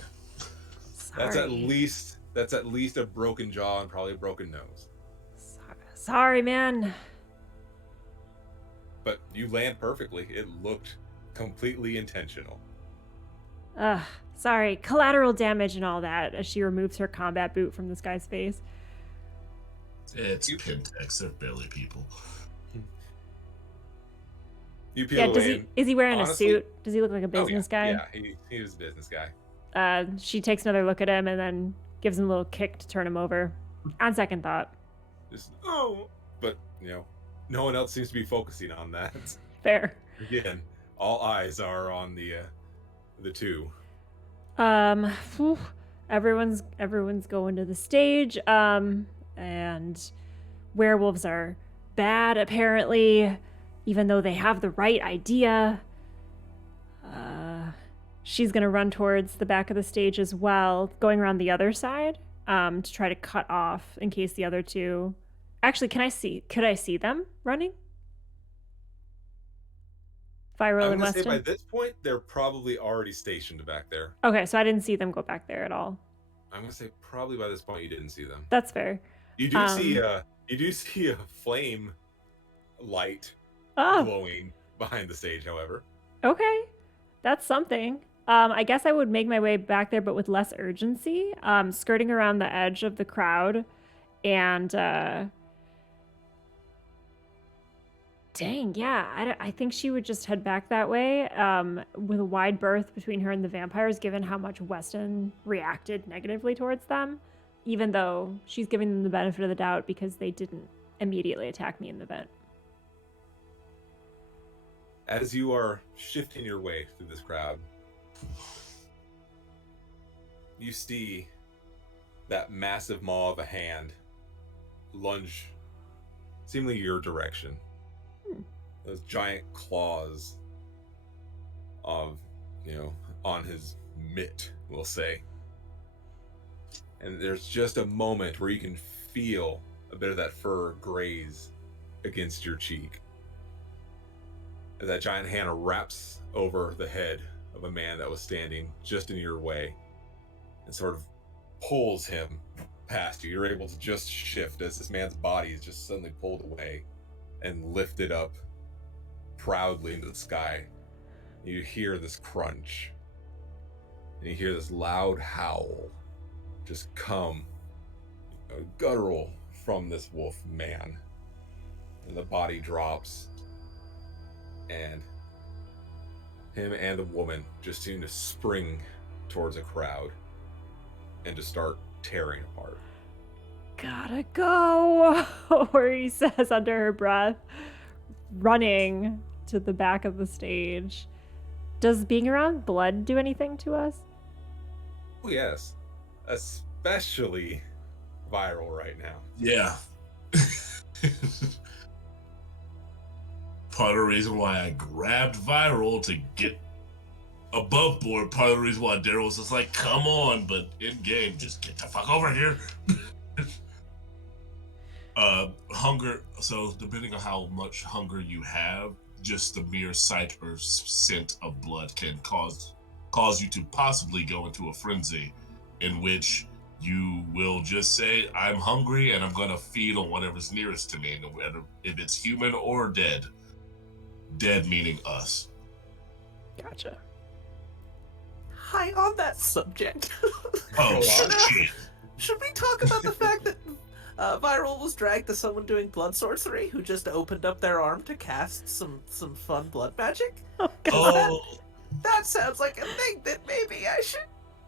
That's at least a broken jaw and probably a broken nose. Sorry, man. But you land perfectly. It looked completely intentional. Sorry. Collateral damage and all that, as she removes her combat boot from this guy's face. It's Pentex. They're barely people. You peel Yeah, away. is he wearing honestly- a suit? Does he look like a business guy? Yeah, he was a business guy. She takes another look at him and then gives him a little kick to turn him over. On second thought. Just but no one else seems to be focusing on that. Fair. Again, all eyes are on the two. Whew, everyone's going to the stage. And werewolves are bad apparently, even though they have the right idea. She's gonna run towards the back of the stage as well, going around the other side, to try to cut off in case the other two. Actually, could I see them running? Viral I'm and gonna say Weston. by this point they're probably already stationed back there. Okay, so I didn't see them go back there at all. I'm gonna say probably by this point you didn't see them. That's fair. You do see a flame light Oh, glowing behind the stage, however. okay. That's something. I guess I would make my way back there, but with less urgency, skirting around the edge of the crowd. And, dang, yeah, I think she would just head back that way, with a wide berth between her and the vampires, given how much Weston reacted negatively towards them, even though she's giving them the benefit of the doubt because they didn't immediately attack me in the vent. As you are shifting your way through this crowd, you see that massive maw of a hand lunge seemingly your direction. Those giant claws of, on his mitt, we'll say. And there's just a moment where you can feel a bit of that fur graze against your cheek. As that giant hand wraps over the head of a man that was standing just in your way and sort of pulls him past you. You're able to just shift as this man's body is just suddenly pulled away and lifted up proudly into the sky. You hear this crunch and you hear this loud howl just come, guttural from this wolf man, and the body drops, and him and the woman just seem to spring towards a crowd and to start tearing apart. Gotta go, or he says under her breath, running to the back of the stage. Does being around blood do anything to us? Oh yes, especially viral right now. Yeah. Part of the reason why I grabbed Viral to get above board, part of the reason why Daryl was just like, come on, but in game, just get the fuck over here. Hunger, so depending on how much hunger you have, just the mere sight or scent of blood can cause you to possibly go into a frenzy in which you will just say, I'm hungry and I'm gonna feed on whatever's nearest to me, no matter if it's human or dead. Dead meaning us. Gotcha. Hi, on that subject. Oh, shit. Should we talk about the fact that Viral was dragged to someone doing blood sorcery who just opened up their arm to cast some fun blood magic? Oh, God. Oh, That sounds like a thing that maybe I should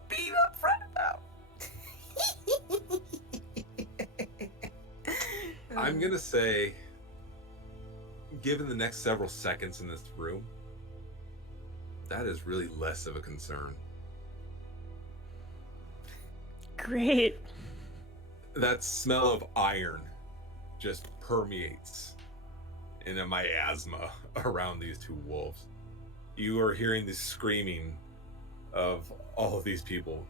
be upfront about. I'm gonna say, given the next several seconds in this room, that is really less of a concern. Great. That smell of iron just permeates in a miasma around these two wolves. You are hearing the screaming of all of these people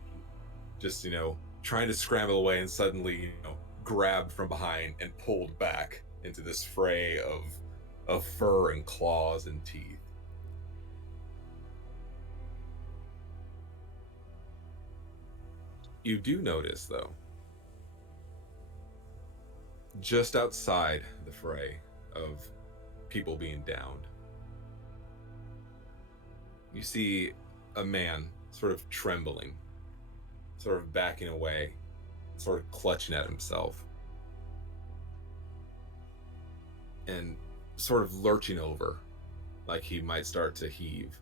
just, trying to scramble away and suddenly, grabbed from behind and pulled back into this fray of fur and claws and teeth. You do notice, though, just outside the fray of people being downed, you see a man sort of trembling, sort of backing away, sort of clutching at himself. and sort of lurching over, like he might start to heave.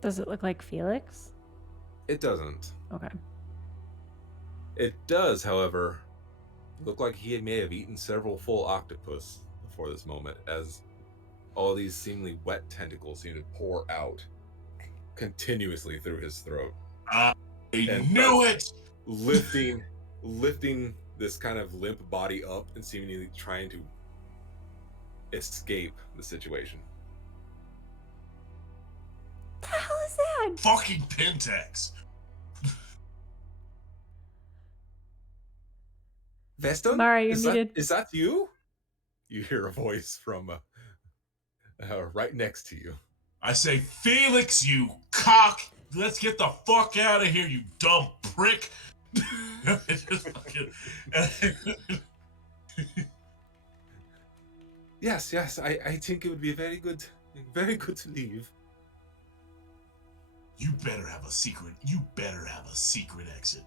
Does it look like Felix? It doesn't. Okay. It does, however, look like he may have eaten several full octopus before this moment, as all these seemingly wet tentacles seem to pour out continuously through his throat. I And knew thus it! lifting this kind of limp body up and seemingly trying to escape the situation. The hell is that? Fucking Pentex! Veston? Mara, you're is muted. Is that you? You hear a voice from right next to you. I say, Felix, you cock! Let's get the fuck out of here, you dumb prick! Yes, I think it would be very good to leave. You better have a secret exit.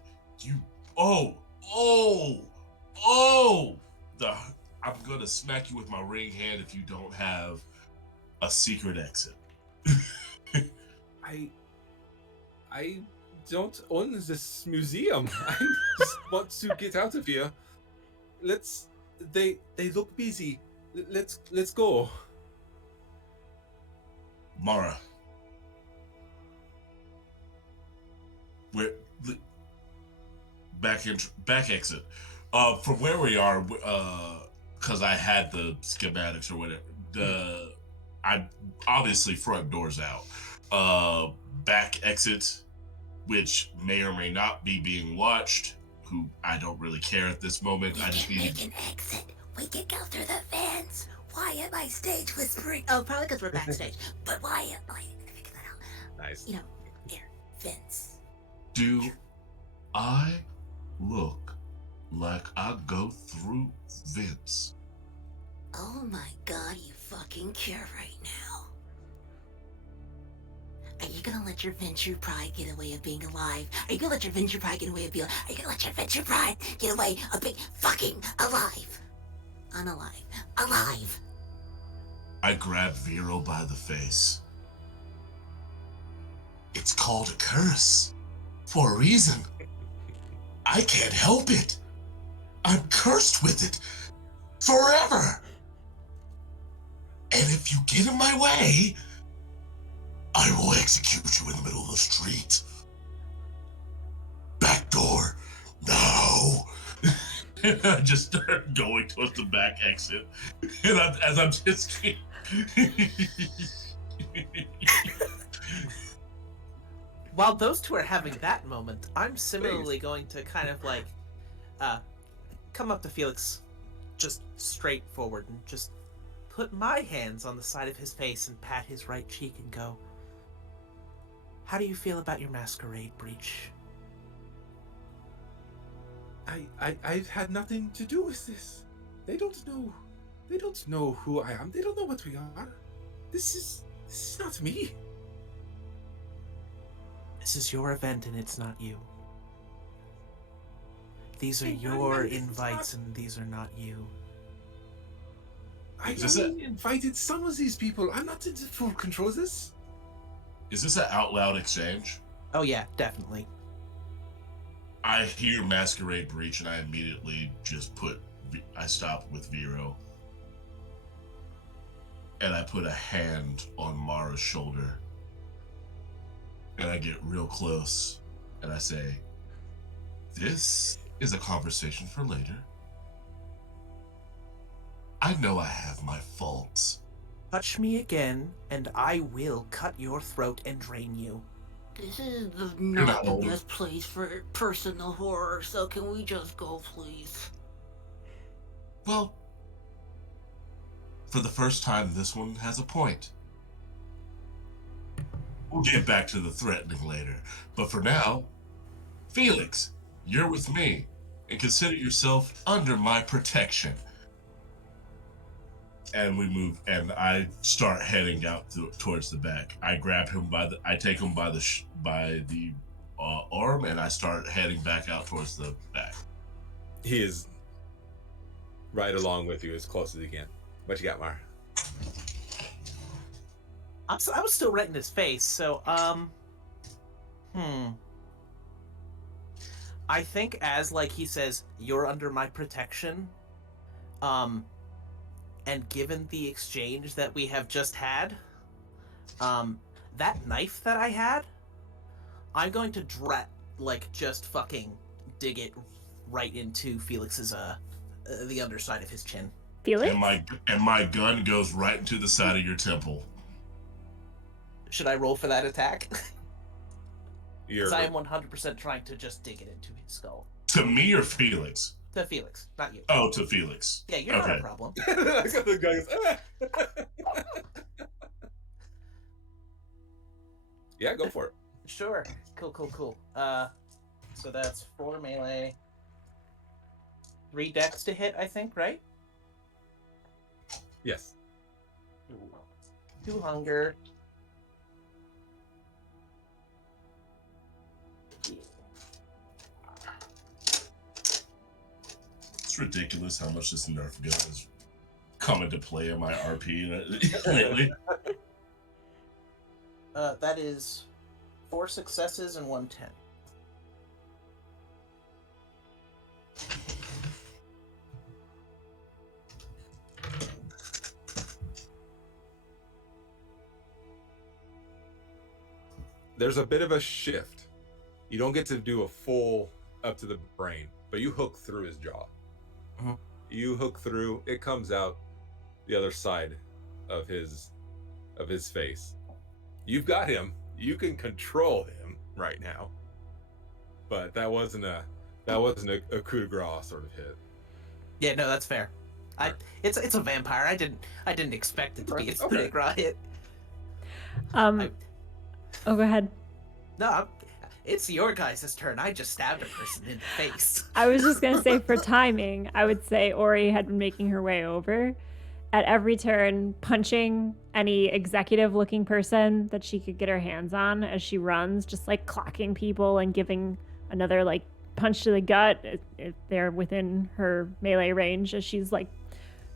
I'm gonna smack you with my ring hand if you don't have a secret exit. I don't own this museum. I just want to get out of here. They look busy. Let's go. Mara. We're back exit. From where we are, because I had the schematics or whatever. I obviously front doors out. Back exit, which may or may not be being watched. Who I don't really care at this moment. I just need an exit. We can go through the vents. Why am I stage whispering? Oh, probably because we're backstage. But why am I figure that out? Nice. You know, there, vents. Do I look like I go through vents? Oh my god, you fucking care right now. Are you gonna let your venture pride get away of being alive? Are you gonna let your venture pride get away of being alive? Are you gonna let your venture pride get away of being fucking alive? Unalive. Alive. I grab Vero by the face. It's called a curse. For a reason. I can't help it. I'm cursed with it. Forever. And if you get in my way, I will execute you in the middle of the street. Back door, now. And I just start going towards the back exit. And as I'm just... While those two are having that moment, I'm similarly going to kind of like come up to Felix just straight forward and just put my hands on the side of his face and pat his right cheek and go, "How do you feel about your masquerade, Breach?" I've had nothing to do with this. They don't know who I am. They don't know what we are. This is not me. This is your event and it's not you. These are your invites and these are not you. I only invited some of these people. I'm not in full control of this. Is this an out loud exchange? Oh yeah, definitely. I hear Masquerade Breach and I immediately just I stop with Vero. And I put a hand on Mara's shoulder. And I get real close and I say, "This is a conversation for later. I know I have my faults. Touch me again and I will cut your throat and drain you." This is not the best place for personal horror, so can we just go, please? Well, for the first time, this one has a point. We'll get back to the threatening later. But for now, Felix, you're with me, and consider yourself under my protection. And we move, and I start heading out towards the back. I grab him I take him by the arm, and I start heading back out towards the back. He is right along with you as close as he can. What you got, Mar? I was still right in his face, so I think as like he says, "You're under my protection," and given the exchange that we have just had, that knife that I had, I'm going to just fucking dig it right into Felix's the underside of his chin. Felix? And my gun goes right into the side of your temple. Should I roll for that attack? Because I am You're 100% trying to just dig it into his skull. To me or Felix? To Felix, not you. Oh, to Felix. Yeah, you're not a problem. the guy goes, yeah, go for it. Sure. Cool. So that's 4 melee, 3 dex to hit, I think, right? Yes. 2 hunger. It's ridiculous how much this Nerf gun has come into play in my RP lately. That is 4 successes and 1 10. There's a bit of a shift. You don't get to do a full up to the brain, but you hook through his jaw. Mhm. You hook through, it comes out the other side of his face. You've got him. You can control him right now. But that wasn't a coup de grace sort of hit. Yeah, no, that's fair. It's a vampire. I didn't expect it to be a coup de grace hit. Oh, go ahead. No, it's your guys' turn. I just stabbed a person in the face. I was just going to say, for timing, I would say Ori had been making her way over at every turn, punching any executive-looking person that she could get her hands on as she runs, just like clocking people and giving another like punch to the gut if they're within her melee range as she's like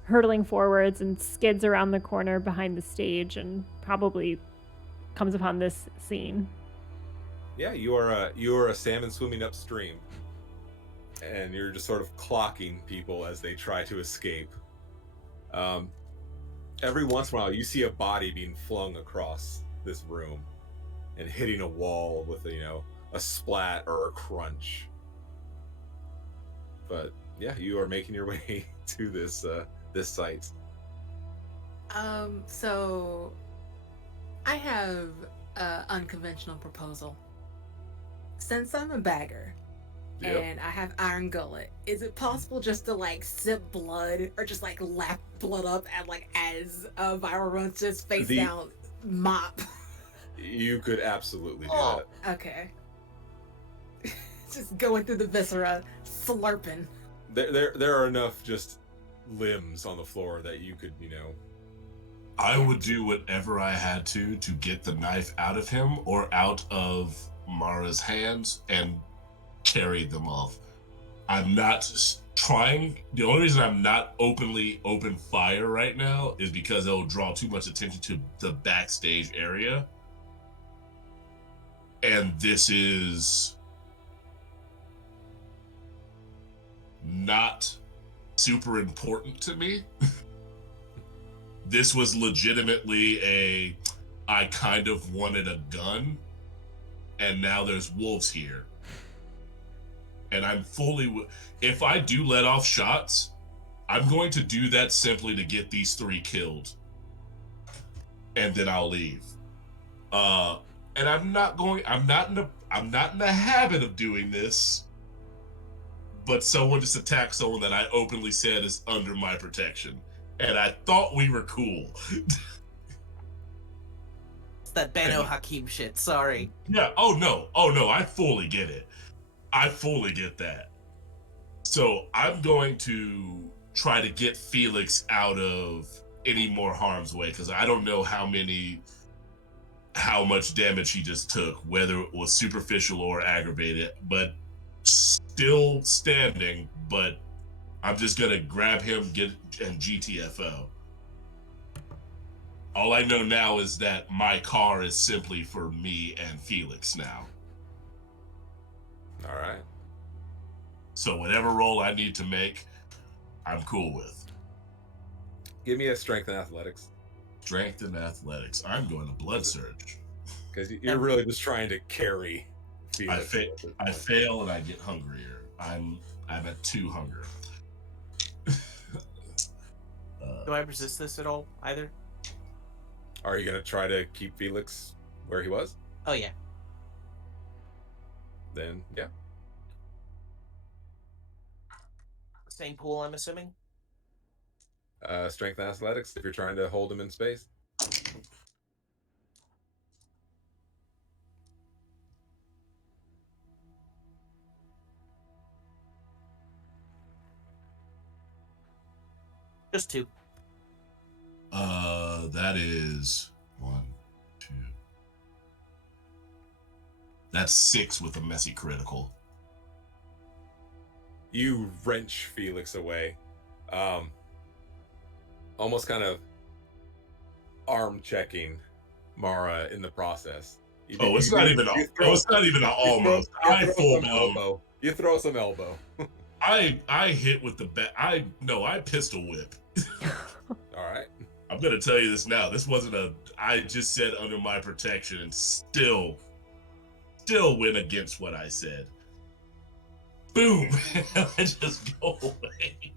hurtling forwards and skids around the corner behind the stage and probably comes upon this scene. Yeah, you are a salmon swimming upstream, and you're just sort of clocking people as they try to escape. Every once in a while, you see a body being flung across this room and hitting a wall with a splat or a crunch. But yeah, you are making your way to this site. So I have an unconventional proposal. Since I'm a bagger and I have iron gullet, is it possible just to like sip blood or just like lap blood up and like as Viral runs just face down mop? You could absolutely do that. Okay. Just going through the viscera, slurping. There are enough just limbs on the floor that you could, I would do whatever I had to get the knife out of him or out of Mara's hands and carry them off. I'm not trying. The only reason I'm not open fire right now is because it'll draw too much attention to the backstage area. And this is not super important to me. This was legitimately I kind of wanted a gun, and now there's wolves here. And I'm if I do let off shots, I'm going to do that simply to get these 3 killed. And then I'll leave. And I'm not in the habit of doing this, but someone just attacked someone that I openly said is under my protection. And I thought we were cool. It's that Beno Hakim shit, sorry. Yeah, oh no, I fully get it. I fully get that. So I'm going to try to get Felix out of any more harm's way, because I don't know how much damage he just took, whether it was superficial or aggravated, but still standing, but I'm just gonna grab him, and GTFO. All I know now is that my car is simply for me and Felix now. All right. So whatever role I need to make, I'm cool with. Give me a strength and athletics. Strength and athletics. I'm going to blood surge. Because you're really just trying to carry Felix. I fail and I get hungrier. I'm at 2 hunger. Do I resist this at all, either? Are you going to try to keep Felix where he was? Oh, yeah. Then, yeah. Same pool, I'm assuming? Strength and athletics, if you're trying to hold him in space. Just 2. That is 1, 2. That's 6 with a messy critical. You wrench Felix away. Almost kind of arm checking Mara in the process. It's not even an almost. I full elbow. You throw some elbow. I hit with the bat. I pistol whip. All right. I'm gonna tell you this now. This wasn't I just said under my protection and still went against what I said. Boom! I just go away.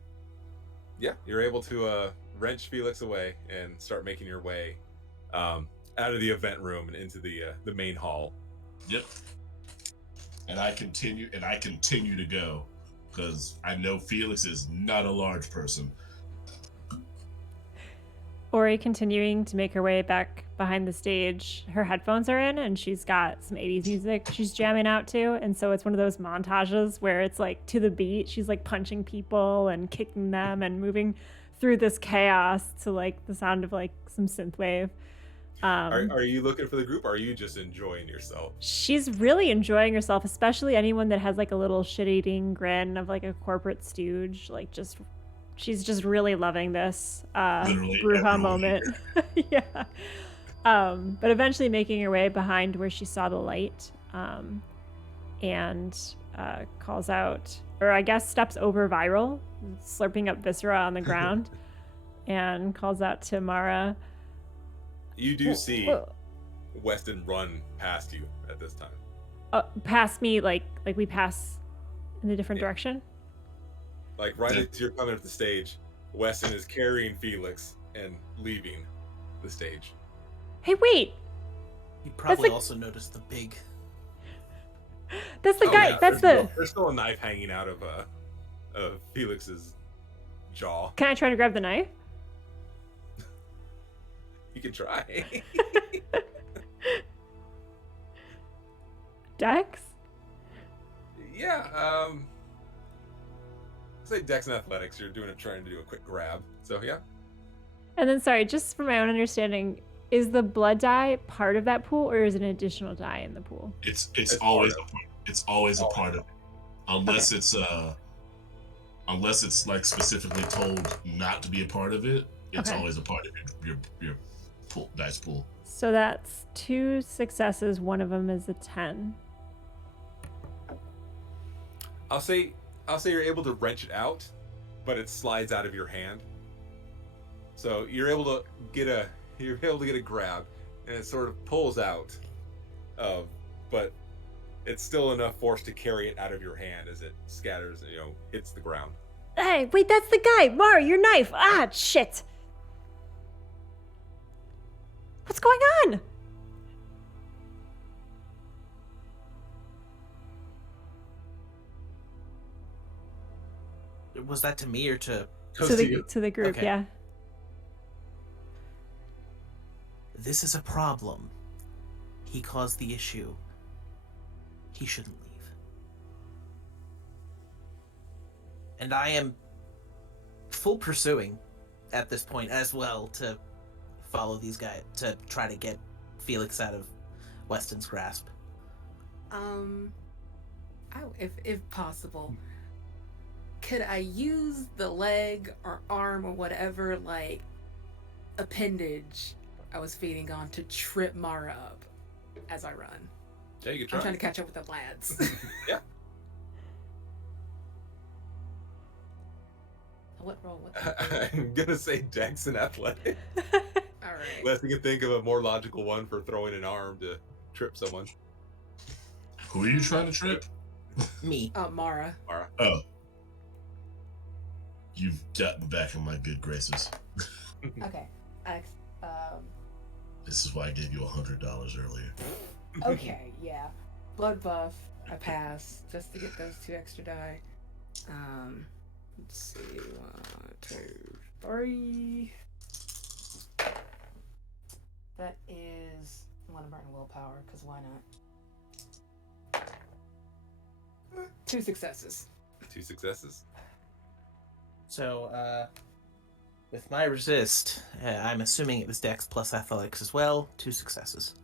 Yeah, you're able to wrench Felix away and start making your way out of the event room and into the main hall. Yep. And I continue to go because I know Felix is not a large person. Ori continuing to make her way back behind the stage. Her headphones are in and she's got some 80s music she's jamming out to. And so it's one of those montages where it's like to the beat. She's like punching people and kicking them and moving through this chaos to like the sound of like some synthwave. Are you looking for the group or are you just enjoying yourself? She's really enjoying herself, especially anyone that has like a little shit-eating grin of like a corporate stooge. Like she's just really loving this Bruja moment. Yeah. But eventually making her way behind where she saw the light and calls out, or I guess steps over Viral, slurping up viscera on the ground, and calls out to Mara. You do see Weston run past you at this time. Past me, like we pass in a different direction? Like right as you're coming up the stage, Weston is carrying Felix and leaving the stage. Hey, wait! You probably also noticed the big... That's the guy. Yeah, there's still a knife hanging out of Felix's jaw. Can I try to grab the knife? You can try. Dex? Yeah, say Dex and athletics. You're trying to do a quick grab. So yeah. And then, sorry, just for my own understanding, is the blood dye part of that pool, or is it an additional dye in the pool? It's always a part of it, unless it's like specifically told not to be a part of it. It's always a part of your pool, dice pool. So that's 2 successes. One of them is a 10. I'll say you're able to wrench it out, but it slides out of your hand. So you're able to get a grab, and it sort of pulls out, but it's still enough force to carry it out of your hand as it scatters and hits the ground. Hey, wait, that's the guy! Mara, your knife! Ah, shit! What's going on? Was that to me or to the group? Okay. Yeah. This is a problem. He caused the issue. He shouldn't leave. And I am full pursuing at this point as well to follow these guys to try to get Felix out of Weston's grasp. If possible, could I use the leg or arm or whatever, like, appendage I was feeding on to trip Mara up as I run? Yeah, you can try. I'm trying to catch up with the lads. Yeah. What roll? I'm gonna say Dex and Athletic. All right. Unless you can think of a more logical one for throwing an arm to trip someone. Who are you trying to trip? Me. Mara. Mara. Oh. You've gotten back in my good graces. Okay. This is why I gave you $100 earlier. Okay, yeah. Blood buff. I pass just to get those 2 extra die. Let's see. 1, 2, 3. That is. I want to burn willpower, because why not? 2 successes. 2 successes. So, with my resist, I'm assuming it was Dex plus Athletics as well. 2 successes.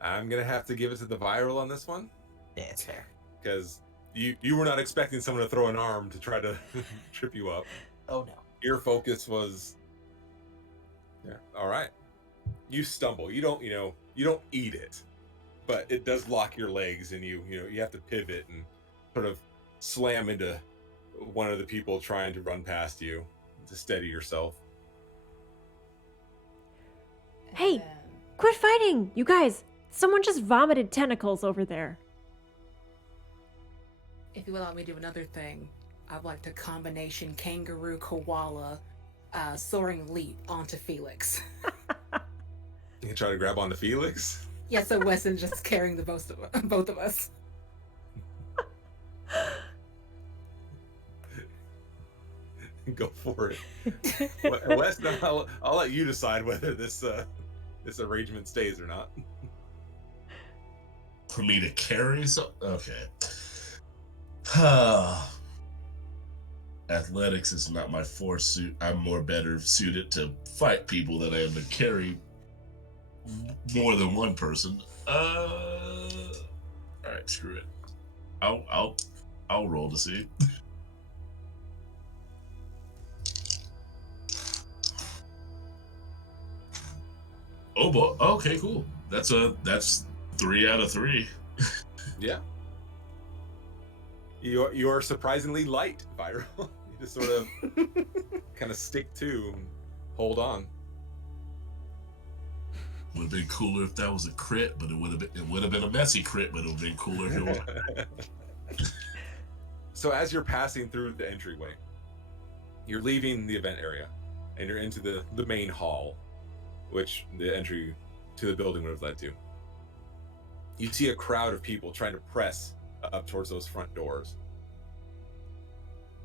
I'm gonna have to give it to the viral on this one. Yeah, it's fair. Because you were not expecting someone to throw an arm to try to trip you up. Oh no. Your focus was, yeah, all right. You stumble. You don't eat it, but it does lock your legs, and you have to pivot and sort of slam into one of the people trying to run past you to steady yourself. Hey! And then- Quit fighting, you guys. Someone just vomited tentacles over there. If you allow me to do another thing, I'd like to combination kangaroo koala soaring leap onto Felix. You can try to grab onto Felix. Yeah, so Wesson just carrying the both of us. Go for it. Wes, I'll let you decide whether this arrangement stays or not. For me to carry okay. Athletics is not my force suit. I'm more better suited to fight people than I am to carry more than one person. Alright, screw it. I'll roll to see. Oh boy. Okay, cool. That's 3 out of 3. Yeah. You are surprisingly light, Viral. You just sort of kind of stick to and hold on. Would have been cooler if that was a crit, but it would have been a messy crit, but it would have been cooler if it was. So as you're passing through the entryway, you're leaving the event area, and you're into the main hall, which the entry to the building would have led to. You see a crowd of people trying to press up towards those front doors.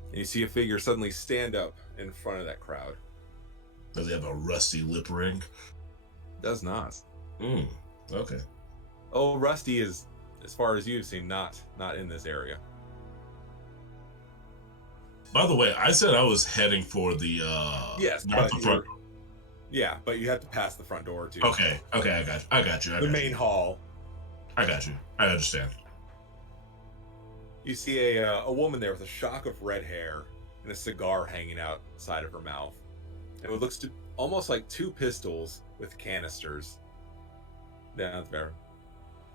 And you see a figure suddenly stand up in front of that crowd. Does he have a rusty lip ring? Does not. Okay. Oh, Rusty is, as far as you've seen, not in this area. By the way, I said I was heading for the Yes, not but the front. yeah, but you have to pass the front door too. Okay, I got you. The main hall. I got you. I understand. You see a woman there with a shock of red hair and a cigar hanging outside of her mouth. And it looks to almost like 2 pistols with canisters down there.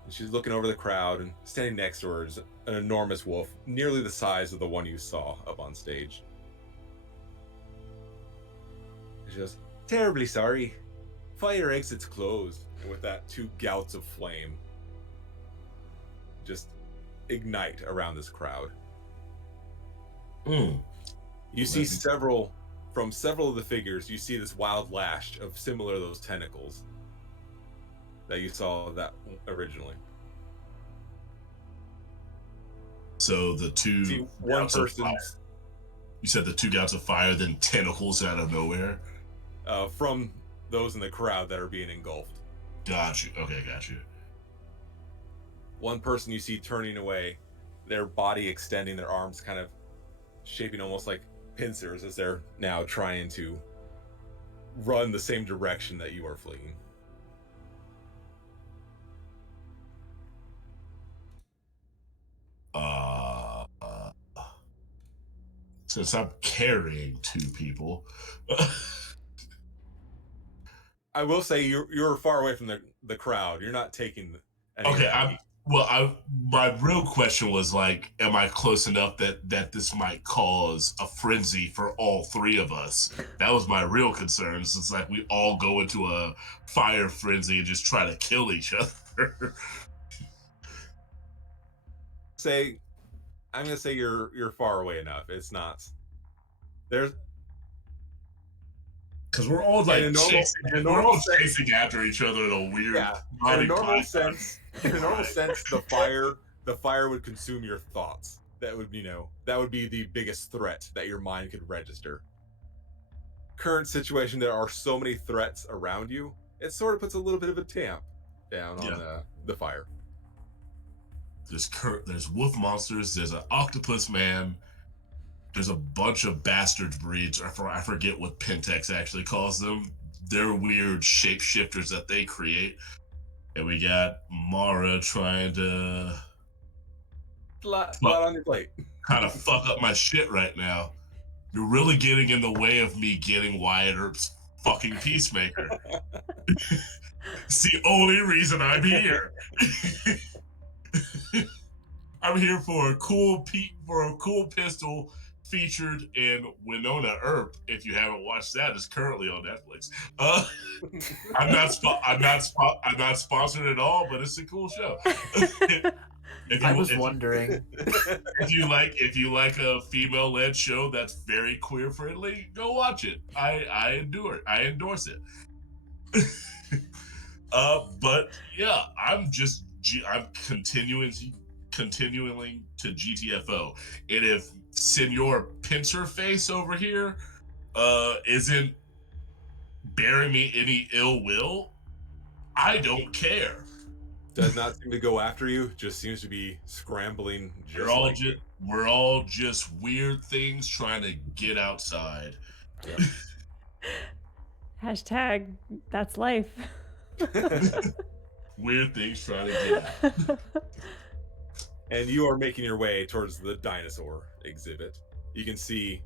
And she's looking over the crowd, and standing next to her is an enormous wolf, nearly the size of the one you saw up on stage. And she goes, "Terribly sorry. Fire exit's closed." And with that, 2 gouts of flame just ignite around this crowd. You see several of the figures, you see this wild lash of similar to those tentacles that you saw that originally. So the two See one gouts of person's fire. You said the 2 gouts of fire, then tentacles out of nowhere. From those in the crowd that are being engulfed. Got you. Okay, got you. One person you see turning away, their body extending, their arms kind of shaping almost like pincers as they're now trying to run the same direction that you are fleeing. since I'm carrying 2 people. I will say you're far away from the crowd. You're not taking any of Okay, that heat. my real question was like, am I close enough that this might cause a frenzy for all 3 of us? That was my real concern. It's like we all go into a fire frenzy and just try to kill each other. I'm gonna say you're far away enough. It's not. There's Because we're all like chasing after each other in a weird, in a normal sense. In a normal sense, the fire would consume your thoughts. That would be the biggest threat that your mind could register. Current situation, there are so many threats around you. It sort of puts a little bit of a tamp down on the fire. There's wolf monsters. There's an octopus man. There's a bunch of bastard breeds. I forget what Pentex actually calls them. They're weird shapeshifters that they create. And we got Mara trying to lot on your plate. Kind of fuck up my shit right now. You're really getting in the way of me getting Wyatt Earp's fucking Peacemaker. It's the only reason I'm here. I'm here for a cool pistol featured in Winona Earp. If you haven't watched that, it's currently on Netflix. I'm not sponsored at all, but it's a cool show. I was wondering. If you like a female-led show that's very queer friendly, go watch it. I endorse it. But yeah, I'm continuing to GTFO, and if Senor Pincerface over here isn't bearing me any ill will, I don't care. Does not seem to go after you. Just seems to be scrambling. We're all just weird things trying to get outside. Yep. Hashtag that's life. Weird things trying to get out. And you are making your way towards the dinosaur exhibit. You can see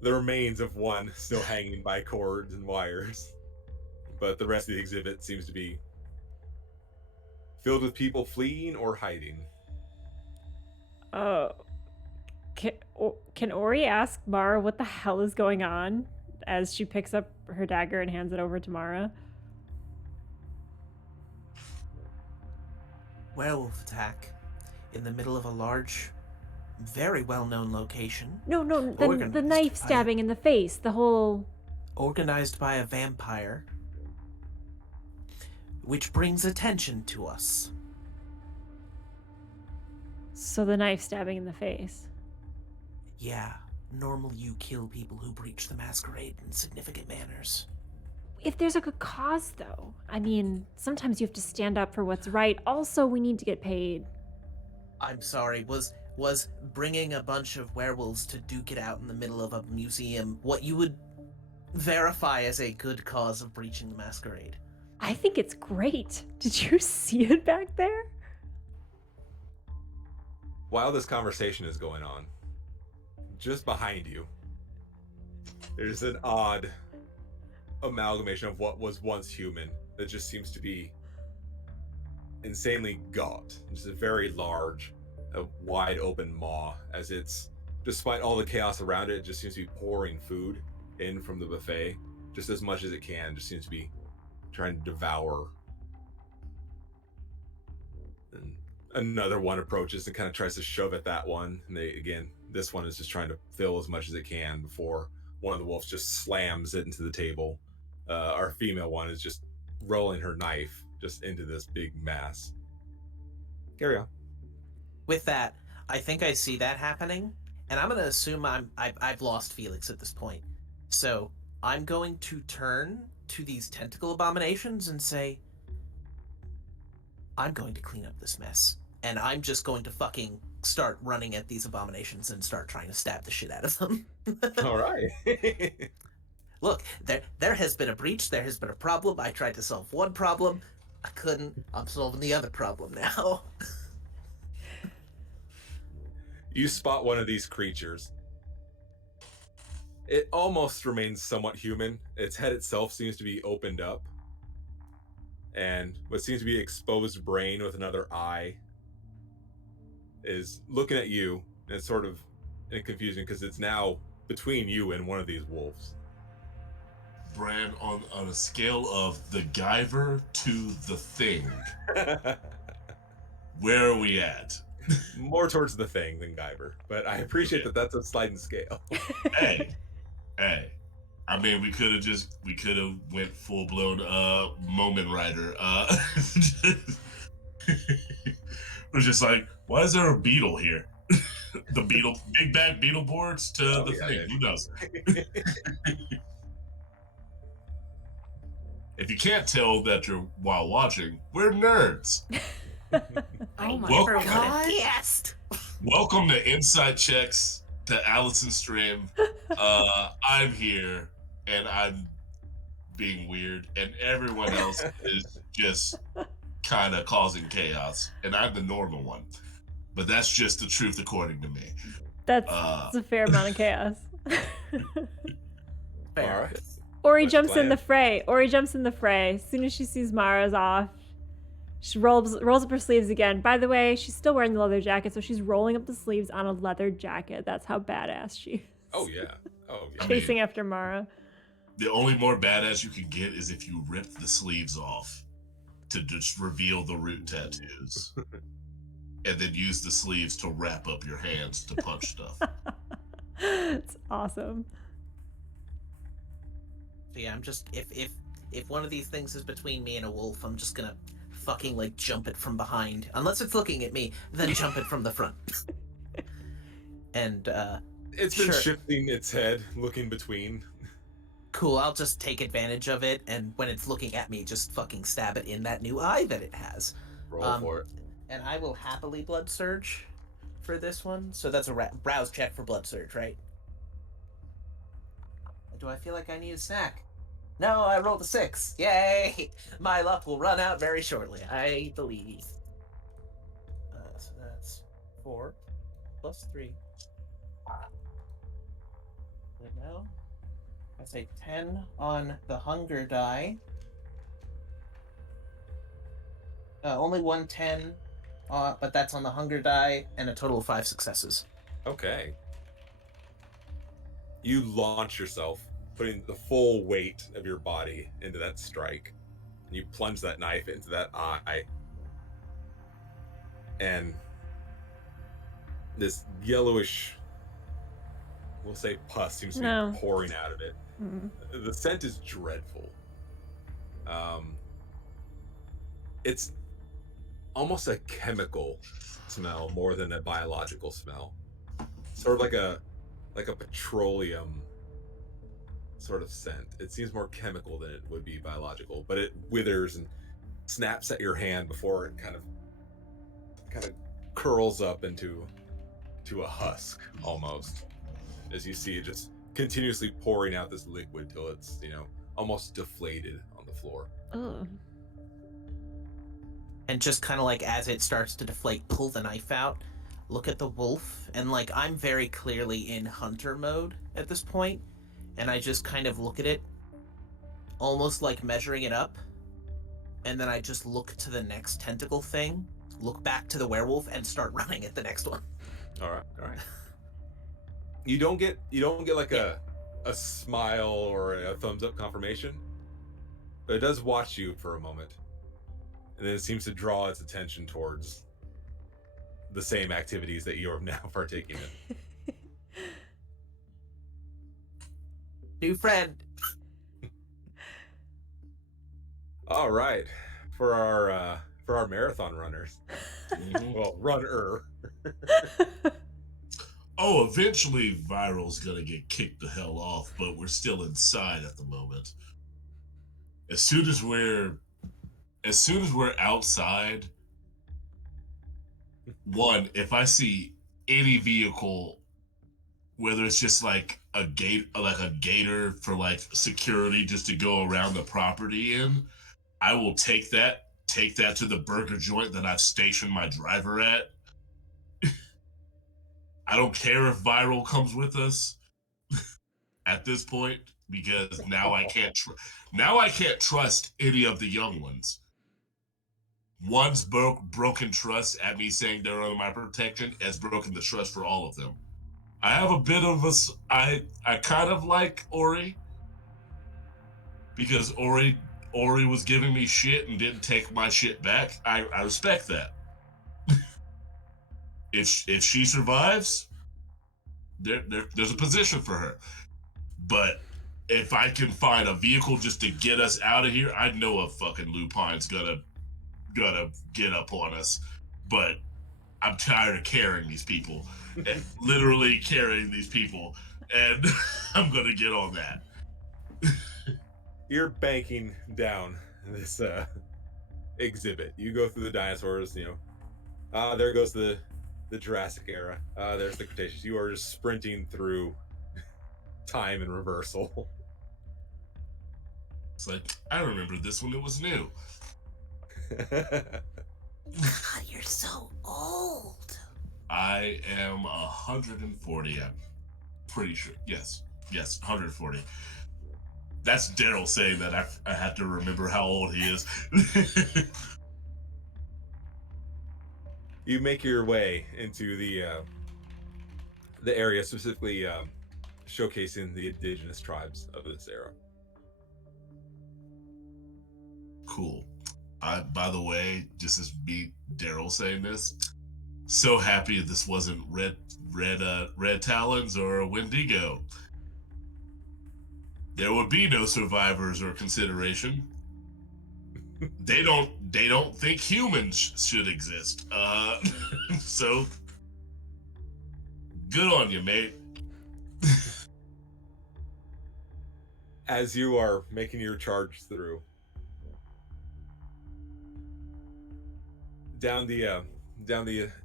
the remains of one still hanging by cords and wires. But the rest of the exhibit seems to be filled with people fleeing or hiding. Oh. Can Ori ask Mara what the hell is going on as she picks up her dagger and hands it over to Mara? Werewolf attack in the middle of a large, very well-known location. No, the knife stabbing in the face, the whole... Organized by a vampire, which brings attention to us. So the knife stabbing in the face. Yeah, normally you kill people who breach the Masquerade in significant manners. If there's a good cause, though. I mean, sometimes you have to stand up for what's right. Also, we need to get paid. I'm sorry, was bringing a bunch of werewolves to duke it out in the middle of a museum what you would verify as a good cause of breaching the Masquerade? I think it's great. Did you see it back there? While this conversation is going on, just behind you, there's an odd amalgamation of what was once human that just seems to be insanely gaunt. Just a very large, wide open maw, as it's, despite all the chaos around it, it just seems to be pouring food in from the buffet, just as much as it can. Just seems to be trying to devour. And another one approaches and kind of tries to shove at that one. And this one is just trying to fill as much as it can before one of the wolves just slams it into the table. Our female one is just rolling her knife just into this big mass. Carry on. With that, I think I see that happening, and I'm going to assume I've lost Felix at this point. So I'm going to turn to these tentacle abominations and say, I'm going to clean up this mess, and I'm just going to fucking start running at these abominations and start trying to stab the shit out of them. All right. Look, there has been a breach, there has been a problem. I tried to solve one problem. I couldn't. I'm solving the other problem now. You spot one of these creatures It almost remains somewhat human. Its head itself seems to be opened up, and what seems to be exposed brain with another eye is looking at you, and it's sort of confusing because it's now between you and one of these wolves. Bran, on a scale of the Guyver to the Thing, where are we at? More towards the Thing than Guyver, but I appreciate that that's a sliding scale. Hey. I mean, we could have went full blown Moment Rider. We're just like, why is there a beetle here? The beetle, big bad beetle boards to the Thing. Yeah. Who knows? If you can't tell that you're while watching, we're nerds. Oh my Well, god! Yes. Welcome to Inside Checks to Allison's stream. I'm here and I'm being weird, and everyone else is just kind of causing chaos, and I'm the normal one. But that's just the truth according to me. That's a fair amount of chaos. Fair. All right. Ori What's your jumps in the plan? fray. Ori jumps in the fray. As soon as she sees Mara's off, she rolls up her sleeves again. By the way, she's still wearing the leather jacket, so she's rolling up the sleeves on a leather jacket. That's how badass she is. Oh yeah. Chasing after Mara. The only more badass you can get is if you rip the sleeves off to just reveal the root tattoos. And then use the sleeves to wrap up your hands to punch stuff. It's awesome. So yeah, I'm just if one of these things is between me and a wolf, I'm just gonna fucking like jump it from behind. Unless it's looking at me, then jump it from the front. And It's been Sure. shifting its head, looking between. cool, I'll just take advantage of it, and when it's looking at me, just fucking stab it in that new eye that it has. Roll for it. And I will happily blood surge for this one. So that's a browse check for blood surge, right? Do I feel like I need a snack? No, I rolled a 6. Yay! My luck will run out very shortly, I believe. So that's 4 plus 3. There we go. That's a 10 on the hunger die. Only 110, but that's on the hunger die, and a total of 5 successes. Okay. You launch yourself, putting the full weight of your body into that strike. And you plunge that knife into that eye. And this yellowish, we'll say pus, seems to No. be pouring out of it. Mm. The scent is dreadful. It's almost a chemical smell more than a biological smell. Sort of like a petroleum sort of scent. It seems more chemical than it would be biological, but it withers and snaps at your hand before it kind of curls up into a husk almost, as you see it just continuously pouring out this liquid till it's almost deflated on the floor. Oh. And just kind of like as it starts to deflate, pull the knife out, look at the wolf, and like I'm very clearly in hunter mode at this point, and I just kind of look at it, almost like measuring it up, and then I just look to the next tentacle thing, look back to the werewolf, and start running at the next one. All right. You don't get like a smile or a thumbs up confirmation, but it does watch you for a moment, and then it seems to draw its attention towards the same activities that you are now partaking in. New friend. All right, for our marathon runners, well, runner. Oh, eventually Viral's gonna get kicked the hell off, but we're still inside at the moment. As soon as we're outside, one, if I see any vehicle, whether it's just like a gator for like security just to go around the property in, I will take that to the burger joint that I've stationed my driver at. I don't care if Viral comes with us. at this point because now I can't trust any of the young ones. One's broken trust at me saying they're under my protection has broken the trust for all of them. I have a bit of I kind of like Ori because Ori was giving me shit and didn't take my shit back. I respect that. If she survives, there's a position for her. But if I can find a vehicle just to get us out of here, I know a fucking lupine's gonna get up on us. But I'm tired of carrying these people, and literally carrying these people, and I'm gonna get on that. You're banking down this exhibit. You go through the dinosaurs, there goes the Jurassic era. There's the Cretaceous. You are just sprinting through time and reversal. It's like, I remember this when it was new. God, you're so old. I am 140. I'm pretty sure. Yes, 140. That's Daryl saying that I have to remember how old he is. You make your way into the area, specifically showcasing the indigenous tribes of this era. Cool. By the way, just as me, Daryl saying this, so happy this wasn't red talons or a Wendigo. There would be no survivors or consideration. They don't think humans should exist. So good on you, mate. As you are making your charge through, down the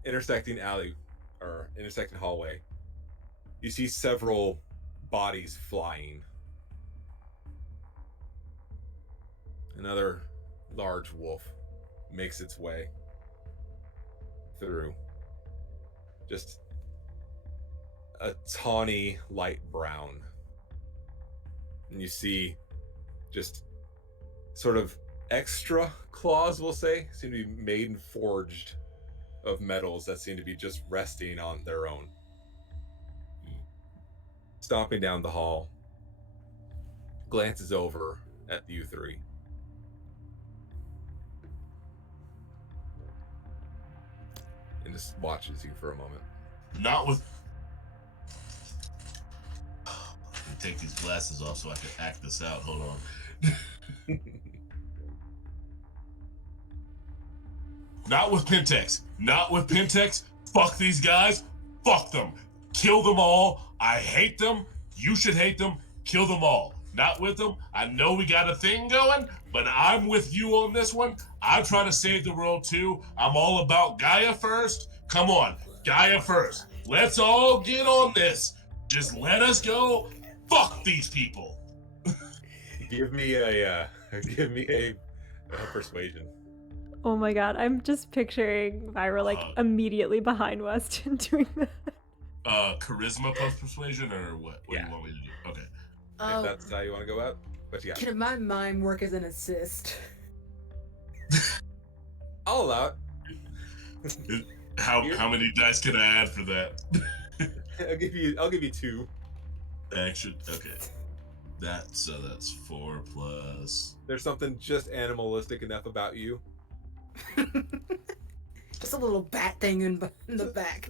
intersecting alley or intersecting hallway, you see several bodies flying. Another large wolf makes its way through. Just a tawny light brown. And you see just sort of extra claws, we'll say, seem to be made and forged of metals that seem to be just resting on their own. Stomping down the hall, glances over at you three. And just watches you for a moment. Not with. Let me take these glasses off so I can act this out. Hold on. Not with Pentex. Not with Pentex. Fuck these guys. Fuck them. Kill them all. I hate them. You should hate them. Kill them all. Not with them. I know we got a thing going, but I'm with you on this one. I'm trying to save the world too. I'm all about Gaia first. Come on, Gaia first. Let's all get on this. Just let us go. Fuck these people. Give me a persuasion. Oh my god, I'm just picturing Myra like immediately behind Weston doing that. Charisma plus persuasion or what? What do you want me to do? Okay. If that's how you want to go out. But yeah. Can my mime work as an assist? I'll allow it. How many dice can I add for that? I'll give you 2. Action. Okay. That's 4 plus. There's something just animalistic enough about you. Just a little bat thing in the back.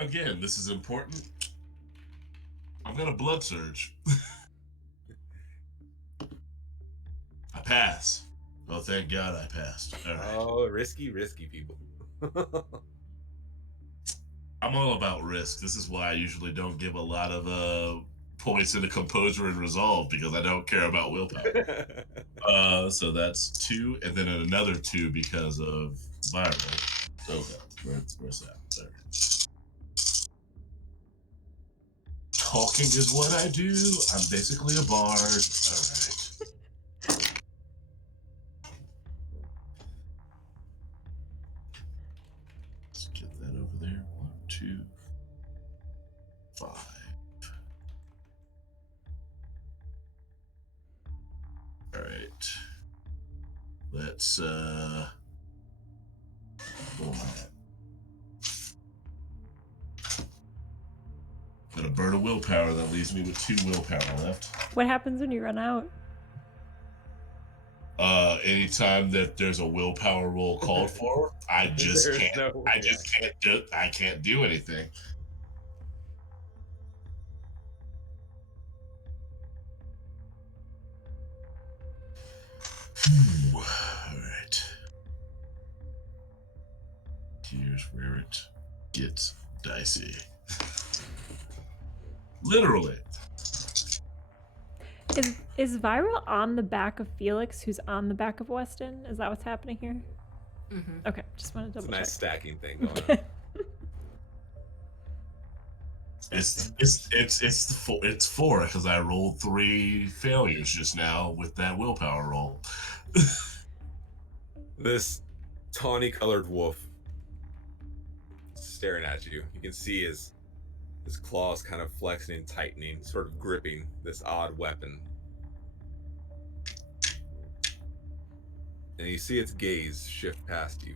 Again, this is important. I've got a blood surge. I pass. Oh, thank God I passed. All right. Oh, risky people. I'm all about risk. This is why I usually don't give a lot of points into composure and resolve because I don't care about willpower. So that's 2, and then another 2 because of viral. Okay, where's that? There. Talking is what I do. I'm basically a bard. All right. Let's get that over there. 1, 2, 5. All right. Let's got a burn of willpower. That leaves me with 2 willpower left. What happens when you run out? Anytime that there's a willpower roll called for, I just can't. I can't do anything. All right. Here's where it gets dicey. Literally. Is Viral on the back of Felix, who's on the back of Weston? Is that what's happening here? Mm-hmm. Okay, just want to It's double a nice check. stacking thing going on. It's 4 because I rolled 3 failures just now with that willpower roll. This tawny colored wolf staring at you. You can see his claws kind of flexing and tightening, sort of gripping this odd weapon. And you see its gaze shift past you.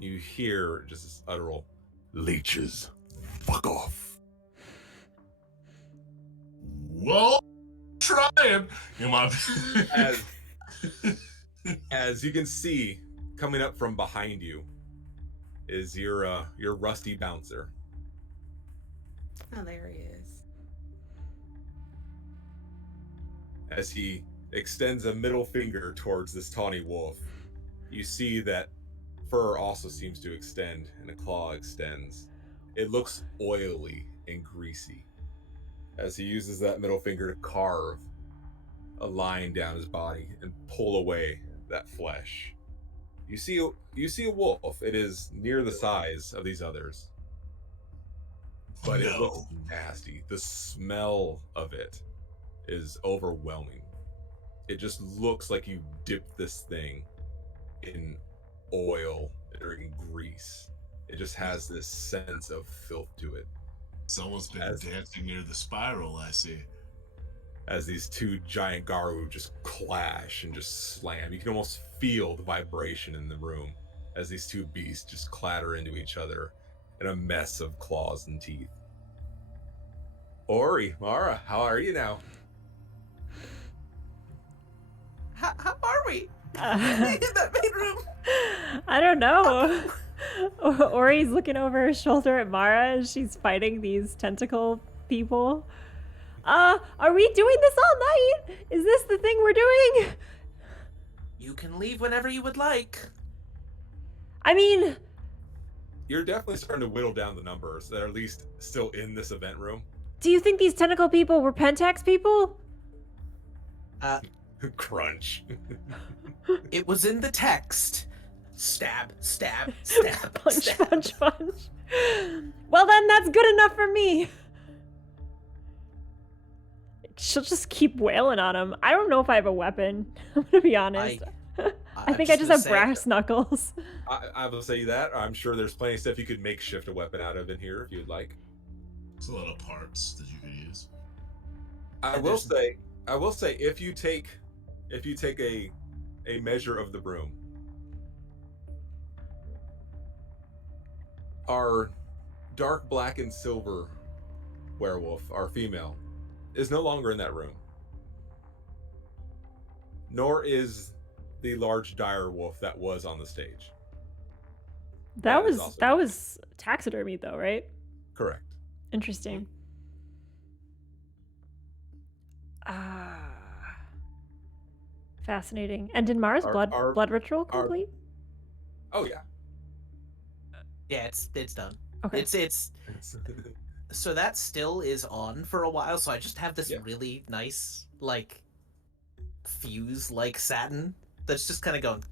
You hear just this utteral, "Leeches, fuck off." Well, trying. As you can see, coming up from behind you is your rusty bouncer. Oh, there he is. As he extends a middle finger towards this tawny wolf, you see that fur also seems to extend and a claw extends. It looks oily and greasy as he uses that middle finger to carve a line down his body and pull away that flesh. You see a wolf. It is near the size of these others, but it looks nasty. The smell of it is overwhelming. It just looks like you dipped this thing in oil or in grease. It just has this sense of filth to it. Someone's been dancing near the spiral, I see. As these 2 giant Garu just clash and just slam. You can almost feel the vibration in the room as these 2 beasts just clatter into each other in a mess of claws and teeth. Ori, Mara, how are you now? How are we? In that main room? I don't know. Ori's looking over her shoulder at Mara as she's fighting these tentacle people. Are we doing this all night? Is this the thing we're doing? You can leave whenever you would like. I mean, You're definitely starting to whittle down the numbers that are at least still in this event room. do you think these tentacle people were Pentax people? Crunch. It was in the text. Stab, stab, stab, Punch, stab. punch, punch. Well then, that's good enough for me. She'll just keep wailing on him. I don't know if I have a weapon. I'm gonna be honest. I think I just have brass knuckles. I will say that. I'm sure there's plenty of stuff you could makeshift a weapon out of in here if you'd like. There's a lot of parts that you could use. I will say if you take a measure of the room, our dark black and silver werewolf, our female, is no longer in that room. Nor is the large dire wolf that was on the stage. That is was also- taxidermy though, right? Correct. Interesting. Fascinating. And did Mara's blood ritual complete? Oh yeah. Yeah, it's done. Okay. It's so that still is on for a while, so I just have this really nice like fuse like satin that's just kind of going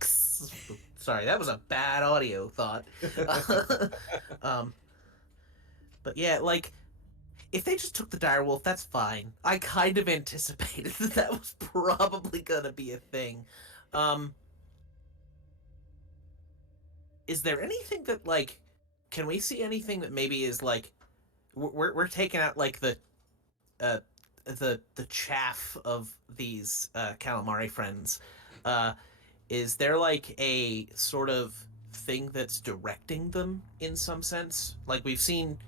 sorry, that was a bad audio thought. But yeah, like if they just took the direwolf, that's fine. I kind of anticipated that was probably gonna be a thing. Is there anything that like can we see anything that maybe is like we're taking out like the the chaff of these calamari friends, is there like a sort of thing that's directing them in some sense? Like we've seen,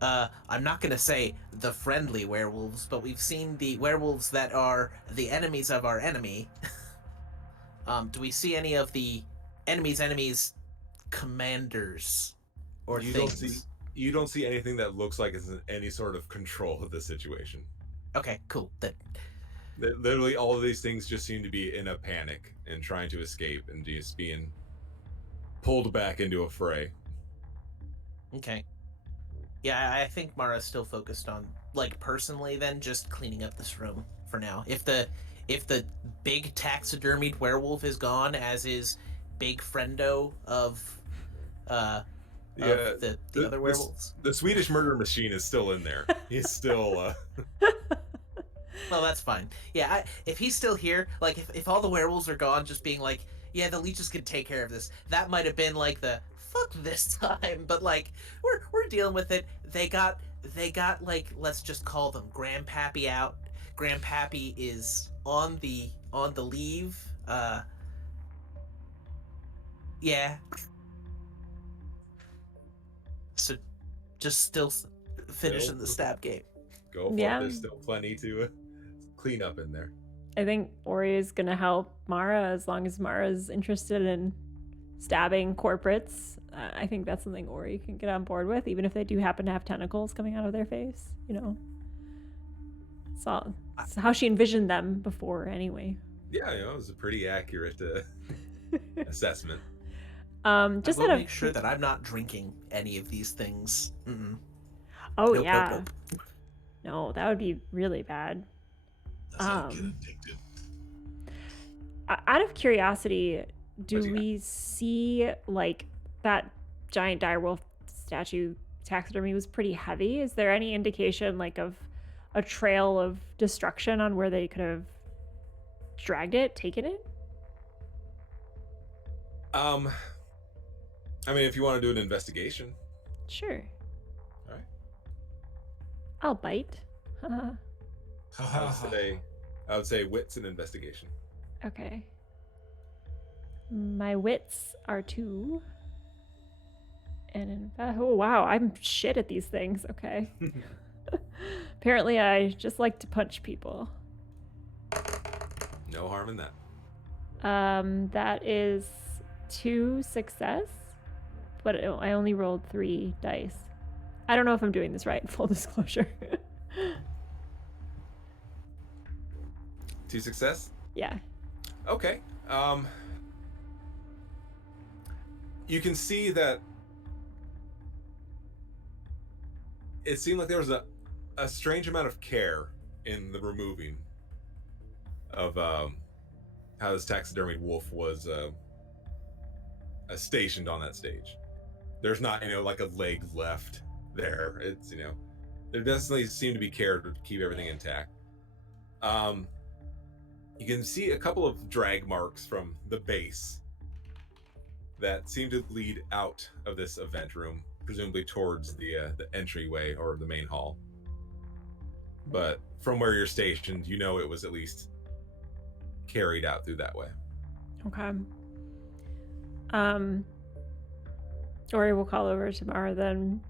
I'm not gonna say the friendly werewolves, but we've seen the werewolves that are the enemies of our enemy. Do we see any of the enemies commanders or You things? don't see anything that looks like it's in any sort of control of the situation. Okay, cool. That Literally, all of these things just seem to be in a panic and trying to escape and just being pulled back into a fray. okay. Yeah, I think Mara's still focused on, like, personally then just cleaning up this room for now. If the big taxidermied werewolf is gone, as is big friendo of Yeah, the other werewolves. The Swedish murder machine is still in there. He's still. Well, that's fine. Yeah, if he's still here, like if all the werewolves are gone, just being like, yeah, the leeches can take care of this. That might have been like the fuck this time, but like we're dealing with it. They got like, let's just call them Grandpappy out. Grandpappy is on the leave. Yeah. So just still finishing the stab game. Go for Yeah. it. There's still plenty to clean up in there. I think Ori is gonna help Mara as long as Mara's interested in stabbing corporates. I think that's something Ori can get on board with, even if they do happen to have tentacles coming out of their face. You know, it's how she envisioned them before, anyway. Yeah, it was a pretty accurate assessment. Just I out will of make sure that I'm not drinking any of these things. Mm-mm. oh Nope, yeah, nope, nope. no, that would be really bad. That's how you get addicted. Out of curiosity, do What's he got? we see like that giant direwolf statue taxidermy was pretty heavy? Is there any indication like of a trail of destruction on where they could have dragged it, taken it? I mean, if you want to do an investigation, Sure. all right. I'll bite. I would say wits and investigation. Okay. My wits are 2. And oh wow, I'm shit at these things. Okay. Apparently I just like to punch people. No harm in that. That is 2 success, but I only rolled 3 dice. I don't know if I'm doing this right, full disclosure. 2 success. Yeah. Okay. You can see that it seemed like there was a strange amount of care in the removing of how this taxidermied wolf was stationed on that stage. There's not, like a leg left there. It's, there definitely seemed to be care to keep everything intact. You can see a couple of drag marks from the base that seem to lead out of this event room, presumably towards the entryway or the main hall. But from where you're stationed, it was at least carried out through that way. Okay. Ori will call over tomorrow then.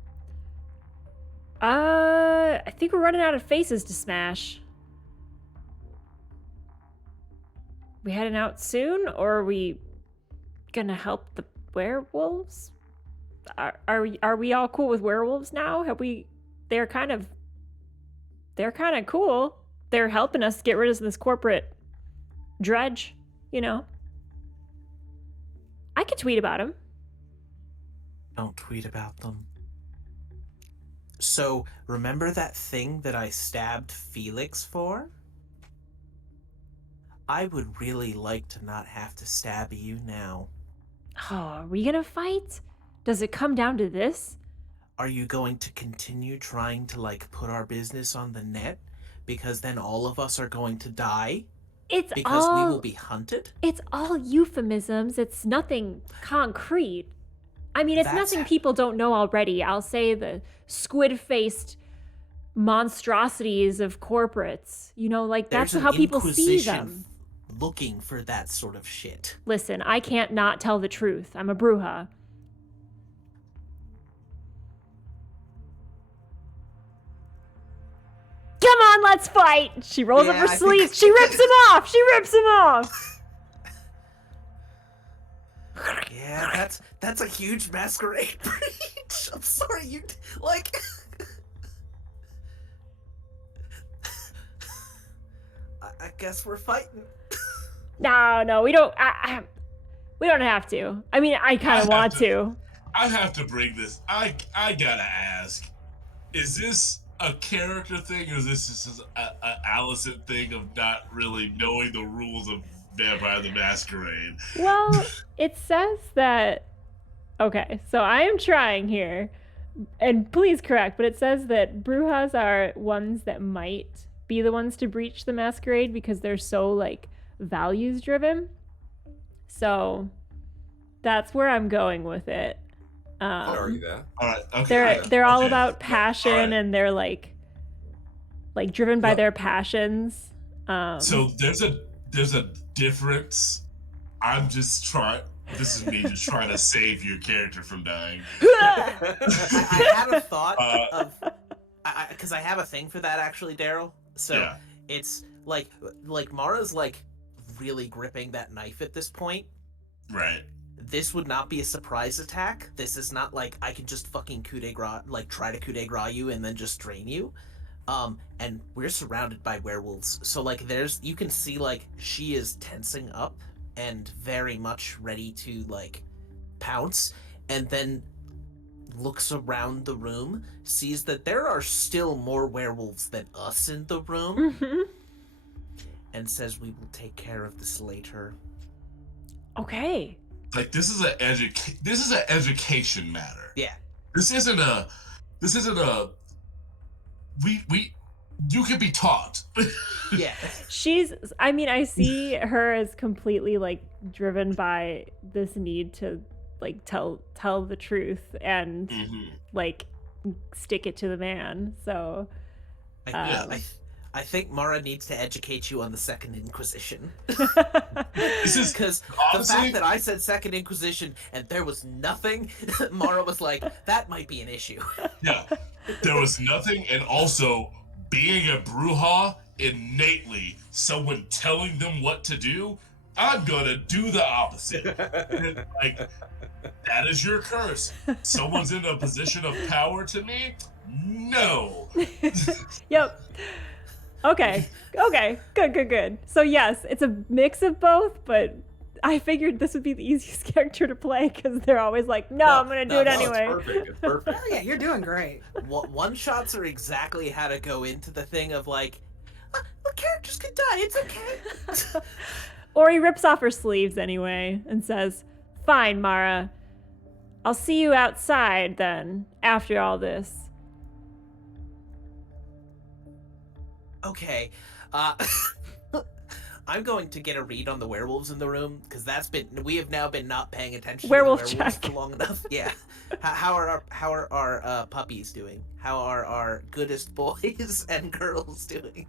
I think we're running out of faces to smash. We heading out soon, or are we gonna help the werewolves? Are we all cool with werewolves now? They're kind of cool. They're helping us get rid of this corporate dredge, I could tweet about them. Don't tweet about them. So, remember that thing that I stabbed Felix for? I would really like to not have to stab you now. Oh, are we gonna fight? Does it come down to this? Are you going to continue trying to, put our business on the net? Because then all of us are going to die? Because we will be hunted? It's all euphemisms. It's nothing concrete. I mean, it's nothing people don't know already. I'll say the squid-faced monstrosities of corporates. You know, like that's There's how an people see inquisition them. looking for that sort of shit. Listen, I can't not tell the truth. I'm a bruja. Come on, let's fight! She rolls up Yeah, her I think- sleeves. She rips him off! She rips him off! Yeah, that's a huge masquerade breach. I'm sorry, you like. I guess we're fighting. No, we don't. We don't have to. I mean, I kind of want to. I have to bring this. I gotta ask: is this a character thing, or is this just a Allison thing of not really knowing the rules of Vampire the Masquerade? Well, it says that. Okay, so I am trying here, and please correct, but it says that Brujas are ones that might be the ones to breach the masquerade because they're so like values driven. So that's where I'm going with it. I'd argue that. All right, okay. They're all okay. about passion, All right. and they're like driven by Well- their passions. So there's a difference. I'm just trying. This is me just trying to save your character from dying. I had a thought of, because I have a thing for that actually, Daryl. So Yeah. it's like Mara's like really gripping that knife at this point. Right. This would not be a surprise attack. This is not like I can just fucking coup de grace, like try to coup de grace you and then just drain you. And we're surrounded by werewolves. So like you can see like she is tensing up and very much ready to like pounce, and then looks around the room, sees that there are still more werewolves than us in the room, Mhm. and says we will take care of this later. Okay. Like this is an education matter. Yeah. This isn't a we you can be taught. Yeah. I mean, I see her as completely like driven by this need to like tell the truth and Mhm. like stick it to the man. So I think Mara needs to educate you on the Second Inquisition. This is Because the honestly- fact that I said Second Inquisition and there was nothing, Mara was like, that might be an issue. Yeah. There was nothing, and also being a Bruja innately, someone telling them what to do, I'm gonna do the opposite. And, like, that is your curse. Someone's in a position of power to me? No. Yep. Okay. Good. So yes, it's a mix of both, but I figured this would be the easiest character to play because they're always like, no, I'm gonna do it No, it's anyway. perfect. It's perfect. Oh yeah, you're doing great. One shots are exactly how to go into the thing of like, the characters could die, it's okay. Or he rips off her sleeves anyway and says, fine, Mara. I'll see you outside then, after all this. Okay. I'm going to get a read on the werewolves in the room because we have now been not paying attention Werewolf to the werewolves check. for long enough. Yeah. How are our puppies doing? How are our goodest boys and girls doing?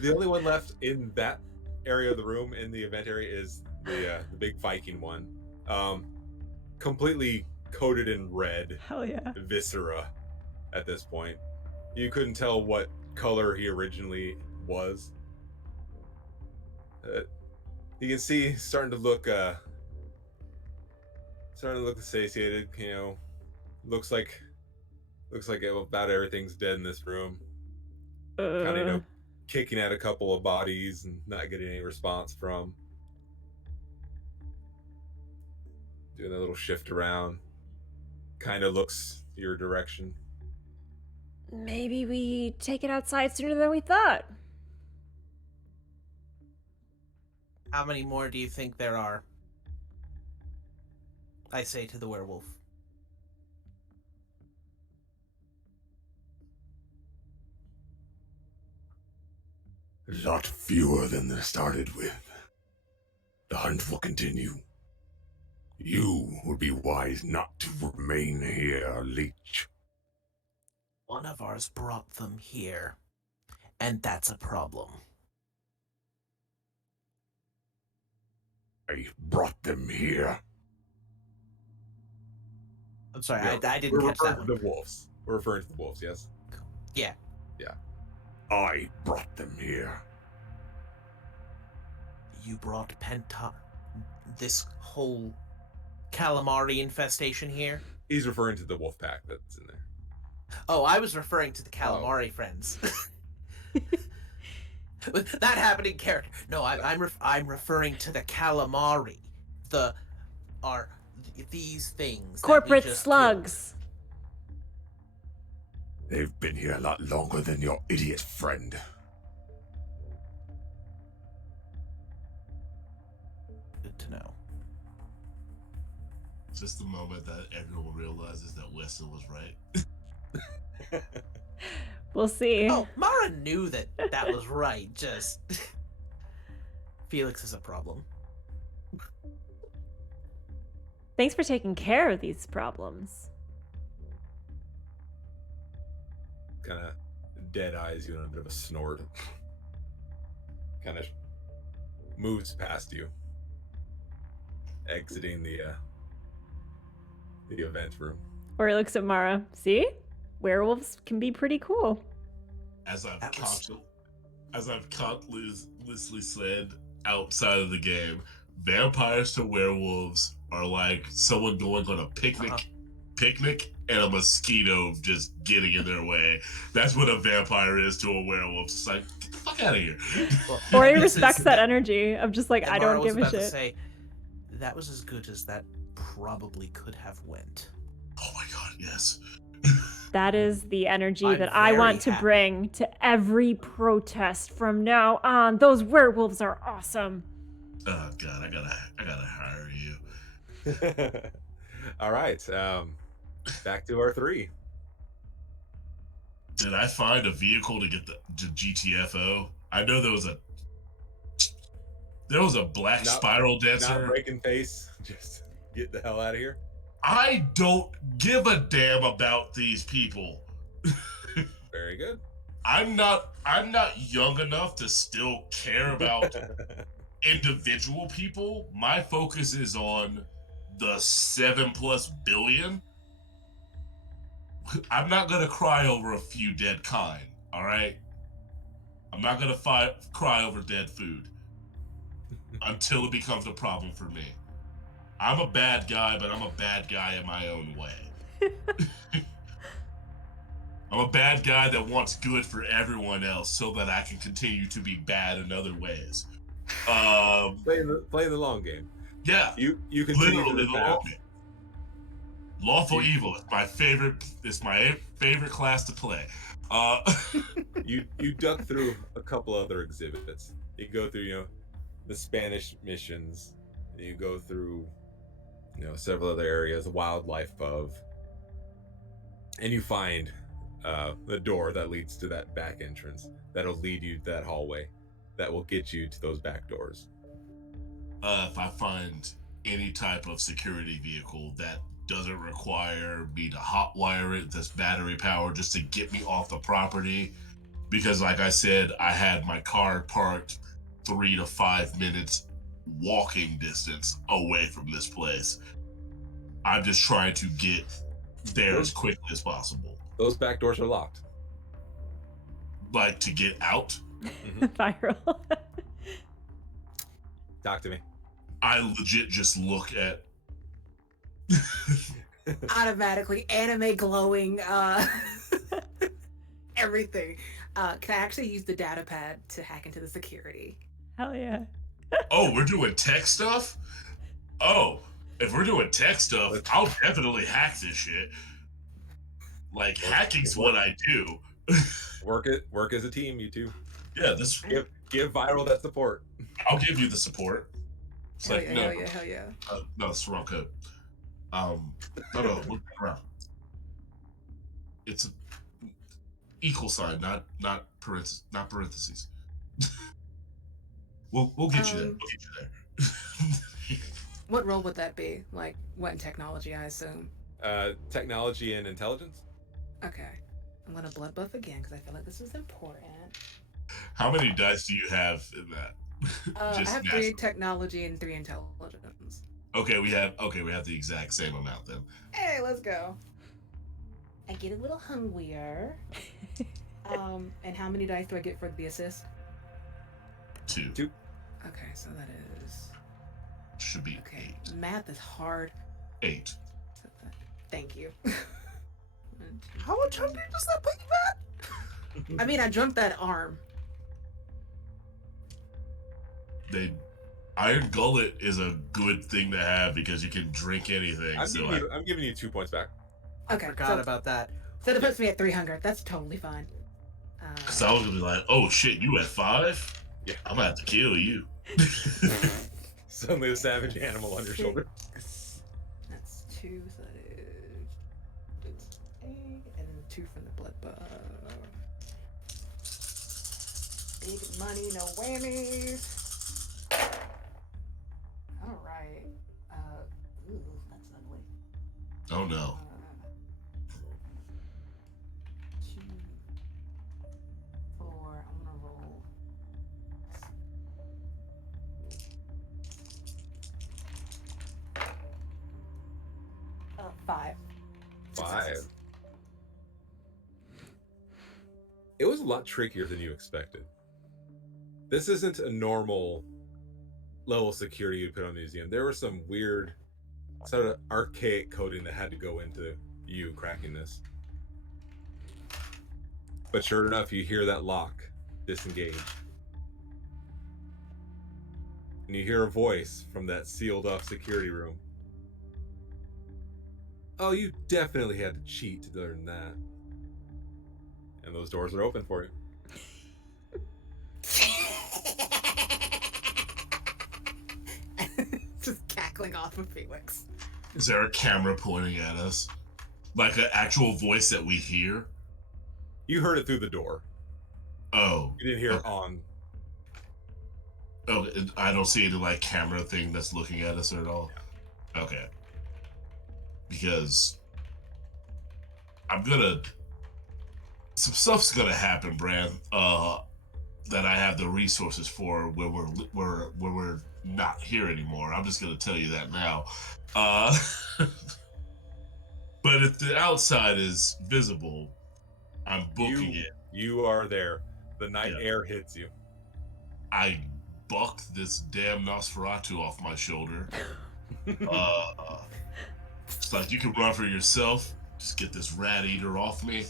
The only one left in that area of the room in the event area is the big Viking one, completely coated in red Hell yeah. viscera. At this point, you couldn't tell what color he originally was. You can see he's starting to look satiated. You know, looks like about everything's dead in this room. Kind of kicking at a couple of bodies and not getting any response from. Doing a little shift around. Kind of looks your direction. Maybe we take it outside sooner than we thought. How many more do you think there are? I say to the werewolf. A lot fewer than they started with. The hunt will continue. You would be wise not to remain here, leech. One of ours brought them here, and that's a problem. I brought them here. I'm sorry, Yeah, I didn't we're catch referring that to one. the wolves. We're referring to the wolves, yes? Yeah. I brought them here. You brought this whole calamari infestation here? He's referring to the wolf pack that's in there. Oh, I was referring to the calamari friends. That happened in character. No, I'm referring to the calamari. These things. Corporate that we just slugs. They've been here a lot longer than your idiot friend. Good to know. Just the moment that everyone realizes that Weston was right. We'll see. Oh, Mara knew that was right. Just Felix is a problem. Thanks for taking care of these problems. Kind of dead eyes you and a bit of a snort. Kind of moves past you, exiting the event room. Or he looks at Mara. See? Werewolves can be pretty cool. As I've constantly said outside of the game, vampires to werewolves are like someone going on a picnic and a mosquito just getting in their way. That's what a vampire is to a werewolf. It's like, get the fuck out of here. Or he respects that energy of just like, I Mara don't was give a about to shit. say, that was as good as that probably could have went. Oh my god, yes. That is the energy I'm that I want to very happy. bring to every protest from now on. Those werewolves are awesome. Oh god, I gotta hire you. All right. Back to our 3. Did I find a vehicle to get the GTFO? I know there was a black spiral Not dancer. breaking face. Just get the hell out of here. I don't give a damn about these people. Very good. I'm not young enough to still care about individual people. My focus is on the 7+ billion. I'm not gonna cry over a few dead kind, all right? I'm not gonna cry over dead food until it becomes a problem for me. I'm a bad guy, but I'm a bad guy in my own way. I'm a bad guy that wants good for everyone else so that I can continue to be bad in other ways. Play the long game. Yeah, You continue literally to the path. long game. Lawful evil is my favorite. It's my favorite class to play. You duck through a couple other exhibits. You go through, the Spanish missions. And you go through, several other areas, wildlife of, and you find the door that leads to that back entrance. That'll lead you to that hallway. That will get you to those back doors. If I find any type of security vehicle that doesn't require me to hotwire it, that's battery powered, just to get me off the property, because like I said, I had my car parked 3 to 5 minutes walking distance away from this place. I'm just trying to get there as quickly as possible. Those back doors are locked. Like, to get out, Viral. Talk to me. I legit just look at Automatically anime glowing everything. Can I actually use the data pad to hack into the security? Hell yeah. oh, we're doing tech stuff? Oh, if we're doing tech stuff, I'll definitely hack this shit. Like, hacking's what I do. Work as a team, you two. Yeah, this. Give Viral that support. I'll give you the support. It's Hell like, yeah, no, hell yeah. no, it's the wrong code. No, look around. It's a equal sign, not parentheses. We'll get you there. We'll get you there. What role would that be? Like, what in technology, I assume? Technology and intelligence. Okay. I'm gonna blood buff again because I feel like this is important. How many dice do you have in that? I have natural. 3 technology and 3 intelligence. Okay, we have the exact same amount then. Hey, let's go. I get a little hungrier. And how many dice do I get for the assist? 2. Okay, so that is Should be okay. 8. Math is hard. 8. Thank you. How much hungry does that put you at? I mean, I jumped that arm. Iron Gullet is a good thing to have because you can drink anything. I'm giving you 2 points back. Okay, Forgot about that. So that puts me at 300. That's totally fine. Because I was gonna be like, oh shit, you at 5? Yeah. I'm gonna have to kill you. Suddenly a savage animal on your shoulder. That's 2, so that is 8, and then 2 from the blood buff. Big money, no whammies. All right. Ooh, that's ugly. Oh no. 2, 4. I'm gonna roll. 5. 5. It was a lot trickier than you expected. This isn't a normal level of security you put on the museum. There was some weird, sort of archaic coding that had to go into you cracking this. But sure enough, you hear that lock disengage. And you hear a voice from that sealed off security room. Oh, you definitely had to cheat to learn that. And those doors are open for you. Just cackling off of Felix. Is there a camera pointing at us? Like an actual voice that we hear? You heard it through the door. Oh. You didn't hear it okay. on. Oh, I don't see any like camera thing that's looking at us at all. Yeah. Okay. Because some stuff's gonna happen, Bran. That I have the resources for when we're not here anymore. I'm just gonna tell you that now. But if the outside is visible, I'm booking it. You are there. The night air hits you. I buck this damn Nosferatu off my shoulder. It's like, you can run for yourself. Just get this rat eater off me.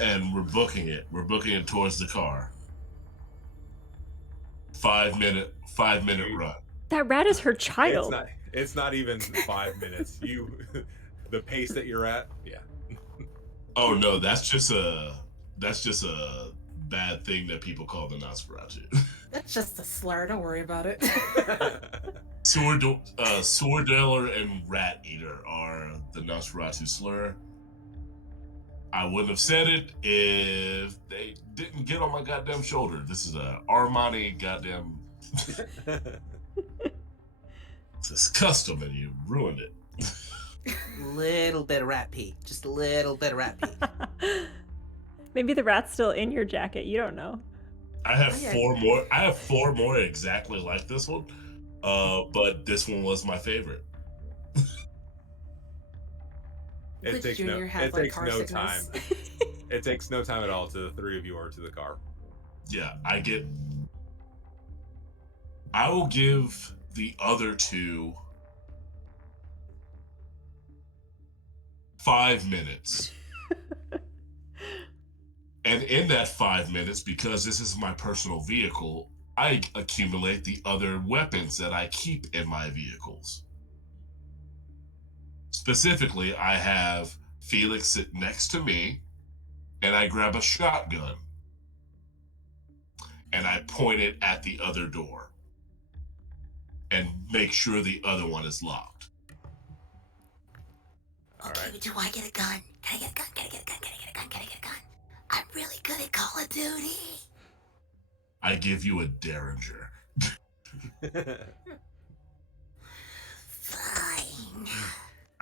And we're booking it. We're booking it towards the car. 5 minute run. That rat is her child. It's not even 5 minutes. The pace that you're at, yeah. Oh no, that's just a bad thing that people call the Nosferatu. That's just a slur. Don't worry about it. Sword Dweller and Rat Eater are the Nosferatu slur. I wouldn't have said it if they didn't get on my goddamn shoulder. This is a Armani goddamn. It's custom and you ruined it. Little bit of rat pee. Just a little bit of rat pee. Maybe the rat's still in your jacket. You don't know. I have 4 more. I have 4 more exactly like this one. But this one was my favorite. It takes no time. It takes no time at all to the 3 of you or to the car. Yeah, I will give the other 2 5 minutes. And in that 5 minutes, because this is my personal vehicle, I accumulate the other weapons that I keep in my vehicles. Specifically, I have Felix sit next to me, and I grab a shotgun, and I point it at the other door, and make sure the other one is locked. Okay, do I get a gun? Can I get a gun? Can I get a gun? Can I get a gun? Can I get a gun? I'm really good at Call of Duty. I give you a Derringer. Fine.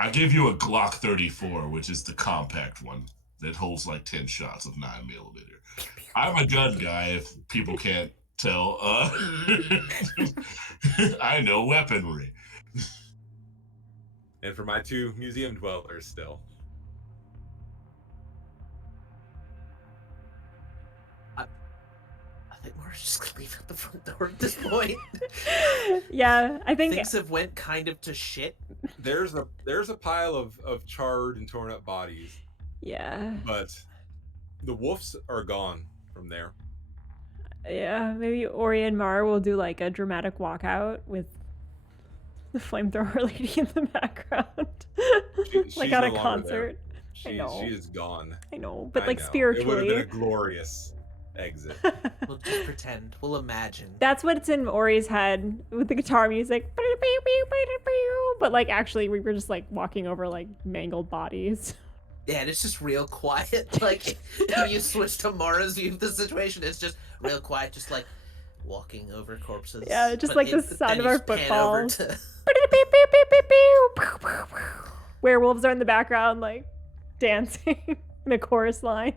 I give you a Glock 34, which is the compact one that holds like 10 shots of 9mm. I'm a gun guy, if people can't tell. I know weaponry. And for my 2 museum dwellers still. I think we're just gonna leave out the front door at this point. Yeah, I think Things have went kind of to shit. There's a pile of charred and torn up bodies, yeah. but the wolves are gone from there. Yeah, maybe Ori and Mar will do like a dramatic walkout with the flamethrower lady in the background. She's like at no a longer concert. She, I know. she is gone. I know, but I like know. spiritually. It would have been a glorious exit. We'll just pretend. We'll imagine. That's what's in Ori's head with the guitar music. But like actually we were just like walking over like mangled bodies. Yeah, and it's just real quiet. Like, if you switch to Mara's view of the situation, it's just real quiet, just like walking over corpses. Yeah, just But like the sound then of our you pan over footfalls. to- Werewolves are in the background like dancing in a chorus line.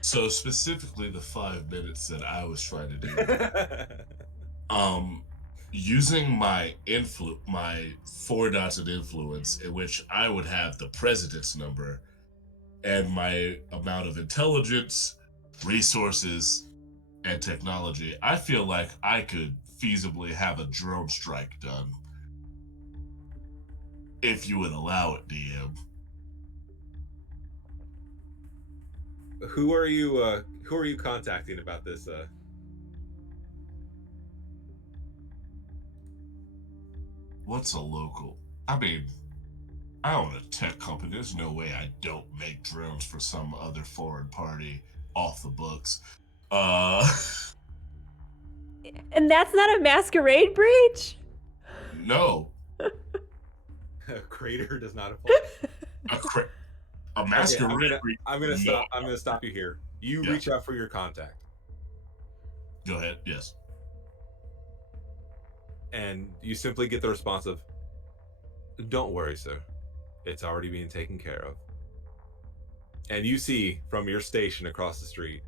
So specifically the 5 minutes that I was trying to do. Using my my 4 dots of influence, in which I would have the president's number and my amount of intelligence, resources, and technology, I feel like I could feasibly have a drone strike done. If you would allow it, DM. Who are you contacting about this? What's a local? I mean, I own a tech company. There's no way I don't make drones for some other foreign party off the books. And that's not a masquerade breach? No. A crater does not apply. A masquerade. Okay, I'm gonna stop you here. You Yeah. reach out for your contact, Go ahead. Yes. and you simply get the response of, "Don't worry, sir. It's already being taken care of." And you see from your station across the street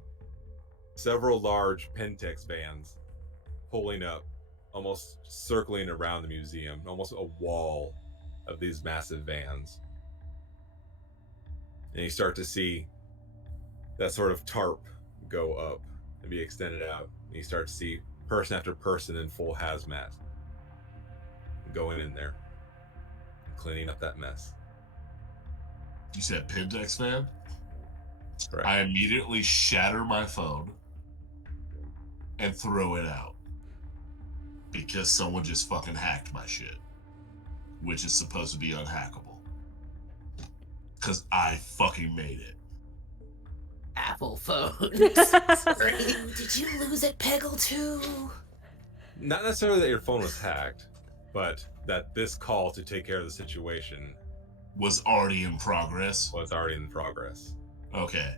several large Pentex vans pulling up, almost circling around the museum, almost a wall of these massive vans. And you start to see that sort of tarp go up and be extended out. And you start to see person after person in full hazmat going in there, cleaning up that mess. You said Pendex van? Correct. I immediately shatter my phone and throw it out. Because someone just fucking hacked my shit. Which is supposed to be unhackable. Because I fucking made it. Apple phone. Sorry. Did you lose it, Peggle, too? Not necessarily that your phone was hacked, but that this call to take care of the situation Was already in progress. was already in progress. Okay.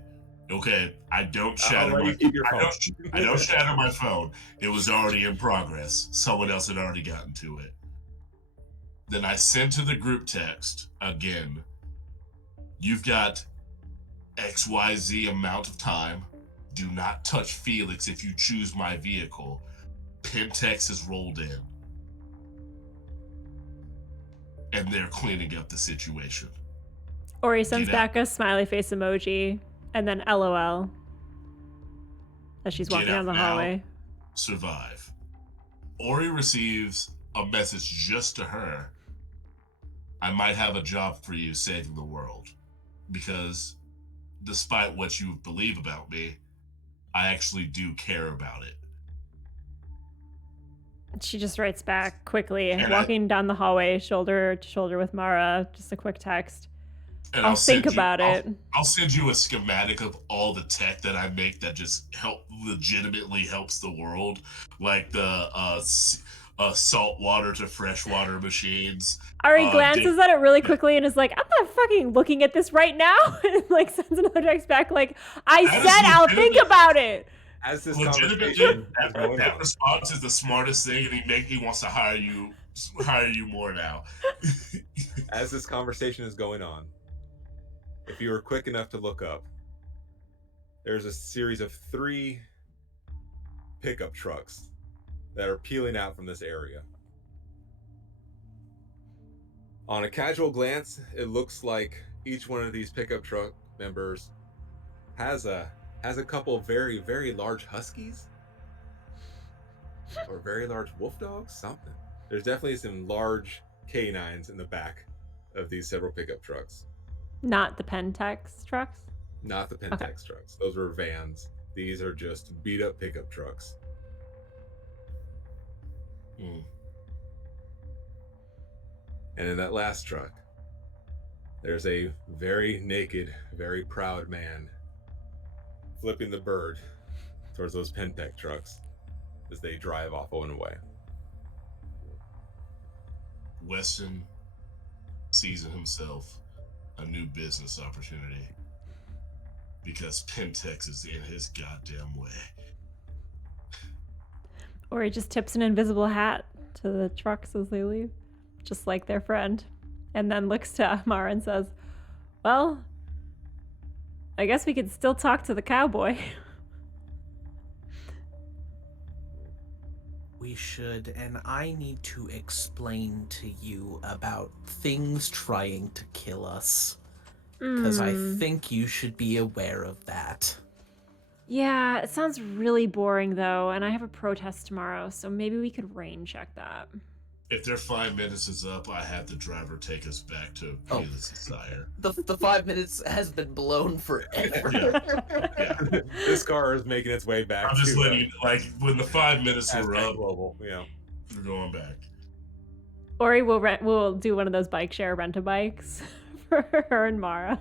I don't I'll shatter let my you keep your I phone. I don't shatter my phone. It was already in progress. Someone else had already gotten to it. Then I send to the group text again. You've got XYZ amount of time. Do not touch Felix if you choose my vehicle. Pentex has rolled in. And they're cleaning up the situation. Ori sends Get out. back a smiley face emoji and then LOL as she's Get walking out down the now. hallway. Survive. Ori receives a message just to her. I might have a job for you saving the world. Because despite what you believe about me, I actually do care about it. She just writes back quickly, And walking down the hallway, shoulder to shoulder with Mara. Just a quick text. And I'll think send you- about it. I'll send you a schematic of all the tech that I make that just legitimately helps the world. Like the salt water to freshwater machines. Ari glances at it really quickly and is like, I'm not fucking looking at this right now. And like sends another text back like, I That is said I'll think legitimate. about it. As this Legitimately, conversation is going that on, response is the smartest thing, and he wants to hire you hire you more now. As this conversation is going on, if you were quick enough to look up, there's a series of 3 pickup trucks that are peeling out from this area. On a casual glance, it looks like each one of these pickup truck members has a couple of very, very large huskies or very large wolf dogs, something. There's definitely some large canines in the back of these several pickup trucks. Not the Pentex trucks? Not the Pentex trucks. Those were vans. These are just beat up pickup trucks. Mm. And in that last truck, there's a very naked, very proud man flipping the bird towards those Pentex trucks as they drive off on away. Weston sees in himself a new business opportunity because Pentex is in his goddamn way. Or he just tips an invisible hat to the trucks as they leave, just like their friend. And then looks to Amar and says, well, I guess we could still talk to the cowboy. We should, and I need to explain to you about things trying to kill us. Because I think you should be aware of that. Yeah, it sounds really boring though, and I have a protest tomorrow, so maybe we could rain check that. If their 5 minutes is up, I have the driver take us back to Felix's Desire. The 5 minutes has been blown forever. Yeah. This car is making its way back. I'm just to, letting you, like, when the 5 minutes are Aztec up, Global, yeah. we're going back. Ori will do one of those bike share rent-a-bikes for her and Mara.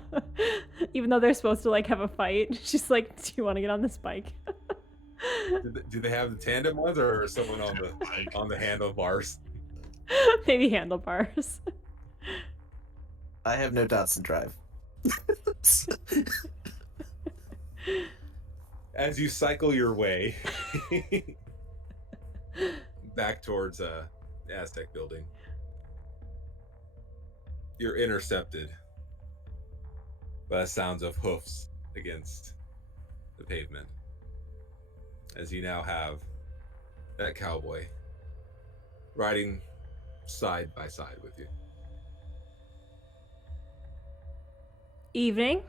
Even though they're supposed to like have a fight, she's like, do you want to get on this bike? Do they have the tandem ones or someone on the handlebars? Maybe handlebars. I have no Datsun Drive. As you cycle your way back towards the Aztec building, you're intercepted by the sounds of hoofs against the pavement. As you now have that cowboy riding side by side with you. Evening.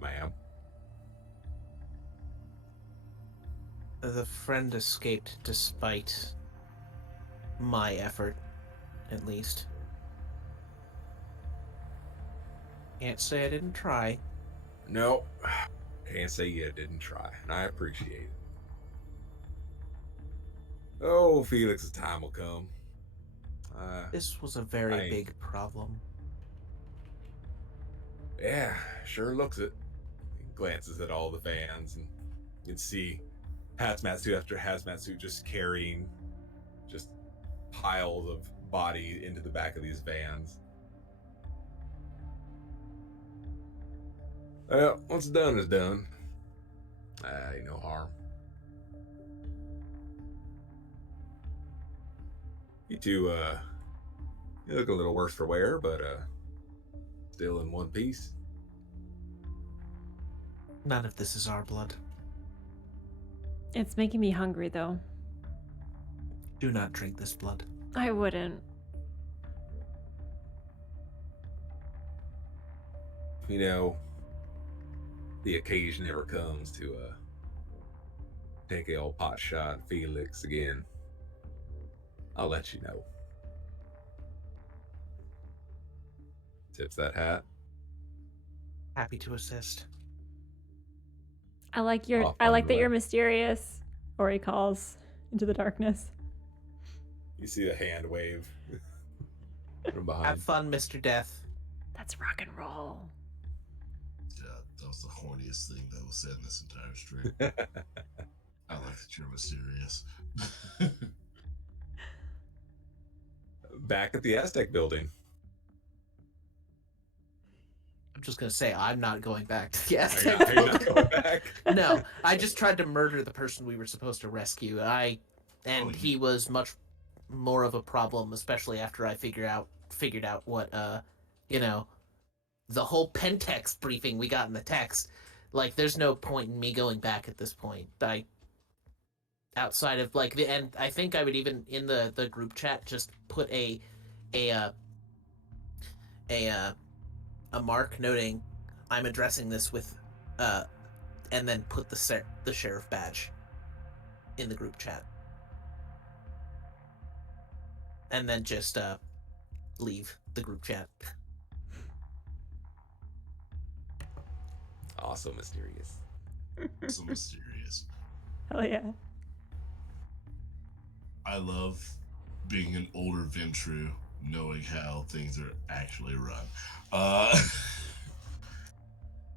Ma'am. The friend escaped despite my effort, at least. Can't say I didn't try. No, can't say you didn't try, and I appreciate it. Oh, Felix's time will come. This was a very big problem. Yeah, sure looks it. He glances at all the vans, and you can see hazmat suit after hazmat suit just carrying just piles of body into the back of these vans. Well, what's done is done. Ain't no harm. You two, you look a little worse for wear, but still in one piece. None of this is our blood. It's making me hungry though. Do not drink this blood. I wouldn't. You know, the occasion ever comes to take a old pot shot at Felix again, I'll let you know. Tips that hat. Happy to assist. I like that you're mysterious. Ori calls into the darkness. You see the hand wave from behind. Have fun, Mr. Death. That's rock and roll. Yeah, that was the horniest thing that was said in this entire stream. I like that you're mysterious. Back at the Aztec building. I'm just gonna say I'm not going back to the Are Aztec. you not going back? No, I just tried to murder the person we were supposed to rescue. He was much more of a problem, especially after I figured out what you know, the whole Pentex briefing we got in the text. Like, there's no point in me going back at this point. Outside of like and I think I would even in the group chat just put a a mark noting I'm addressing this with and then put the sheriff badge in the group chat. And then just leave the group chat. Also mysterious. So mysterious. Hell yeah. I love being an older Ventru, knowing how things are actually run.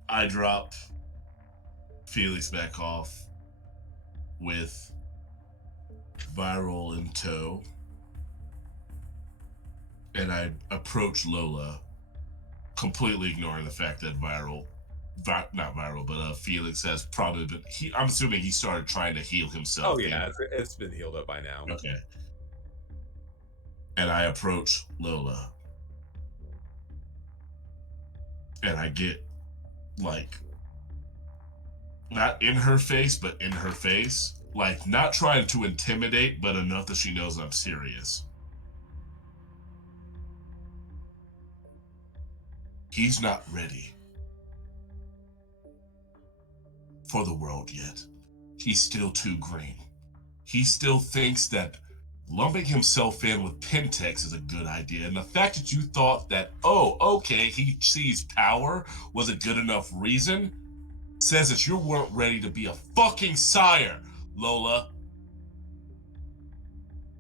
I drop Felix back off with Viral in tow, and I approach Lola, completely ignoring the fact that Felix has probably been. I'm assuming he started trying to heal himself. Oh yeah, it's been healed up by now. Okay. And I approach Lola, and I get like not in her face, but in her face, like not trying to intimidate, but enough that she knows I'm serious. He's not ready for the world yet. He's still too green. He still thinks that lumping himself in with Pentex is a good idea. And the fact that you thought that, oh, okay, he sees power was a good enough reason says that you weren't ready to be a fucking sire, Lola.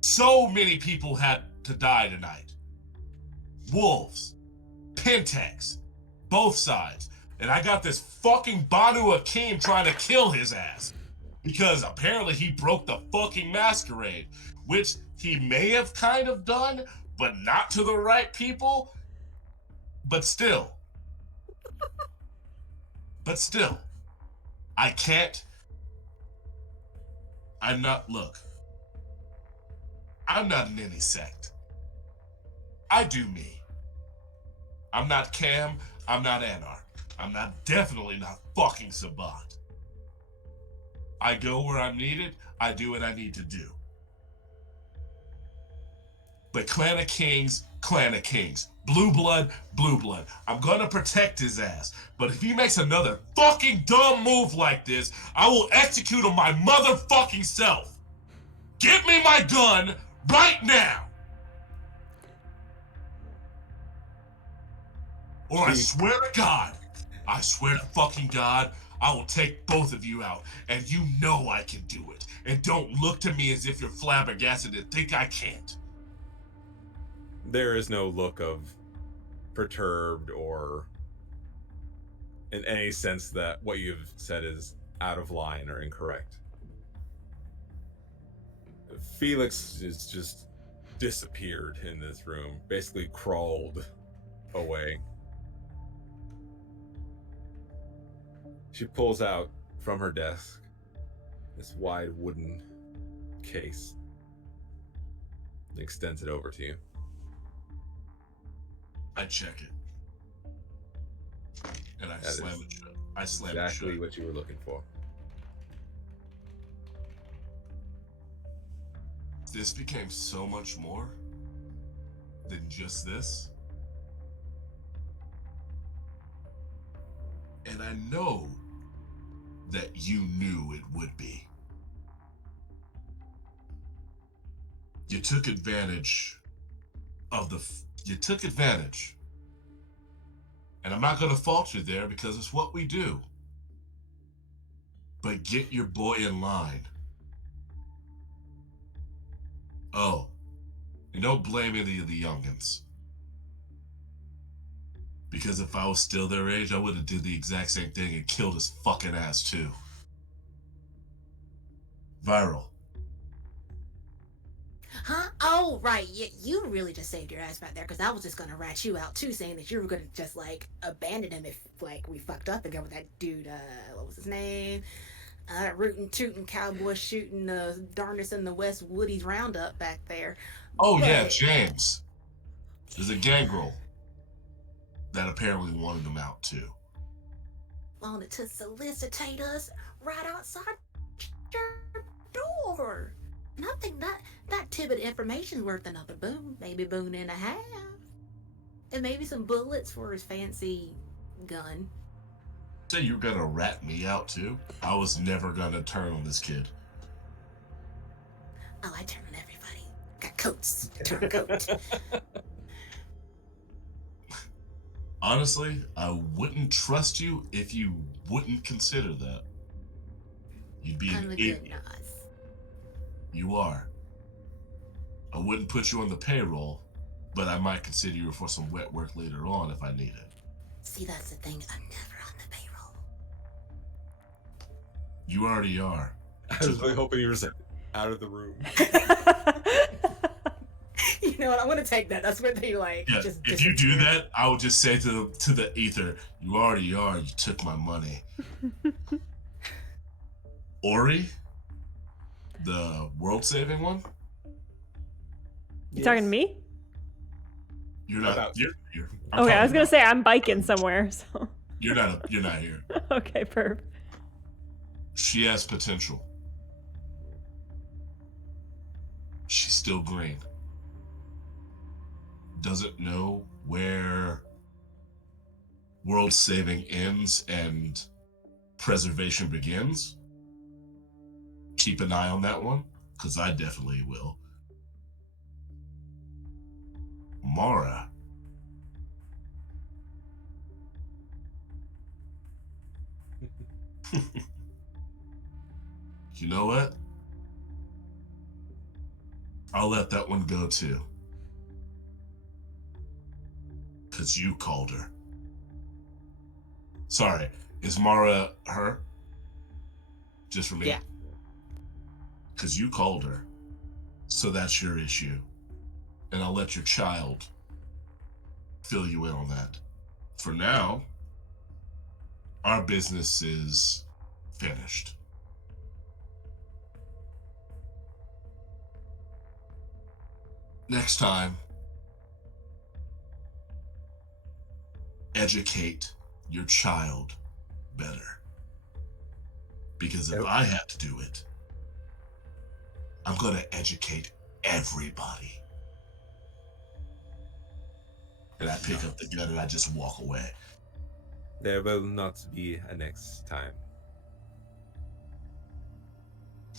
So many people had to die tonight. Wolves, Pentex, both sides. And I got this fucking Banu Akeem trying to kill his ass. Because apparently he broke the fucking Masquerade. Which he may have kind of done, but not to the right people. But still. I can't. Look. I'm not in any sect. I do me. I'm not Cam, I'm not Anarch. I'm definitely not fucking Sabat. I go where I'm needed, I do what I need to do. But Clan of Kings. Blue blood. I'm gonna protect his ass. But if he makes another fucking dumb move like this, I will execute him my motherfucking self. Give me my gun right now. Or I swear to fucking God, I will take both of you out. And you know I can do it. And don't look to me as if you're flabbergasted and think I can't. There is no look of perturbed or in any sense that what you've said is out of line or incorrect. Felix is just disappeared in this room, basically crawled away. She pulls out from her desk this wide wooden case and extends it over to you. I check it. And I slam it shut. I slam it shut. Exactly what you were looking for. This became so much more than just this. And I know that you knew it would be. You took advantage of and I'm not going to fault you there because it's what we do. But get your boy in line. Oh, and don't blame any of the youngins. Because if I was still their age, I would have did the exact same thing and killed his fucking ass too. Viral. Huh? Oh, right. You really just saved your ass back there, because I was just gonna rat you out too, saying that you were gonna just like abandon him if like we fucked up and go with that dude. What was his name? rootin' tootin' cowboy shooting the darnest in the West Woody's Roundup back there. Oh yeah, But James. There's a gangrel that apparently wanted him out too. wanted to solicitate us right outside your door. And I think that tidbit of information's worth another boon, maybe boon and a half. And maybe some bullets for his fancy gun. Say you're gonna rat me out too? I was never gonna turn on this kid. Oh, I turn on everybody. Got coats. Turn coat. Honestly, I wouldn't trust you if you wouldn't consider that. You'd be I'm an a idiot. good Nas. You are. I wouldn't put you on the payroll, but I might consider you for some wet work later on if I need it. See, that's the thing. I'm never on the payroll. You already are. I was really hoping you were out of the room. You know what? I'm gonna take that. That's what they like. Yeah, Just if you do disappear. that, I would just say to the ether, you already are. You took my money. Ori, the world-saving one. You talking to me? You're not. About- You're, Okay, I was gonna say I'm biking somewhere. So You're not. You're not here. okay, perp. She has potential. She's still green. Doesn't know where world saving ends and preservation begins. Keep an eye on that one, because I definitely will. Mara. You know what? I'll let that one go too. Because you called her. Sorry, is Mara her? Just for me? Yeah. Because you called her. So that's your issue. And I'll let your child fill you in on that. For now, our business is finished. Next time, educate your child better. Because if I had to do it, I'm going to educate everybody. And I pick up the gun and I just walk away. There will not be a next time.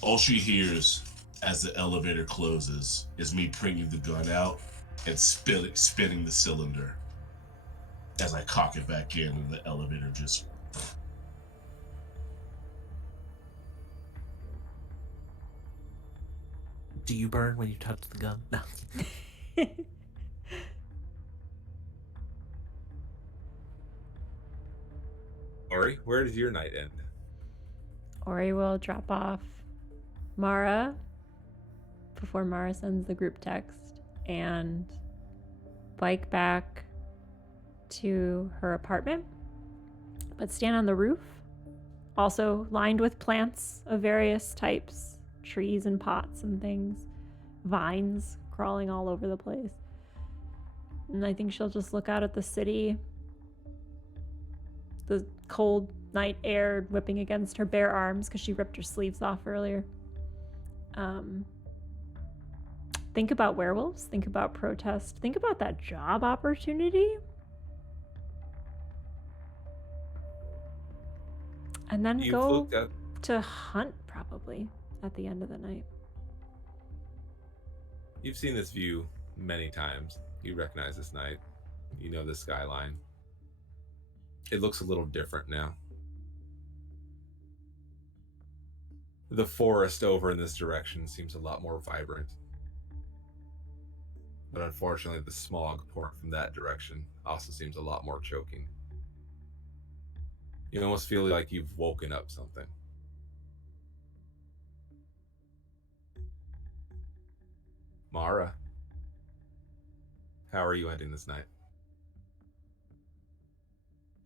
All she hears as the elevator closes is me bringing the gun out and spinning the cylinder as I cock it back in and the elevator just... Do you burn when you touch the gun? No. Ori, where does your night end? Ori will drop off Mara before Mara sends the group text and bike back to her apartment, but stand on the roof, also lined with plants of various types, trees and pots and things, vines crawling all over the place. And I think she'll just look out at the city, the cold night air whipping against her bare arms because she ripped her sleeves off earlier. Think about werewolves, think about protest, think about that job opportunity. And then You've go looked at to hunt probably at the end of the night. You've seen this view many times. You recognize this night. You know the skyline. It looks a little different now. The forest over in this direction seems a lot more vibrant. But unfortunately, the smog pouring from that direction also seems a lot more choking. You almost feel like you've woken up something. Mara, how are you ending this night?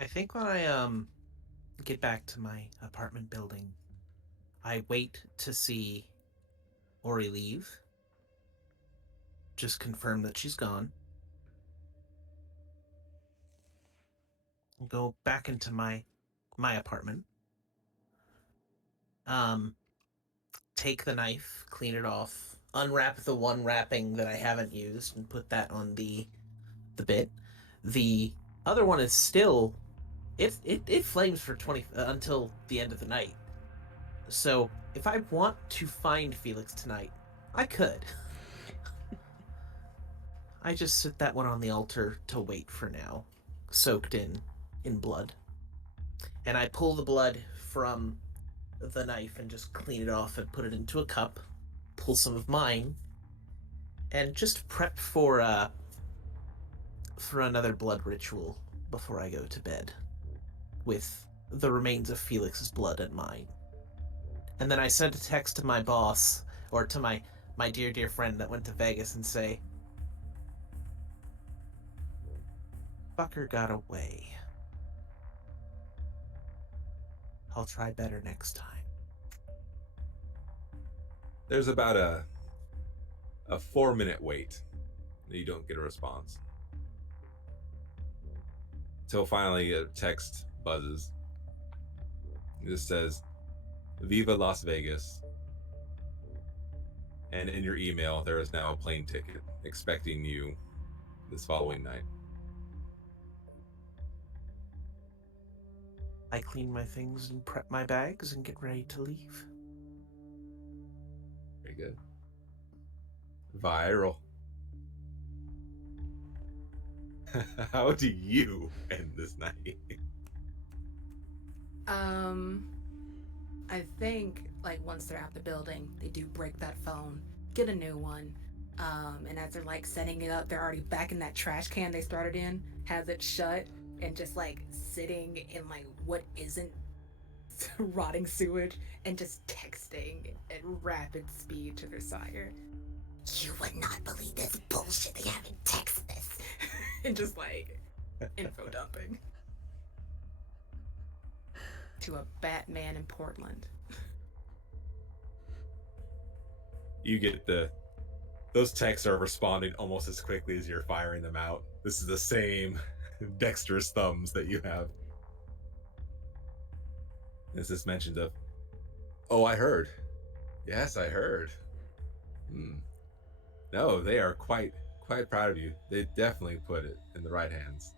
I think when I get back to my apartment building, I wait to see Ori leave. Just confirm that she's gone. Go back into my apartment. Take the knife, clean it off, unwrap the one wrapping that I haven't used, and put that on the bit. The other one is still it flames for 20 until the end of the night. So if I want to find Felix tonight, I could. I just set that one on the altar to wait for now, soaked in blood. And I pull the blood from the knife and just clean it off and put it into a cup, pull some of mine, and just prep for another blood ritual before I go to bed, with the remains of Felix's blood and mine. And then I send a text to my boss, or to my dear friend that went to Vegas, and say, fucker got away. I'll try better next time. There's about a 4-minute wait. You don't get a response. Till finally a text buzzes. It just says, Viva Las Vegas. And in your email, there is now a plane ticket expecting you this following night. I clean my things and prep my bags and get ready to leave. Very good. Viral. How do you end this night? I think like once they're out the building, they do break that phone, get a new one. And as they're like setting it up, they're already back in that trash can they started in, has it shut, and just like sitting in like what isn't rotting sewage, and just texting at rapid speed to their sire. You would not believe this bullshit they have in Texas. And just like info dumping to a Batman in Portland. You get those texts are responding almost as quickly as you're firing them out. This is the same dexterous thumbs that you have. This is mentioned of, oh, I heard. Yes, I heard. No, they are quite proud of you. They definitely put it in the right hands.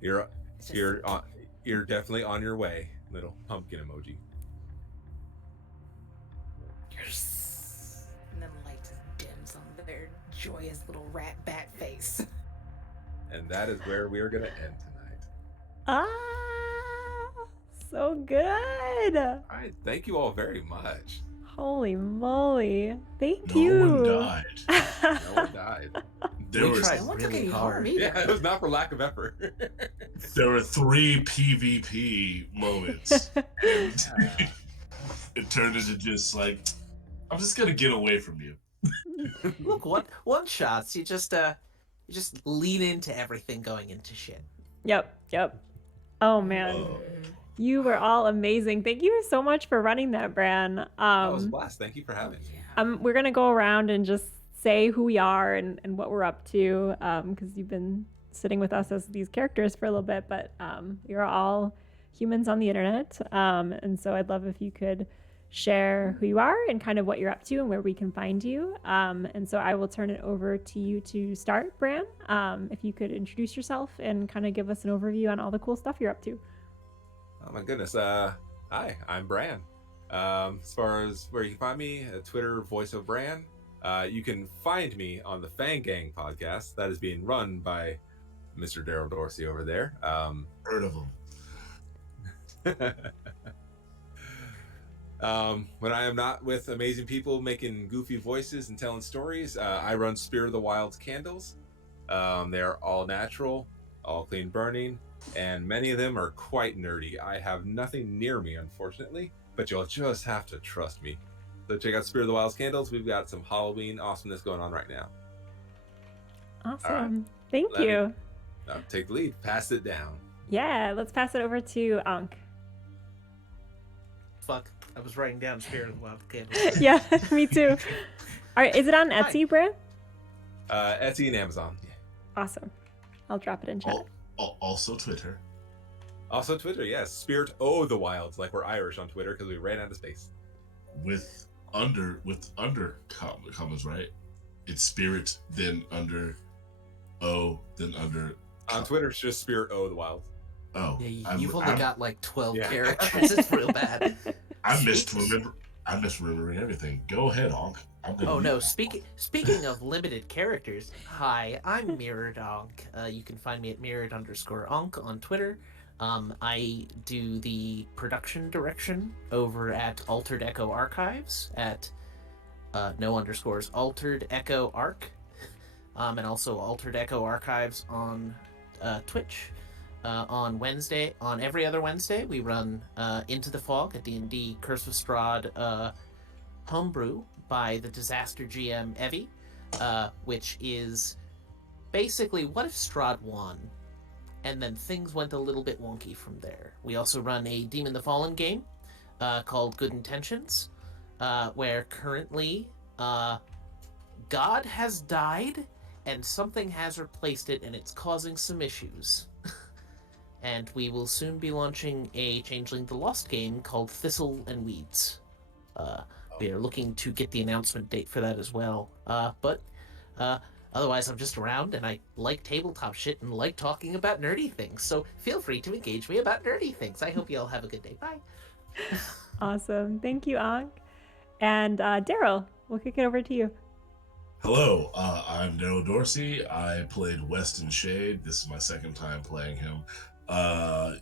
You're definitely on your way. Little pumpkin emoji. Yes. And then the light just dims on their joyous little rat bat face. And that is where we are going to end tonight. Ah, so good. All right, thank you all very much. Holy moly. Thank No you. one died. No one died. There We was tried No one took really any harm hard. either. Yeah, it was not for lack of effort. there were 3 PvP moments. And it turned into just like, I'm just gonna get away from you. Look, one shots. You just lean into everything going into shit. Yep. Oh man. Oh. You were all amazing. Thank you so much for running that, Bran. That was a blast. Thank you for having me. Yeah. We're gonna go around and just say who we are and what we're up to, because you've been sitting with us as these characters for a little bit, but you're all humans on the internet, and so I'd love if you could share who you are and kind of what you're up to and where we can find you. And so I will turn it over to you to start, Bran. If you could introduce yourself and kind of give us an overview on all the cool stuff you're up to. Oh my goodness. Hi, I'm Bran. As far as where you can find me, Twitter, Voice of Bran. You can find me on the Fang Gang podcast that is being run by Mr. Daryl Dorsey over there. Heard of him. When I am not with amazing people making goofy voices and telling stories, I run Spirit of the Wild's candles. They are all natural, all clean burning, and many of them are quite nerdy. I have nothing near me, unfortunately, but you'll just have to trust me. So check out Spirit of the Wild's candles. We've got some Halloween awesomeness going on right now. Awesome. Thank Let me- you. Take the lead. Pass it down. Yeah, let's pass it over to Ankh. fuck. I was writing down Spirit of the Wild Candle. Yeah, me too. All right, is it on Etsy, Bran? Etsy and Amazon. Awesome. I'll drop it in chat. Also Twitter. Also Twitter, yes. Spirit O the Wilds, like we're Irish on Twitter because we ran out of space. With under commas, right? It's Spirit, then under O, then under. On Twitter, it's just Spirit O the Wilds. Oh, Yeah, you've only got like 12 Yeah. characters. It's real bad. I'm misremembering everything. Go ahead, Honk. Oh no! Speaking of limited characters, hi, I'm Mirrored Onk. You can find me at mirrored_onk on Twitter. I do the production direction over at Altered Echo Archives at no underscores Altered Echo Arc, and also Altered Echo Archives on Twitch. On every other Wednesday, we run Into the Fog, a D&D Curse of Strahd homebrew by the Disaster GM Evie, which is basically what if Strahd won, and then things went a little bit wonky from there. We also run a Demon the Fallen game called Good Intentions, where currently God has died and something has replaced it, and it's causing some issues. And we will soon be launching a Changeling the Lost game called Thistle and Weeds. We are looking to get the announcement date for that as well. But otherwise, I'm just around, and I like tabletop shit and like talking about nerdy things. So feel free to engage me about nerdy things. I hope you all have a good day. Bye. Awesome. Thank you, Ankh. And Daryl, we'll kick it over to you. Hello, I'm Daryl Dorsey. I played Weston Shade. This is my second time playing him.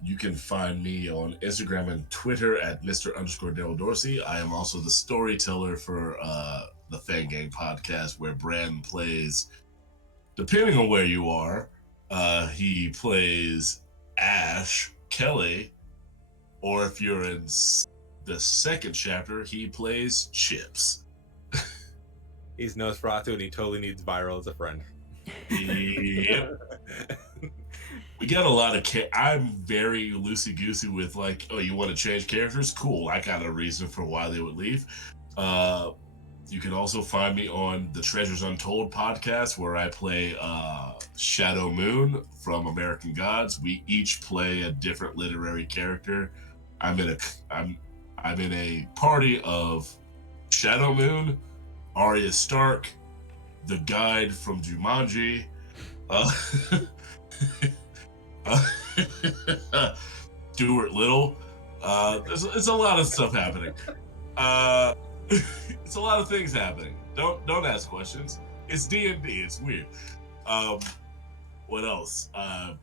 You can find me on Instagram and Twitter at Mr_Daryl Dorsey. I am also the storyteller for the Fang Gang podcast, where Bran plays, depending on where you are, he plays Ash Kelly, or if you're in the second chapter, he plays Chips. He's Nosferatu and he totally needs Viral as a friend. Yep. We got a lot of I'm very loosey-goosey with, like, oh, you want to change characters? Cool. I got a reason for why they would leave. You can also find me on the Treasures Untold podcast, where I play Shadow Moon from American Gods. We each play a different literary character. I'm in a party of Shadow Moon, Arya Stark, the guide from Jumanji, Stuart Little. It's a lot of stuff happening. It's a lot of things happening. Don't ask questions. It's D&D. It's weird. What else?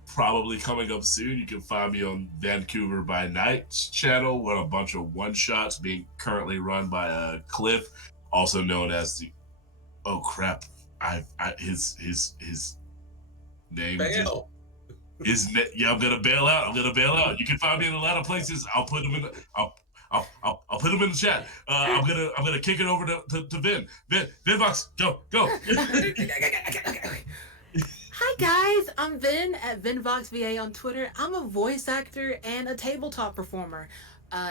Probably coming up soon, you can find me on Vancouver by Night's channel, where a bunch of one-shots being currently run by Cliff, also known as the... Oh crap! His name. Bail. Yeah, I'm gonna bail out. You can find me in a lot of places. I'll put them in. I'll put them in the chat. I'm gonna kick it over to Vin. Vinvox, go. Hi guys, I'm Vin at VinVoxVA on Twitter. I'm a voice actor and a tabletop performer.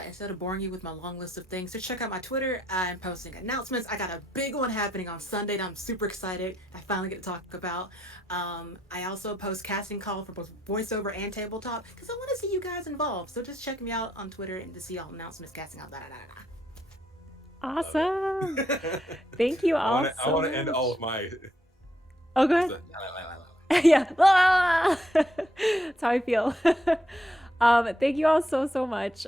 Instead of boring you with my long list of things, just check out my Twitter. I'm posting announcements. I got a big one happening on Sunday that I'm super excited. I finally get to talk about. I also post casting call for both voiceover and tabletop because I want to see you guys involved. So just check me out on Twitter and to see all announcements, casting out. Awesome. Thank you all. I want to end all of my. Oh, go ahead. Yeah. That's how I feel. Thank you all so much.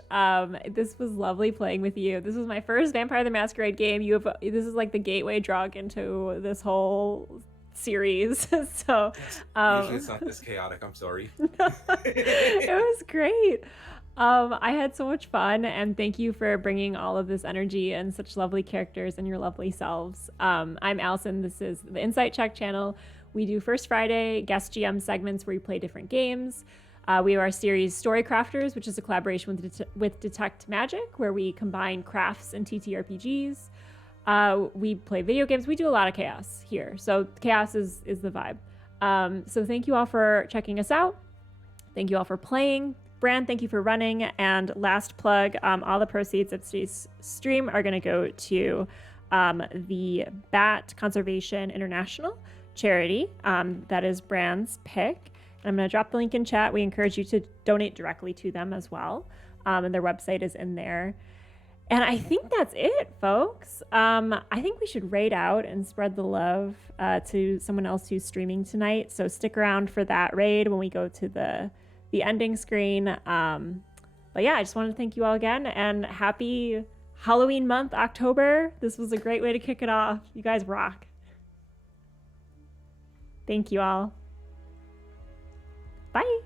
This was lovely playing with you. This was my first Vampire the Masquerade game. This is like the gateway drug into this whole series. So usually it's not this chaotic. I'm sorry. It was great. I had so much fun, and thank you for bringing all of this energy and such lovely characters and your lovely selves. I'm Allison. This is the Insight Check channel. We do First Friday guest GM segments where we play different games. We have our series Story Crafters, which is a collaboration with Detect Magic, where we combine crafts and TTRPGs. We play video games. We do a lot of chaos here. So chaos is the vibe. So thank you all for checking us out. Thank you all for playing. Bran, thank you for running. And last plug, all the proceeds of today's stream are going to go to the Bat Conservation International charity. That is Bran's pick. And I'm going to drop the link in chat. We encourage you to donate directly to them as well. And their website is in there. And I think that's it, folks. I think we should raid out and spread the love to someone else who's streaming tonight. So stick around for that raid when we go to the ending screen. But yeah, I just wanted to thank you all again, and happy Halloween month, October. This was a great way to kick it off. You guys rock. Thank you all. Bye.